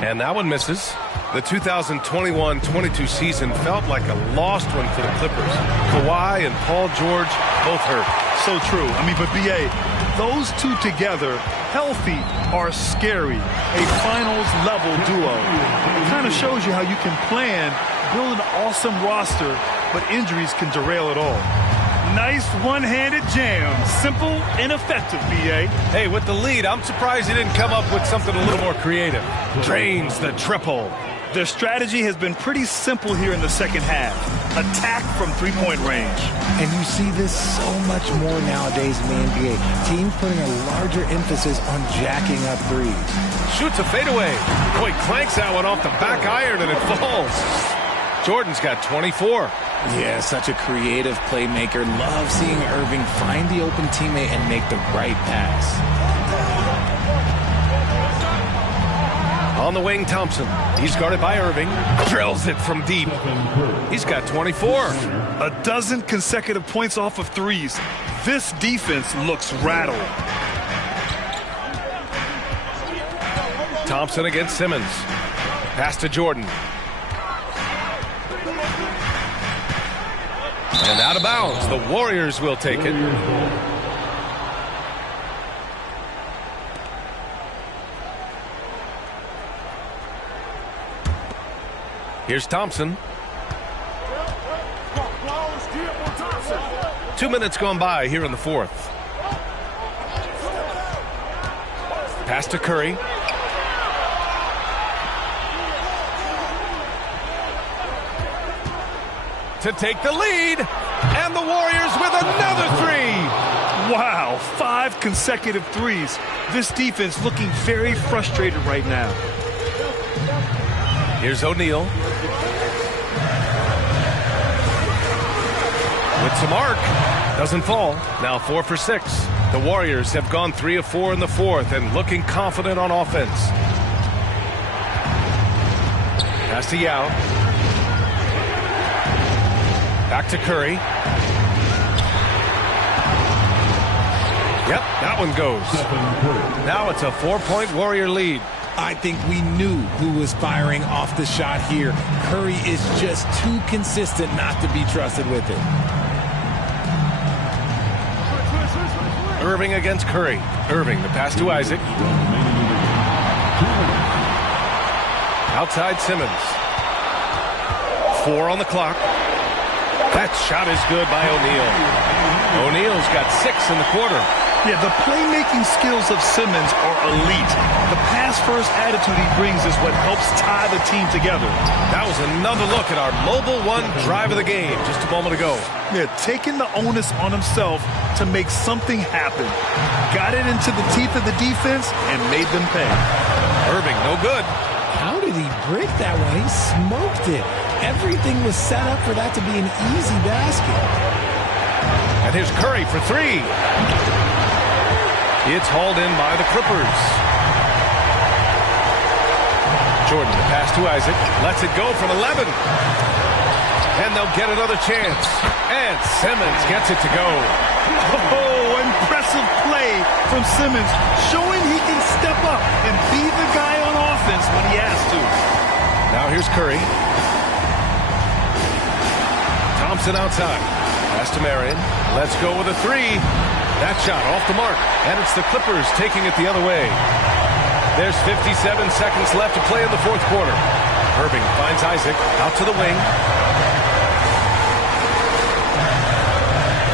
And that one misses. The 2021-22 season felt like a lost one for the Clippers. Kawhi and Paul George both hurt. So true. I mean, but B.A., those two together, healthy, are scary. A finals-level duo. It kind of shows you how you can plan, build an awesome roster, but injuries can derail it all. Nice one-handed jam. Simple and effective, B.A. Hey, with the lead, I'm surprised he didn't come up with something a little more creative. Drains the triple. Their strategy has been pretty simple here in the second half. Attack from three-point range. And you see this so much more nowadays in the NBA. Teams putting a larger emphasis on jacking up threes. Shoots a fadeaway. Boy, clanks that one off the back iron and it falls. Jordan's got 24. Yeah, such a creative playmaker. Love seeing Irving find the open teammate and make the right pass. On the wing, Thompson. He's guarded by Irving. Drills it from deep. He's got 24. A dozen consecutive points off of threes. This defense looks rattled. Thompson against Simmons. Pass to Jordan. And out of bounds. The Warriors will take it. Here's Thompson. 2 minutes gone by here in the 4th. Pass to Curry. To take the lead. And the Warriors with another 3. Wow, 5 consecutive threes. This defense looking very frustrated right now. Here's O'Neal. With some arc. Doesn't fall. Now 4 for 6. The Warriors have gone 3 of 4 in the 4th and looking confident on offense. Pass to Yao. Back to Curry. Yep, that one goes. Now it's a 4-point Warrior lead. I think we knew who was firing off the shot here. Curry is just too consistent not to be trusted with it. Irving against Curry. Irving, the pass to Isaac. Outside Simmons. 4 on the clock. That shot is good by O'Neal. O'Neal's got 6 in the quarter. Yeah, the playmaking skills of Simmons are elite. The pass-first attitude he brings is what helps tie the team together. That was another look at our Mobile One drive of the game just a moment ago. Yeah, taking the onus on himself to make something happen. Got it into the teeth of the defense and made them pay. Irving, no good. How did he break that one? He smoked it. Everything was set up for that to be an easy basket. And here's Curry for 3. It's hauled in by the Clippers. Jordan, the pass to Isaac. Lets it go from 11. And they'll get another chance. And Simmons gets it to go. Oh, impressive play from Simmons, showing he can step up and be the guy on offense when he has to. Now here's Curry. Thompson outside. Pass to Marion. Let's go with a three. That shot off the mark. And it's the Clippers taking it the other way. There's 57 seconds left to play in the fourth quarter. Irving finds Isaac out to the wing.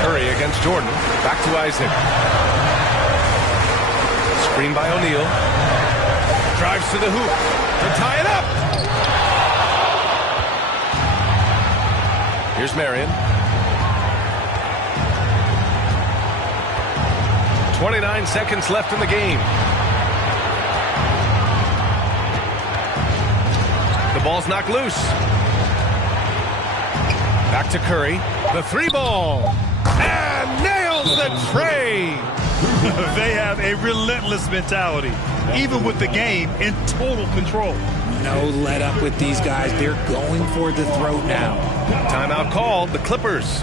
Curry against Jordan. Back to Isaac. Screen by O'Neal. Drives to the hoop to tie it up. Here's Marion. 29 seconds left in the game. The ball's knocked loose. Back to Curry. The three ball. And nails the tray. They have a relentless mentality, even with the game in total control. No let up with these guys. They're going for the throat now. Timeout called. The Clippers.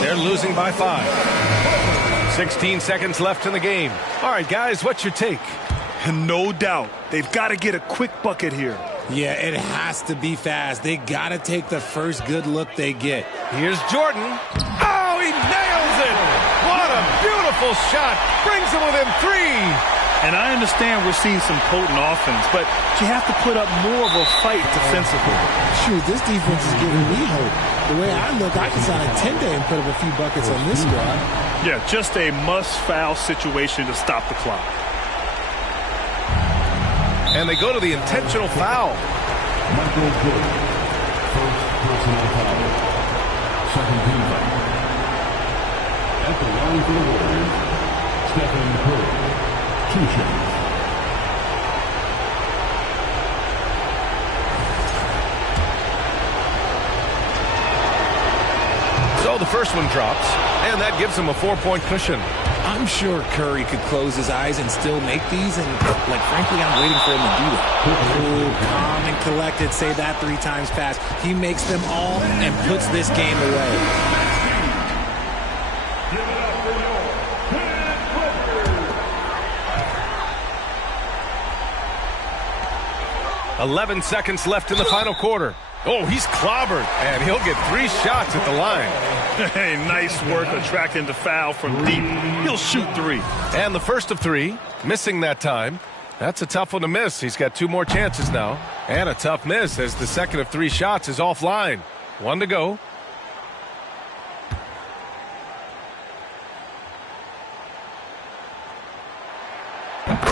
They're losing by 5. 16 seconds left in the game. All right, guys, what's your take? No doubt. They've got to get a quick bucket here. Yeah, it has to be fast. They got to take the first good look they get. Here's Jordan. Oh, he nails it. What a beautiful shot. Brings him within 3. And I understand we're seeing some potent offense, but you have to put up more of a fight defensively. Shoot, this defense is giving me hope. The way I look, I can sign a 10-day and put up a few buckets on this squad. Yeah, just a must-foul situation to stop the clock. And they go to the intentional foul. Michael Jordan, first personal foul. Second team foul. At the line for the Warriors, Stephen Curry. 2 shots. So the first one drops, and that gives him a 4-point cushion. I'm sure Curry could close his eyes and still make these, and, like, frankly, I'm waiting for him to do that. Cool, calm, and collected. Say that 3 times fast. He makes them all and puts this game away. 11 seconds left in the final quarter. Oh, he's clobbered, and he'll get 3 shots at the line. Hey, nice work attracting the foul from deep. He'll shoot 3. And the first of 3, missing that time. That's a tough one to miss. He's got 2 more chances now. And a tough miss as the second of 3 shots is offline. 1 to go.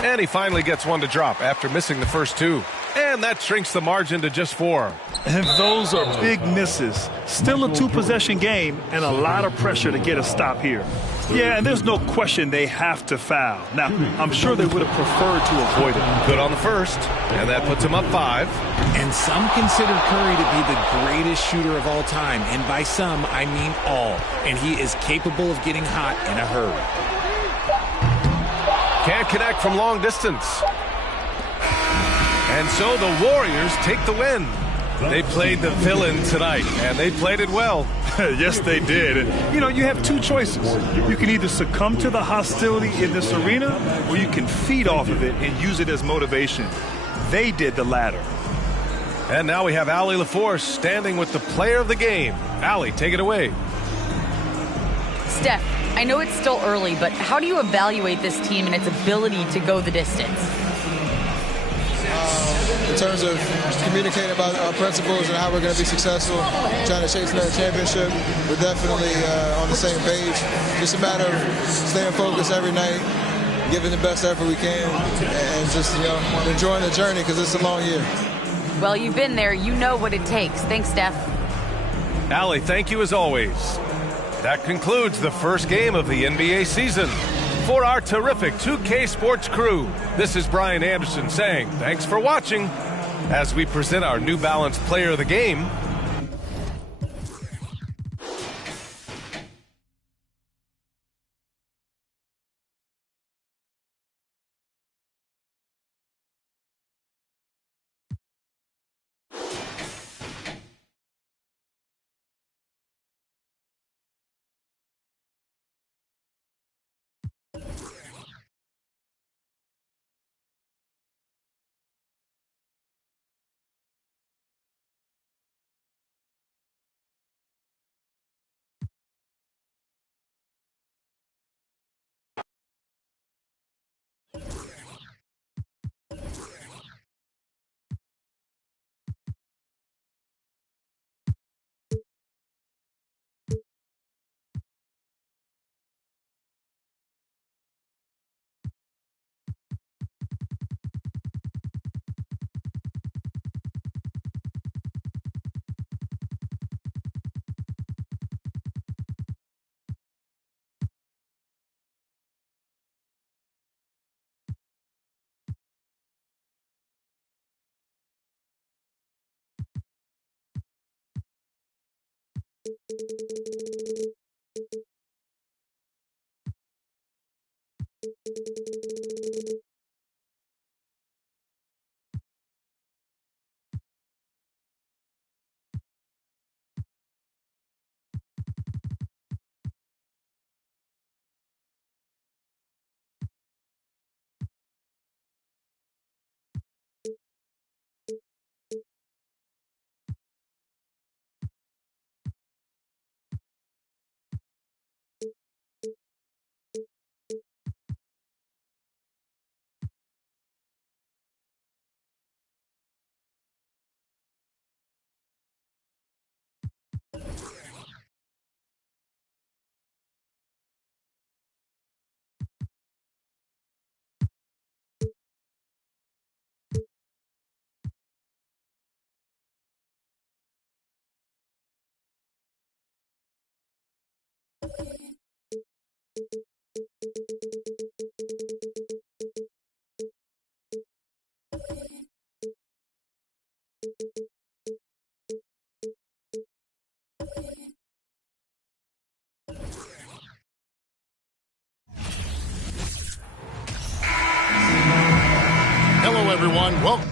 And he finally gets 1 to drop after missing the first 2. And that shrinks the margin to just 4. And those are big misses. Still a 2-possession game and a lot of pressure to get a stop here. Yeah, and there's no question they have to foul. Now, I'm sure they would have preferred to avoid it. Good on the first, and that puts him up 5. And some consider Curry to be the greatest shooter of all time. And by some, I mean all. And he is capable of getting hot in a hurry. Can't connect from long distance. And so the Warriors take the win. They played the villain tonight, and they played it well. Yes, they did. And, you know, you have 2 choices. You can either succumb to the hostility in this arena, or you can feed off of it and use it as motivation. They did the latter. And now we have Allie LaForce standing with the player of the game. Allie, take it away. Steph, I know it's still early, but how do you evaluate this team and its ability to go the distance? In terms of communicating about our principles and how we're going to be successful, trying to chase another championship, we're definitely on the same page. Just a matter of staying focused every night, giving the best effort we can, and just, you know, enjoying the journey because it's a long year. Well, you've been there. You know what it takes. Thanks, Steph. Allie, thank you as always. That concludes the first game of the NBA season. For our terrific 2K Sports crew, this is Brian Anderson saying thanks for watching as we present our New Balance Player of the Game, Hello, everyone. Welcome.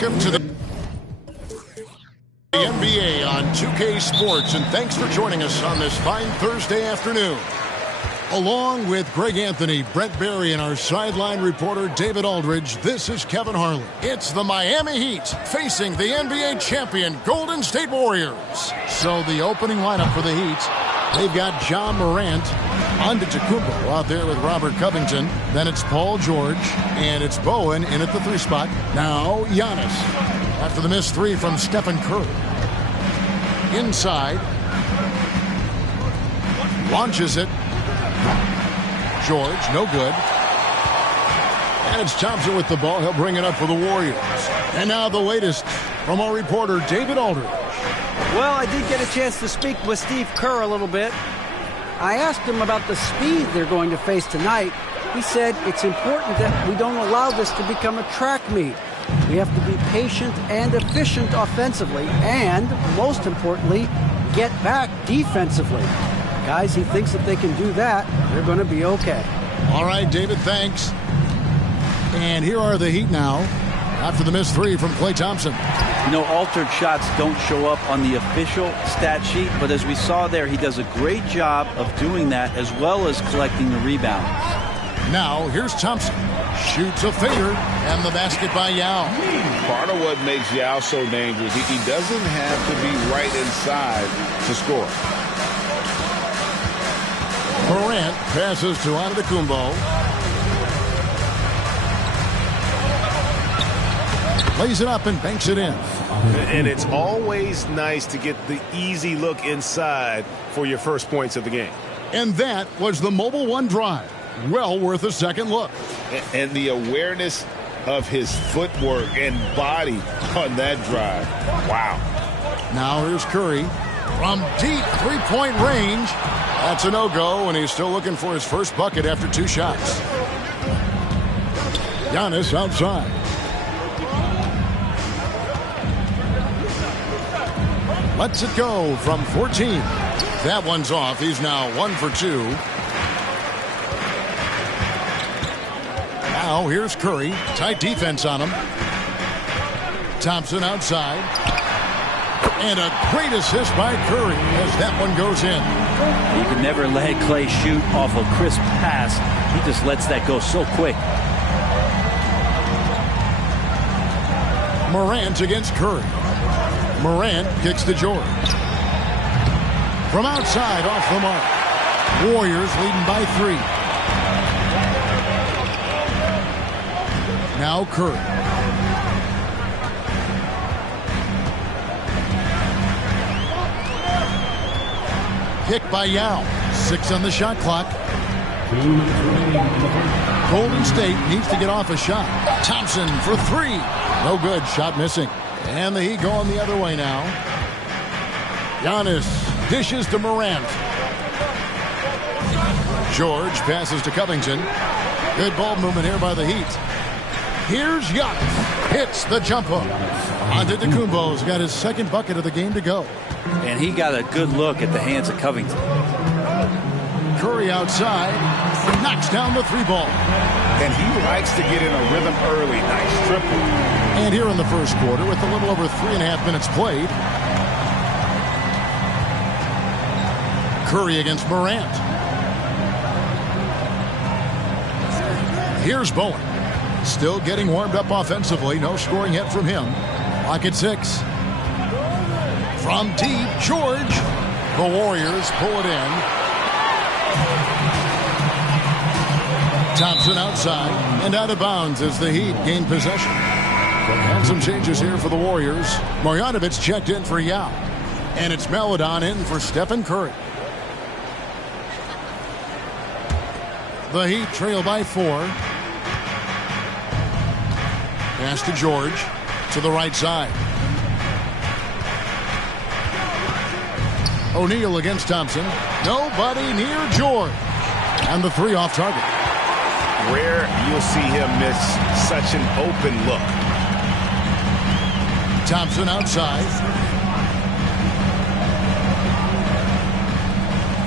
Welcome to the NBA on 2K Sports, and thanks for joining us on this fine Thursday afternoon. Along with Greg Anthony, Brent Barry, and our sideline reporter David Aldridge, this is Kevin Harlan. It's the Miami Heat facing the NBA champion Golden State Warriors. So the opening lineup for the Heat, they've got Ja Morant, Antetokounmpo out there with Robert Covington. Then it's Paul George, and it's Bowen in at the 3 spot. Now Giannis, after the missed 3 from Stephen Curry. Inside, launches it. George, no good. And it's Thompson with the ball. He'll bring it up for the Warriors. And now the latest from our reporter, David Aldridge. Well, I did get a chance to speak with Steve Kerr a little bit. I asked him about the speed they're going to face tonight. He said it's important that we don't allow this to become a track meet. We have to be patient and efficient offensively, and most importantly, get back defensively. Guys, he thinks if they can do that, they're going to be okay. All right, David, thanks. And here are the Heat now after the missed 3 from Klay Thompson. You know, altered shots don't show up on the official stat sheet, but as we saw there, he does a great job of doing that as well as collecting the rebounds. Now, here's Thompson. Shoots a fader, and the basket by Yao. Part of what makes Yao so dangerous, he doesn't have to be right inside to score. Morant passes to Antetokounmpo. Lays it up and banks it in. And it's always nice to get the easy look inside for your first points of the game. And that was the Mobile One drive. Well worth a second look. And the awareness of his footwork and body on that drive. Wow. Now here's Curry. From deep three-point range. That's a no-go, and he's still looking for his first bucket after 2 shots. Giannis outside. Lets it go from 14. That one's off. He's now 1 for 2. Now here's Curry. Tight defense on him. Thompson outside. And a great assist by Curry as that one goes in. You can never let Klay shoot off a crisp pass. He just lets that go so quick. Morant against Curry. Morant kicks to George. From outside, off the mark. Warriors leading by 3. Now Curry. Kick by Yao. 6 on the shot clock. Golden State needs to get off a shot. Thompson for 3. No good. Shot missing. And the Heat going the other way now. Giannis dishes to Morant. George passes to Covington. Good ball movement here by the Heat. Here's Giannis. Hits the jump hook. Antetokounmpo's got his second bucket of the game to go. And he got a good look at the hands of Covington. Curry outside. Knocks down the 3 ball. And he likes to get in a rhythm early. Nice triple. And here in the first quarter, with a little over 3.5 minutes played, Curry against Morant. Here's Bowen. Still getting warmed up offensively. No scoring yet from him. Clock at 6. From deep, George. The Warriors pull it in. Thompson outside and out of bounds as the Heat gain possession. And some changes here for the Warriors. Marjanovic checked in for Yao. And it's Maledon in for Stephen Curry. The Heat trail by 4. Pass to George. To the right side. O'Neal against Thompson. Nobody near George. And the 3 off target. Rare you'll see him miss such an open look. Thompson outside.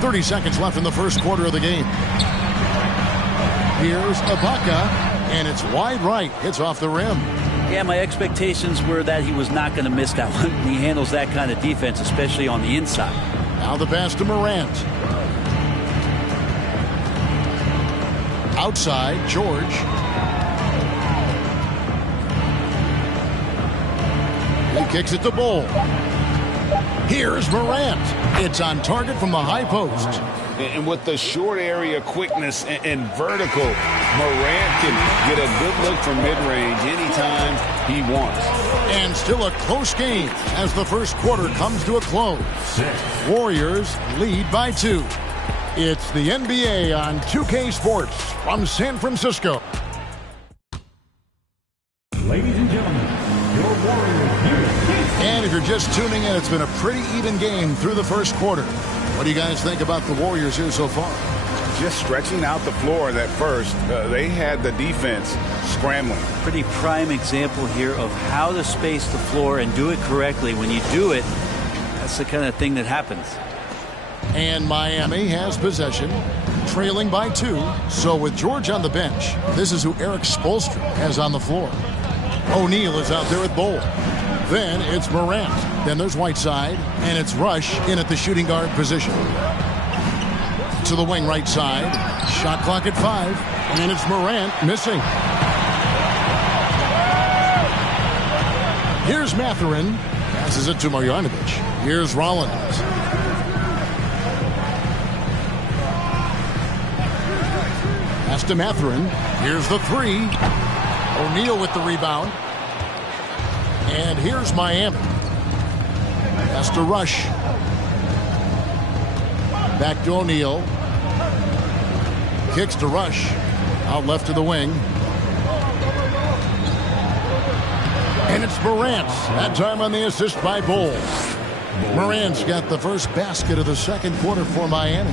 30 seconds left in the first quarter of the game. Here's Ibaka, and it's wide right. Hits off the rim. Yeah, my expectations were that he was not going to miss that one. He handles that kind of defense, especially on the inside. Now the pass to Morant. Outside, George. He kicks it to Bol. Here's Morant. It's on target from the high post. And with the short area quickness and vertical, Morant can get a good look from mid-range anytime he wants. And still a close game as the first quarter comes to a close. Warriors lead by 2. It's the NBA on 2K Sports from San Francisco. Ladies and gentlemen, your Warriors here. And if you're just tuning in, it's been a pretty even game through the first quarter. What do you guys think about the Warriors here so far? Just stretching out the floor that first. They had the defense scrambling. Pretty prime example here of how to space the floor and do it correctly. When you do it, that's the kind of thing that happens. And Miami has possession, trailing by 2. So with George on the bench, this is who Eric Spoelstra has on the floor. O'Neal is out there at Bol. Then it's Morant. Then there's Whiteside. And it's Rush in at the shooting guard position. To the wing right side. Shot clock at 5. And it's Morant missing. Here's Mathurin. Passes it to Marjanovic. Here's Rollins. Pass to Mathurin. Here's the 3. O'Neal with the rebound. And here's Miami. Pass to Rush. Back to O'Neal. Kicks to Rush. Out left to the wing. And it's Morant. That time on the assist by Bol. Morant's got the first basket of the second quarter for Miami.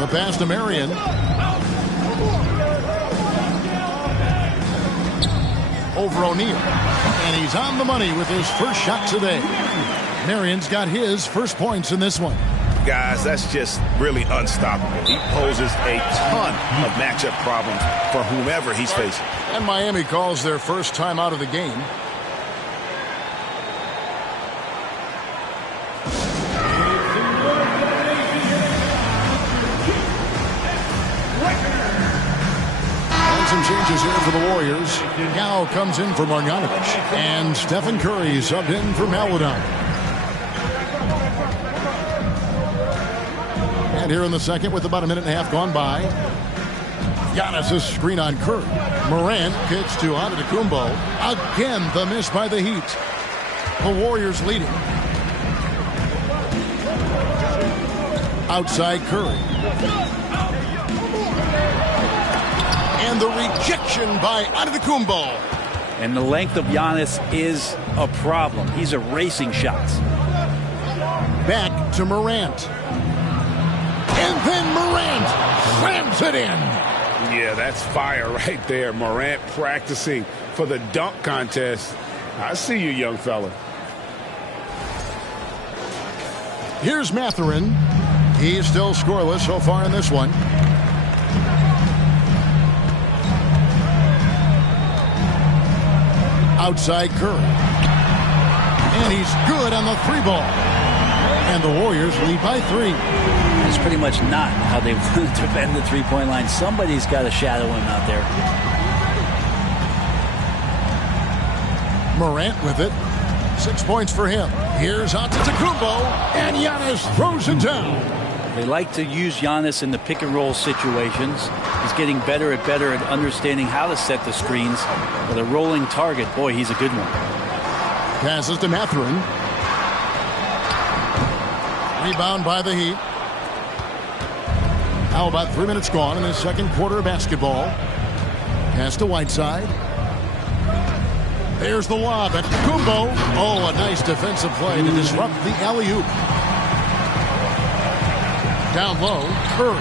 The pass to Marion. Over O'Neal. And he's on the money with his first shot today. Marion's got his first points in this one. Guys, that's just really unstoppable. He poses a ton of matchup problems for whomever he's facing. And Miami calls their first time out of the game. And some changes here for the Warriors. Yao comes in for Marjanovic. And Stephen Curry subbed in for Maledon. And here in the second with about a minute and a half gone by. Giannis' screen on Curry. Morant kicks to Antetokounmpo. Again, the miss by the Heat. The Warriors leading. Outside Curry. And the rejection by Antetokounmpo. And the length of Giannis is a problem. He's erasing shots. Back to Morant. And then Morant slams it in. Yeah, that's fire right there. Morant practicing for the dunk contest. I see you, young fella. Here's Mathurin. He's still scoreless so far in this one. Outside Curry. And he's good on the three ball. And the Warriors lead by 3. It's pretty much not how they defend the three-point line. Somebody's got to shadow him out there. Morant with it. 6 points for him. Here's Antetokounmpo, and Giannis throws it down. They like to use Giannis in the pick-and-roll situations. He's getting better at understanding how to set the screens. With a rolling target, boy, he's a good one. Passes to Mathurin. Rebound by the Heat. How about 3 minutes gone in the second quarter of basketball. Pass to Whiteside. There's the lob at Kumbo. Oh, a nice defensive play to disrupt the alley-oop. Down low, Curry.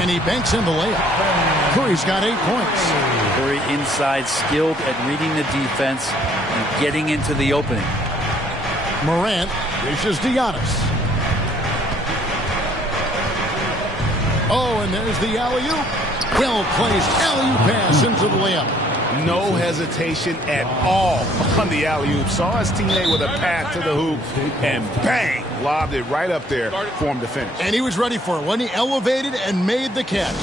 And he banks in the layup. Curry's got 8 points. Curry inside, skilled at reading the defense and getting into the opening. Morant dishes to Giannis. Oh, and there's the alley-oop. Well-placed alley-oop pass into the layup. No hesitation at all on the alley-oop. Saw his teammate with a path to the hoop, and bang, lobbed it right up there for him to finish. And he was ready for it when he elevated and made the catch.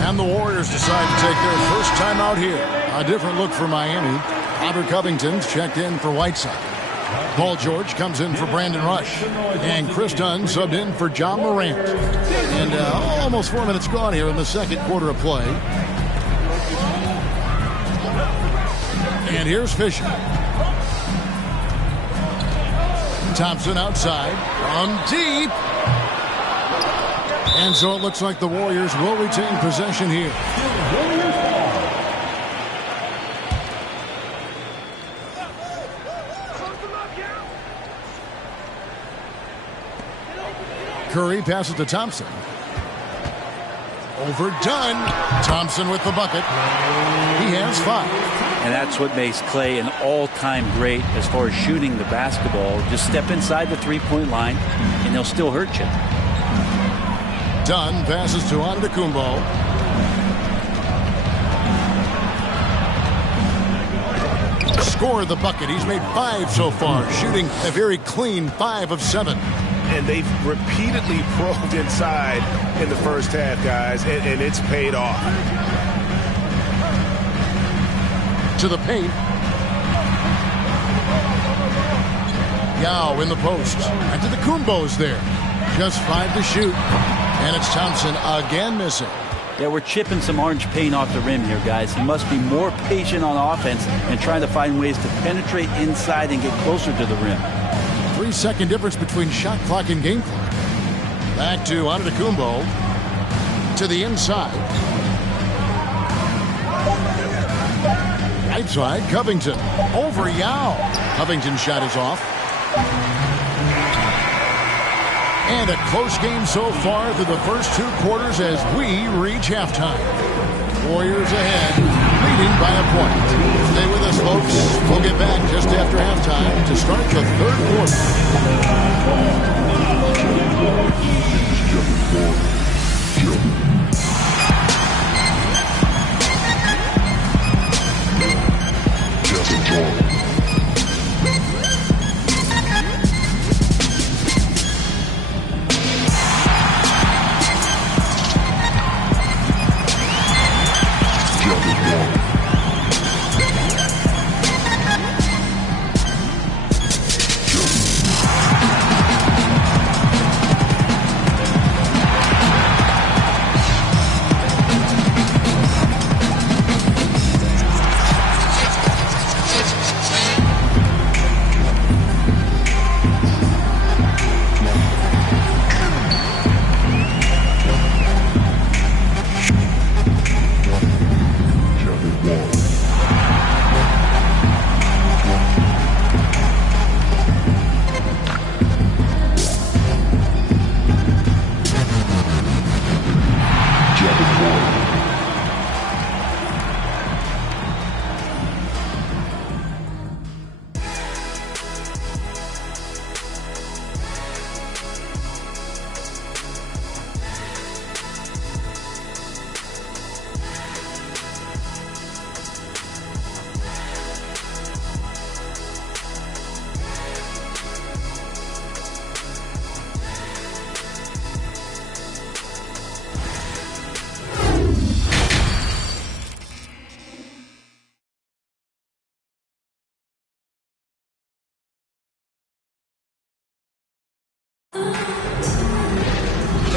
And the Warriors decide to take their first time out here. A different look for Miami. Robert Covington's checked in for Whiteside. Paul George comes in for Brandon Rush. And Chris Dunn subbed in for John Morant. And almost 4 minutes gone here in the second quarter of play. And here's Fisher. Thompson outside. From deep. And so it looks like the Warriors will retain possession here. Curry passes to Thompson. Overdone. Thompson with the bucket. He has 5. And that's what makes Clay an all-time great as far as shooting the basketball. Just step inside the three-point line, and they'll still hurt you. Dunn passes to Antetokounmpo. Scored the bucket. He's made 5 so far, shooting a very clean 5 of 7. And they've repeatedly probed inside in the first half, guys, and it's paid off. To the paint. Yao in the post. And to the Kumbo's there. Just 5 to shoot. And it's Thompson again missing. Yeah, we're chipping some orange paint off the rim here, guys. He must be more patient on offense and trying to find ways to penetrate inside and get closer to the rim. 3-second difference between shot clock and game clock. Back to Antetokounmpo. To the inside. Right side, Covington. Over Yao. Covington's shot is off. And a close game so far through the first 2 quarters as we reach halftime. Warriors ahead, leading by a point. Stay with us, folks. We'll get back just after halftime to start the 3rd quarter.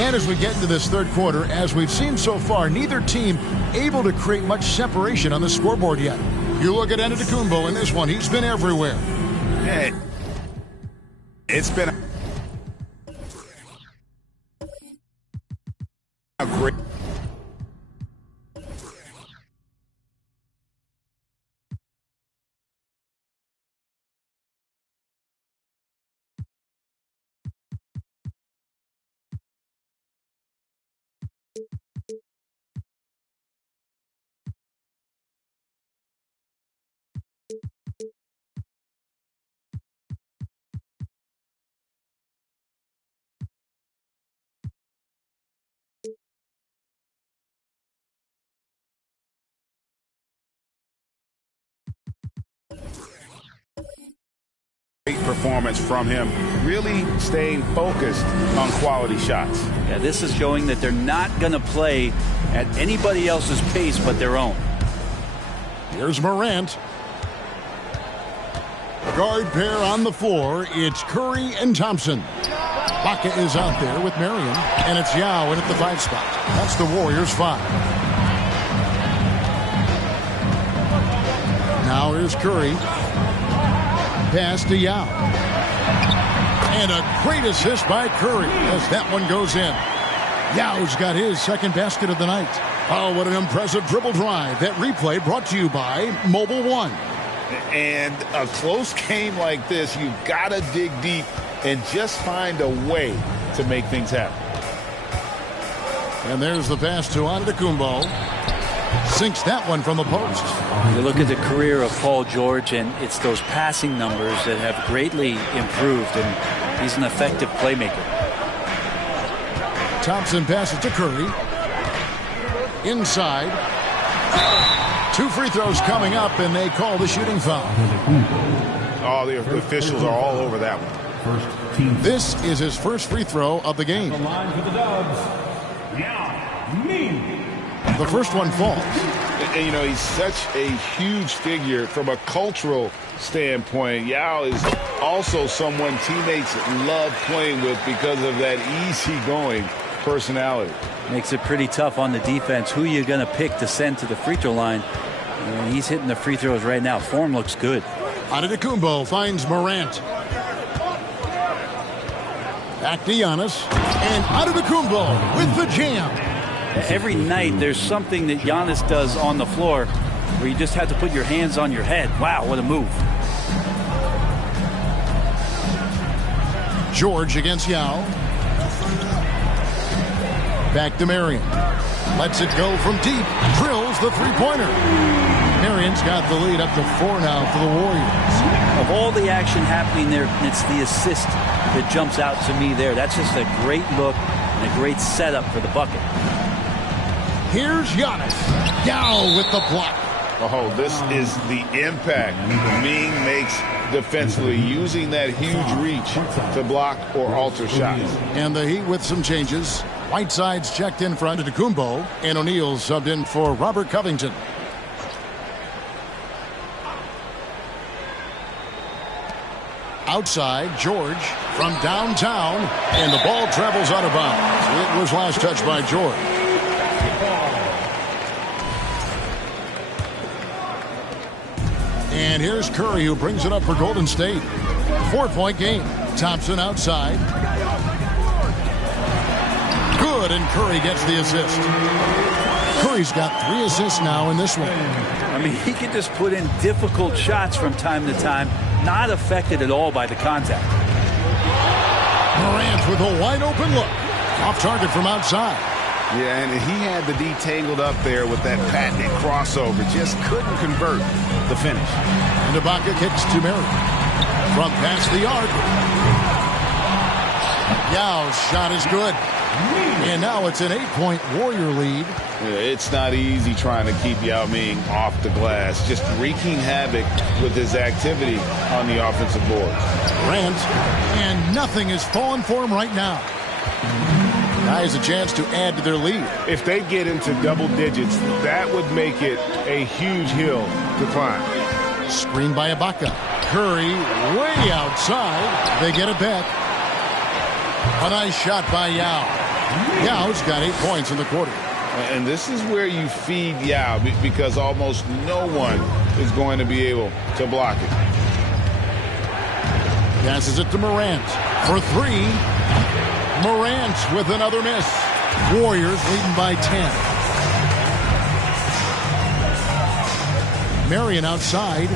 And as we get into this 3rd quarter, as we've seen so far, neither team able to create much separation on the scoreboard yet. You look at Antetokounmpo in this one, he's been everywhere. Yeah, it's been a great... performance from him, really staying focused on quality shots. Yeah, this is showing that they're not going to play at anybody else's pace but their own. Here's Morant. Guard pair on the floor. It's Curry and Thompson. Baca is out there with Marion, and it's Yao in at the 5 spot. That's the Warriors' 5. Now here's Curry. Pass to Yao. And a great assist by Curry as that one goes in. Yao's got his 2nd basket of the night. Oh, what an impressive dribble drive. That replay brought to you by Mobile One. And a close game like this, you've got to dig deep and just find a way to make things happen. And there's the pass to Antetokounmpo. Sinks that one from the post. You look at the career of Paul George, and it's those passing numbers that have greatly improved, and he's an effective playmaker. Thompson passes to Curry. Inside. 2 free throws coming up, and they call the shooting foul. Oh, the officials are all over that one. This is his first free throw of the game. The first one falls. And, you know, he's such a huge figure from a cultural standpoint. Yao is also someone teammates love playing with because of that easygoing personality. Makes it pretty tough on the defense. Who you going to pick to send to the free throw line? And he's hitting the free throws right now. Form looks good. Antetokounmpo finds Morant. Back to Giannis. And Antetokounmpo with the jam. Every night there's something that Giannis does on the floor where you just had to put your hands on your head. Wow, what a move. George against Yao. Back to Marion. Lets it go from deep. Drills the three-pointer. Marion's got the lead up to 4 now for the Warriors. Of all the action happening there, it's the assist that jumps out to me there. That's just a great look and a great setup for the bucket. Here's Giannis. Yao with the block. Oh, this is the impact Ming makes defensively, using that huge reach to block or alter shots. And the Heat with some changes. Whiteside's checked in for Antetokounmpo, and O'Neal subbed in for Robert Covington. Outside, George from downtown, and the ball travels out of bounds. It was last touched by George. And here's Curry, who brings it up for Golden State. 4-point game. Thompson outside. Good, and Curry gets the assist. Curry's got 3 assists now in this one. I mean, he can just put in difficult shots from time to time, not affected at all by the contact. Morant with a wide open look. Off target from outside. Yeah, and he had the D tangled up there with that patented crossover. Just couldn't convert the finish. And Ibaka kicks to Marion. From past the arc. Yao's shot is good. And now it's an 8-point Warrior lead. Yeah, it's not easy trying to keep Yao Ming off the glass. Just wreaking havoc with his activity on the offensive board. Grant, and nothing is falling for him right now. Guys a chance to add to their lead. If they get into double digits, that would make it a huge hill to climb. Screen by Ibaka. Curry way outside. They get it back. A nice shot by Yao. Yao's got 8 points in the quarter. And this is where you feed Yao, because almost no one is going to be able to block it. Passes it to Morant for 3. Morant with another miss. Warriors leading by 10. Marion outside.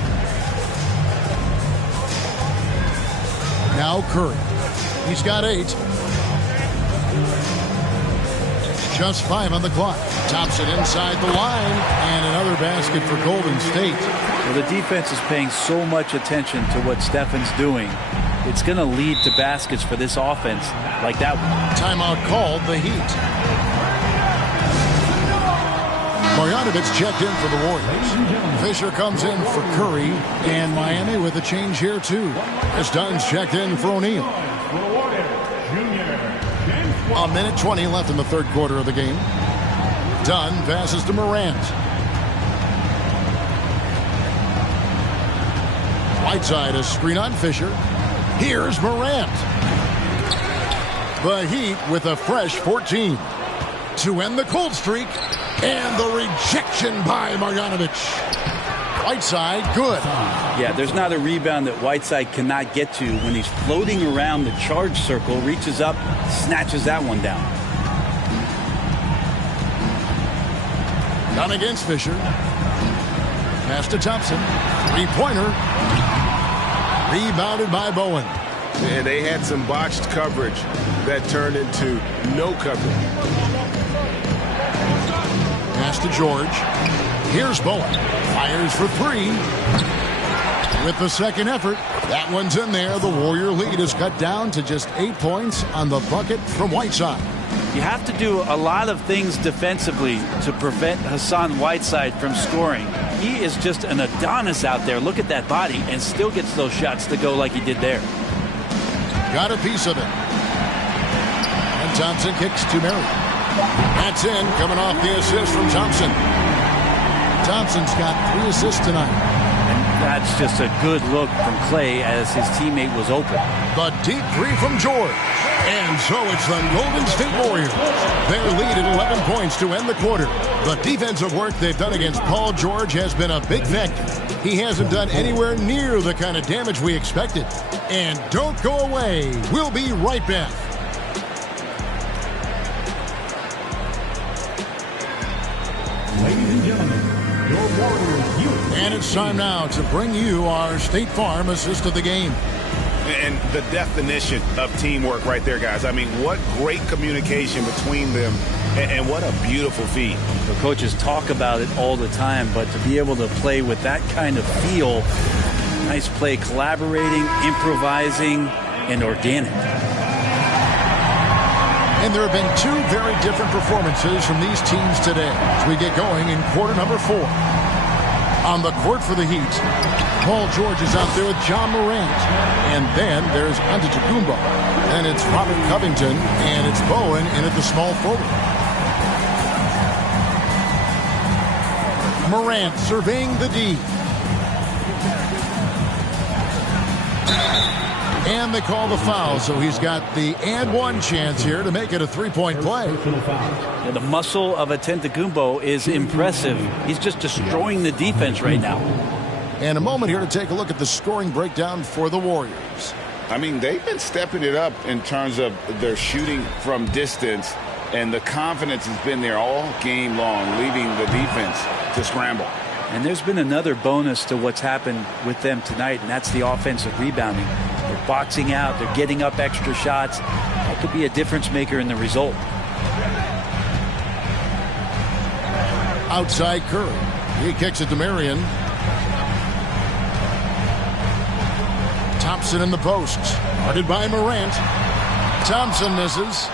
Now Curry. He's got 8. Just 5 on the clock. Thompson inside the line, and another basket for Golden State. Well, the defense is paying so much attention to what Stefan's doing. It's going to lead to baskets for this offense like that one. Timeout called, the Heat. Marjanovic checked in for the Warriors. Fisher comes in for Curry, and Miami with a change here too. As Dunn's checked in for O'Neal. 1:20 left in the third quarter of the game. Dunn passes to Morant. Whiteside, a screen on Fisher. Here's Morant. The Heat with a fresh 14 to end the cold streak. And the rejection by Marjanovic. Whiteside, good. Yeah, there's not a rebound that Whiteside cannot get to when he's floating around the charge circle, reaches up, snatches that one down. Down against Fisher. Pass to Thompson. 3-pointer. Rebounded by Bowen. And they had some botched coverage that turned into no coverage. Pass to George. Here's Bowen. Fires for 3. With the second effort, that one's in there. The Warrior lead is cut down to just 8 points on the bucket from Whiteside. You have to do a lot of things defensively to prevent Hassan Whiteside from scoring. He is just an Adonis out there. Look at that body, and still gets those shots to go like he did there. Got a piece of it. And Thompson kicks to Marion. That's in, coming off the assist from Thompson. Thompson's got 3 assists tonight. And that's just a good look from Clay as his teammate was open. The deep 3 from George. And so it's the Golden State Warriors. Their lead at 11 points to end the quarter. The defensive work they've done against Paul George has been a big factor. He hasn't done anywhere near the kind of damage we expected. And don't go away. We'll be right back. Ladies and gentlemen, your Warriors And it's time now to bring you our State Farm assist of the game. And the definition of teamwork right there, guys. I mean, what great communication between them, and what a beautiful feat. The coaches talk about it all the time, but to be able to play with that kind of feel, nice play, collaborating, improvising, and organic. And there have been two very different performances from these teams today as we get going in quarter number 4. On the court for the Heat, Paul George is out there with John Morant. And then there's Antetokounmpo. And it's Robert Covington, and it's Bowen in at the small forward. Morant surveying the D. And they call the foul, so he's got the and one chance here to make it a three-point play. Yeah, the muscle of Antetokounmpo is impressive. He's just destroying the defense right now. And a moment here to take a look at the scoring breakdown for the Warriors. I mean, they've been stepping it up in terms of their shooting from distance, and the confidence has been there all game long, leaving the defense to scramble. And there's been another bonus to what's happened with them tonight, and that's the offensive rebounding. They're boxing out. They're getting up extra shots. That could be a difference maker in the result. Outside Curry. He kicks it to Marion. Thompson in the post. Guarded by Morant. Thompson misses.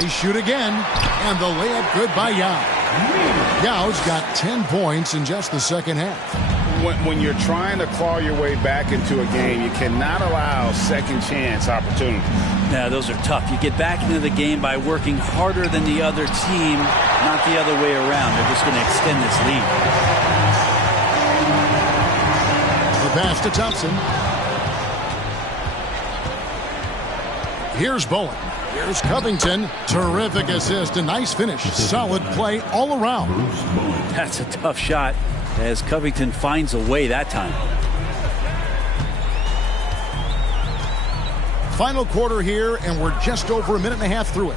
They shoot again. And the layup good by Yao. Yao's got 10 points in just the second half. When you're trying to claw your way back into a game, you cannot allow second chance opportunities. Yeah, those are tough. You get back into the game by working harder than the other team, not the other way around. They're just going to extend this lead. The pass to Thompson. Here's Bowen. Here's Covington. Terrific assist. A nice finish. Solid play all around. That's a tough shot as Covington finds a way that time. Final quarter here, and we're just over a minute and a half through it.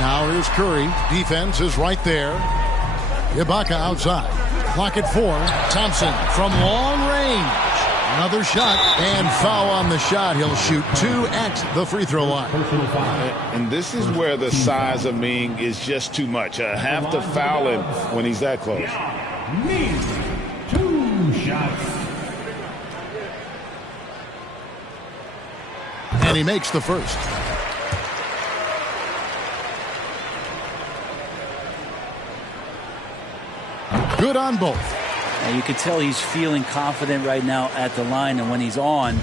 Now here's Curry. Defense is right there. Ibaka outside. Clock at 4. Thompson from long range. Another shot, and foul on the shot. He'll shoot 2 at the free throw line. And this is where the size of Ming is just too much. Have to foul him when he's that close. Ming, 2 shots. And he makes the first. Good on both. And you can tell he's feeling confident right now at the line, and when he's on,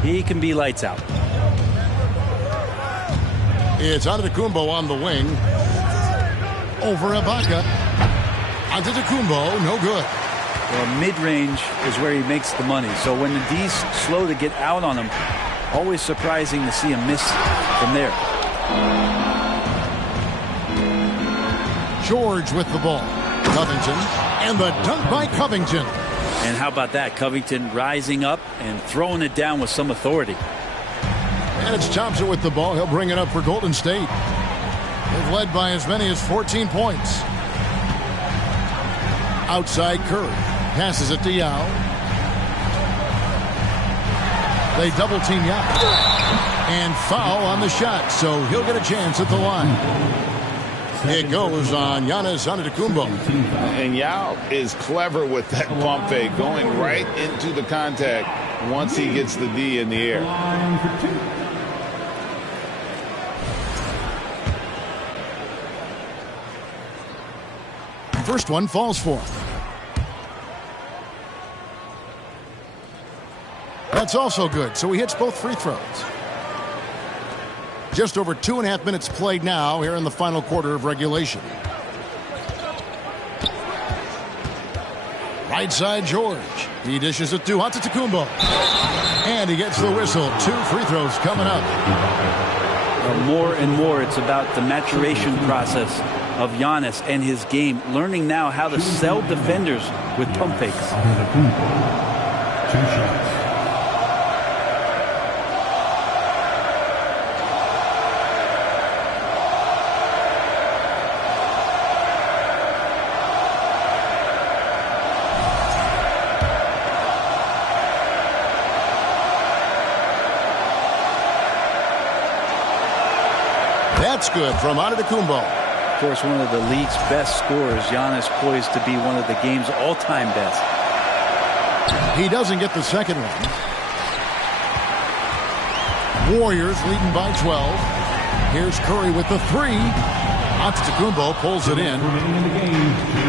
he can be lights out. It's Antetokounmpo on the wing. Over Ibaka. Antetokounmpo, no good. Well, mid-range is where he makes the money. So when the D's slow to get out on him, always surprising to see him miss from there. George with the ball. Covington. And the dunk by Covington. And how about that? Covington rising up and throwing it down with some authority. And it's Thompson with the ball. He'll bring it up for Golden State. They've led by as many as 14 points. Outside Curry. Passes it to Yao. They double team Yao. And foul on the shot. So he'll get a chance at the line. It goes on Giannis Antetokounmpo. And Yao is clever with that pump fake, going right into the contact once he gets the D in the air. First one falls for him. That's also good, so he hits both free throws. Just over 2.5 minutes played now here in the final quarter of regulation. Right side George. He dishes it to Antetokounmpo. And he gets the whistle. 2 free throws coming up. More and more it's about the maturation process of Giannis and his game. Learning now how to sell defenders with pump fakes. 2 shots. That's good from Antetokounmpo. Of course, one of the league's best scorers. Giannis poised to be one of the game's all-time best. He doesn't get the second one. Warriors leading by 12. Here's Curry with the three. Antetokounmpo pulls it in.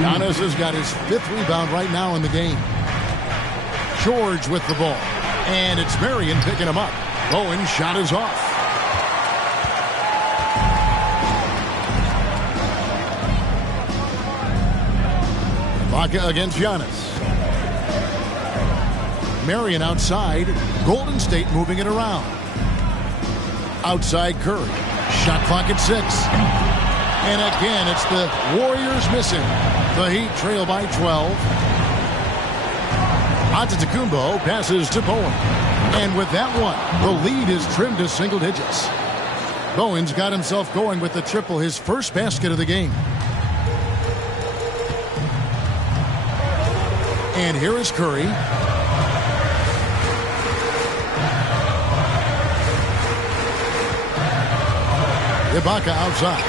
Giannis has got his 5th rebound right now in the game. George with the ball. And it's Marion picking him up. Bowen's shot is off. Ibaka against Giannis. Marion outside. Golden State moving it around. Outside Curry. Shot clock at 6. And again, it's the Warriors missing. The Heat trail by 12. Antetokounmpo passes to Bowen. And with that one, the lead is trimmed to single digits. Bowen's got himself going with the triple, his first basket of the game. And here is Curry. Ibaka outside.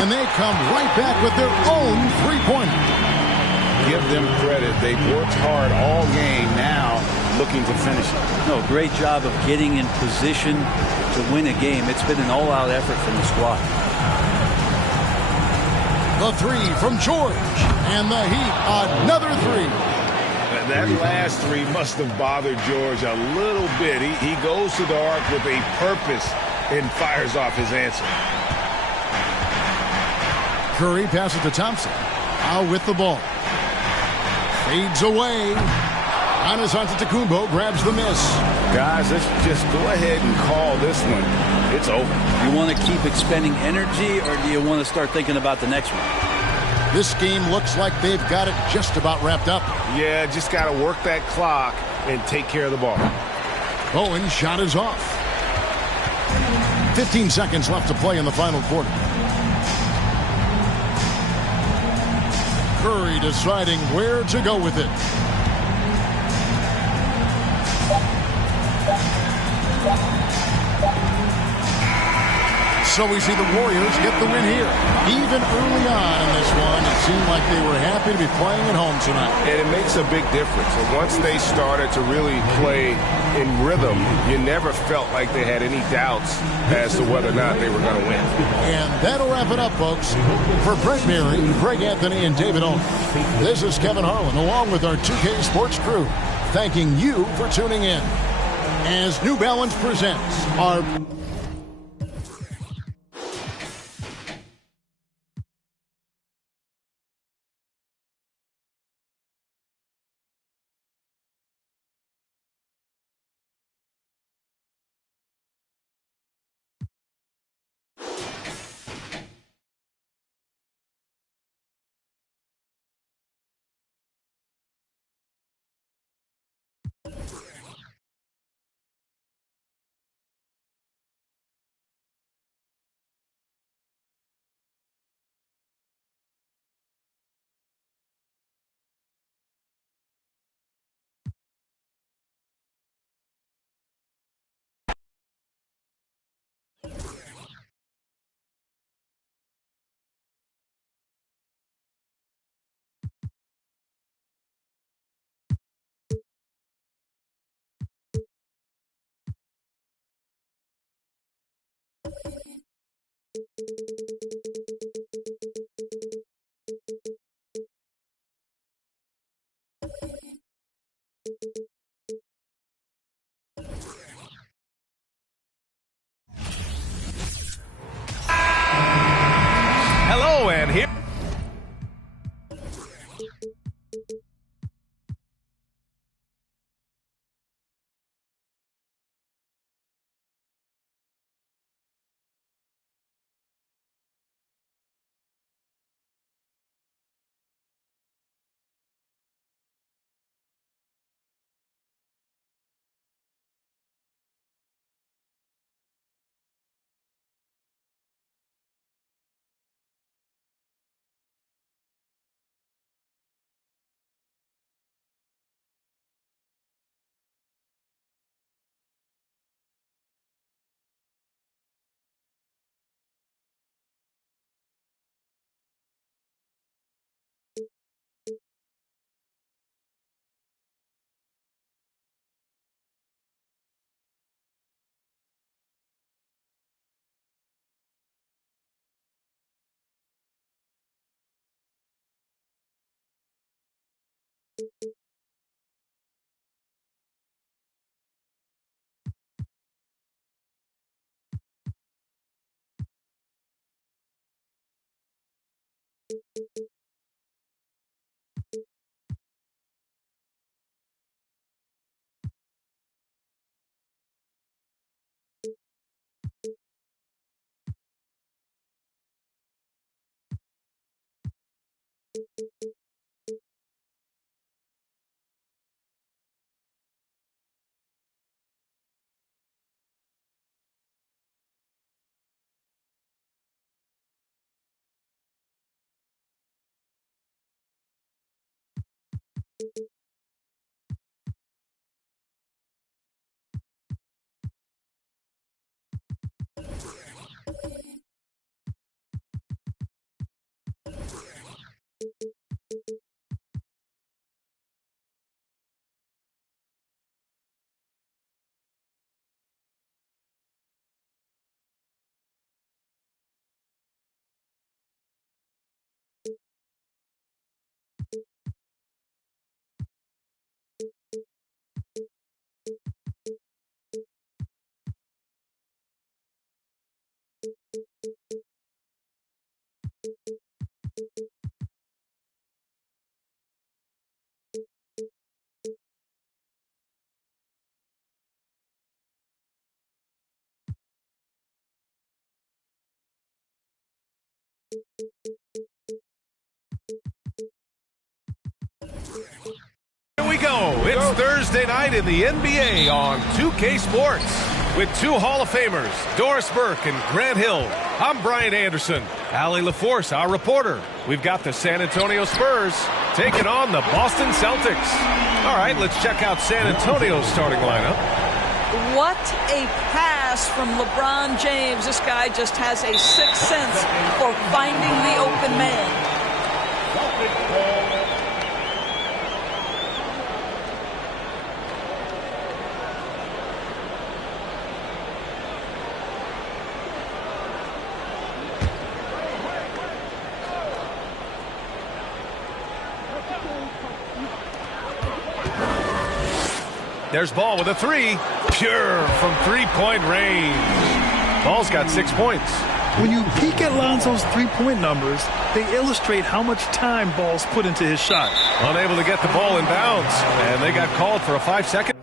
And they come right back with their own three-pointer. Give them credit. They've worked hard all game, now looking to finish it. No, great job of getting in position to win a game. It's been an all-out effort from the squad. The three from George. And the Heat, another three. That last three must have bothered George a little bit. He goes to the arc with a purpose and fires off his answer. Curry passes to Thompson. Out with the ball. Fades away. Giannis Antetokounmpo grabs the miss. Guys, let's just go ahead and call this one. It's over. You want to keep expending energy, or do you want to start thinking about the next one? This game looks like they've got it just about wrapped up. Yeah, just got to work that clock and take care of the ball. Bowen's shot is off. 15 seconds left to play in the final quarter. Curry deciding where to go with it. So we see the Warriors get the win here. Even early on in this one, it seemed like they were happy to be playing at home tonight. And it makes a big difference. And once they started to really play in rhythm, you never felt like they had any doubts as to whether or not they were going to win. And that'll wrap it up, folks. For Brent Barry, Greg Anthony, and David Aldridge, this is Kevin Harlan, along with our 2K Sports crew, thanking you for tuning in. As New Balance presents our Hello, and here. Here we go. It's Thursday night in the NBA on 2K Sports with two Hall of Famers, Doris Burke and Grant Hill. I'm Brian Anderson. Allie LaForce, our reporter. We've got the San Antonio Spurs taking on the Boston Celtics. All right, let's check out San Antonio's starting lineup. What a pass from LeBron James. This guy just has a sixth sense for finding the open man. There's Ball with a three. Pure from three-point range. Ball's got 6 points. When you peek at Lonzo's three-point numbers, they illustrate how much time Ball's put into his shot. Unable to get the ball in bounds, and they got called for a 5-second.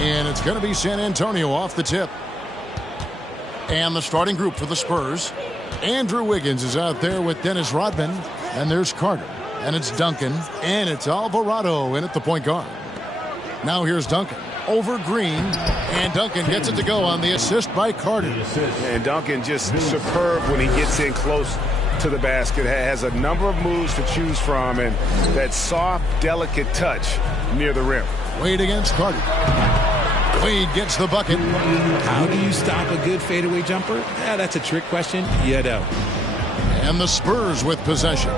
And it's going to be San Antonio off the tip. And the starting group for the Spurs. Andrew Wiggins is out there with Dennis Rodman. And there's Carter. And it's Duncan. And it's Alvarado in at the point guard. Now here's Duncan. over Green. And Duncan gets it to go on the assist by Carter. And Duncan just superb when he gets in close to the basket. Has a number of moves to choose from, and that soft, delicate touch near the rim. Wade against Carter. Wade gets the bucket. How do you stop a good fadeaway jumper? Yeah, that's a trick question. You don't. And the Spurs with possession.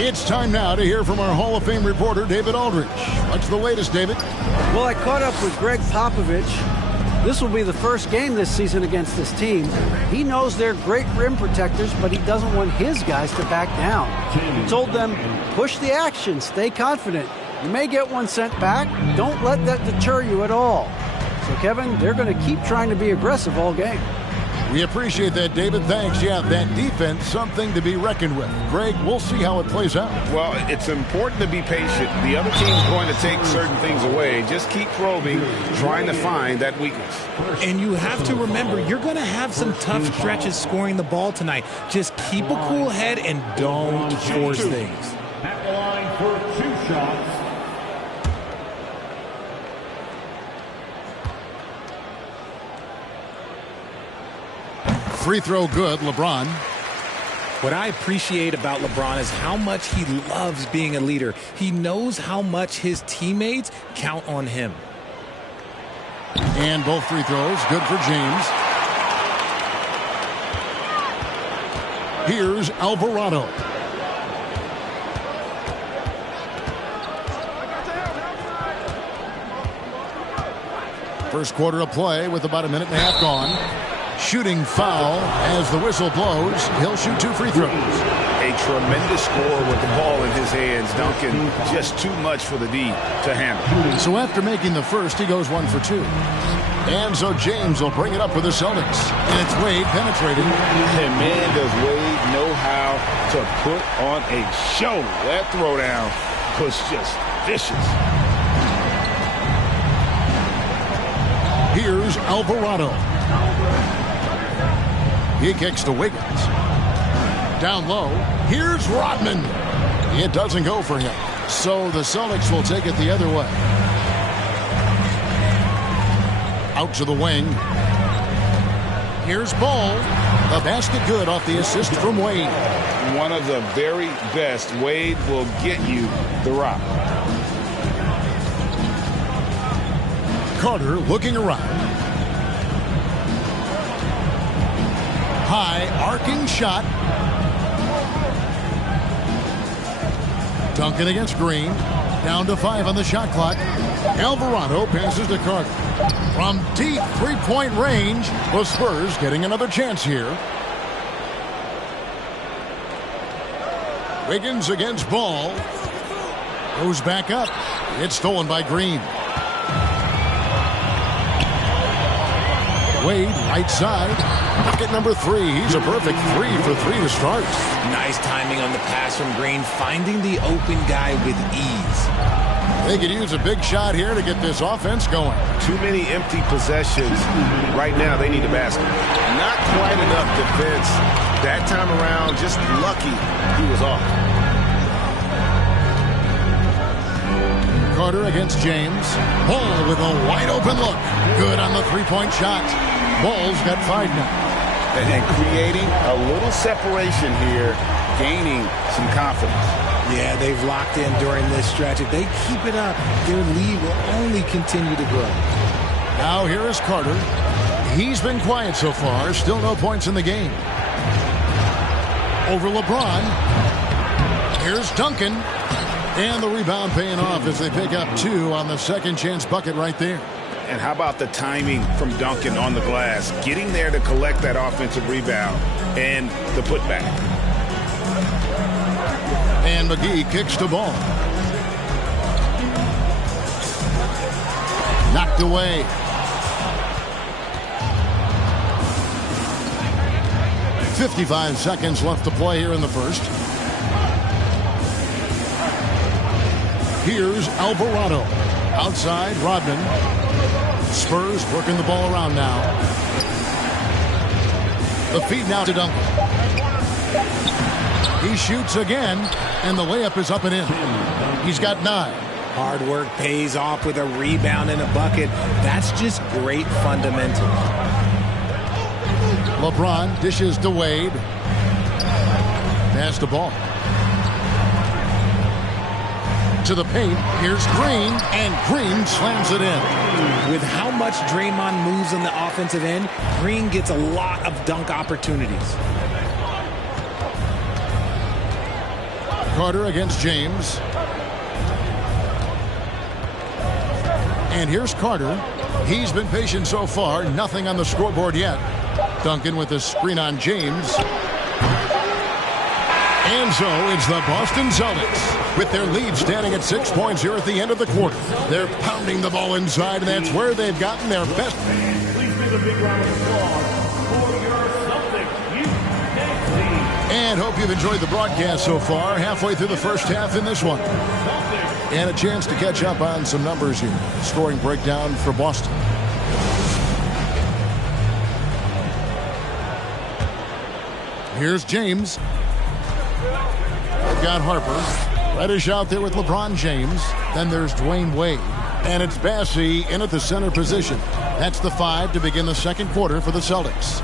It's time now to hear from our Hall of Fame reporter, David Aldridge. What's the latest, David? Well, I caught up with Greg Popovich. This will be the first game this season against this team. He knows they're great rim protectors, but he doesn't want his guys to back down. He told them, push the action, stay confident. You may get one sent back. Don't let that deter you at all. So, Kevin, they're going to keep trying to be aggressive all game. We appreciate that, David. Thanks. Yeah, that defense, something to be reckoned with. Greg, we'll see how it plays out. Well, it's important to be patient. The other team's going to take certain things away. Just keep probing, trying to find that weakness. And you have to remember, you're going to have some tough stretches scoring the ball tonight. Just keep a cool head and don't force things. At the line for 2 shots. Free throw good, LeBron. What I appreciate about LeBron is how much he loves being a leader. He knows how much his teammates count on him. And both free throws, good for James. Here's Alvarado. First quarter of play with about a minute and a half gone. Shooting foul as the whistle blows. He'll shoot 2 free throws. A tremendous score with the ball in his hands. Duncan, just too much for the D to handle. So after making the first, he goes 1 for 2. And so James will bring it up for the Celtics. And it's Wade penetrating. And man, does Wade know how to put on a show. That throwdown was just vicious. Here's Alvarado. He kicks to Wiggins. Down low. Here's Rodman. It doesn't go for him. So the Celtics will take it the other way. Out to the wing. Here's Ball. A basket good off the assist from Wade. One of the very best. Wade will get you the rock. Carter looking around. High arcing shot. Duncan against Green. Down to 5 on the shot clock. Alvarado passes to Carter. From deep three-point range, the Spurs getting another chance here. Wiggins against Ball. Goes back up. It's stolen by Green. Wade, right side. Bucket number 3. He's a perfect 3 for 3 to start. Nice timing on the pass from Green, finding the open guy with ease. They could use a big shot here to get this offense going. Too many empty possessions. Right now, they need a basket. Not quite enough defense. That time around, just lucky he was off. Carter against James. Ball with a wide open look. Good on the three-point shot. Ball's got 5 now. And creating a little separation here, gaining some confidence. Yeah, they've locked in during this stretch. If they keep it up, their lead will only continue to grow. Now here is Carter. He's been quiet so far. Still no points in the game. Over LeBron. Here's Duncan. And the rebound paying off as they pick up 2 on the second chance bucket right there. And how about the timing from Duncan on the glass? Getting there to collect that offensive rebound and the putback. And McGee kicks the ball. Knocked away. .55 seconds left to play here in the first. Here's Alvarado. Outside, Rodman. Spurs working the ball around now. The feed now to Duncan. He shoots again, and the layup is up and in. He's got 9. Hard work pays off with a rebound and a bucket. That's just great fundamentals. LeBron dishes to Wade. Pass the ball to the paint. Here's Green, and Green slams it in. With how much Draymond moves on the offensive end, Green gets a lot of dunk opportunities. Carter against James. And here's Carter. He's been patient so far. Nothing on the scoreboard yet. Duncan with a screen on James. And so it's the Boston Celtics with their lead standing at 6 points here at the end of the quarter. They're pounding the ball inside, and that's where they've gotten their best. Please give a big round of applause for your Celtics USA team. And hope you've enjoyed the broadcast so far. Halfway through the first half in this one. And a chance to catch up on some numbers here. Scoring breakdown for Boston. Here's James. They've got Harper. Reddish out there with LeBron James. Then there's Dwayne Wade. And it's Bassey in at the center position. That's the 5 to begin the second quarter for the Celtics.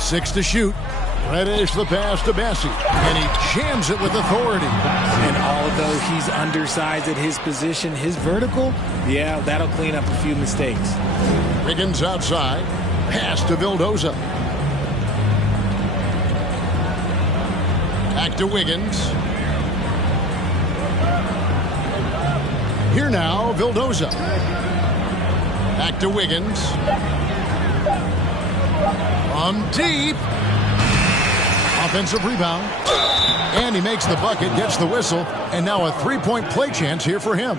6 to shoot. Reddish the pass to Bassey. And he jams it with authority. And although he's undersized at his position, his vertical, yeah, that'll clean up a few mistakes. Wiggins outside. Pass to Vildoza. Back to Wiggins. Here now, Vildoza. Back to Wiggins. From deep. Offensive rebound. And he makes the bucket, gets the whistle, and now a three-point play chance here for him.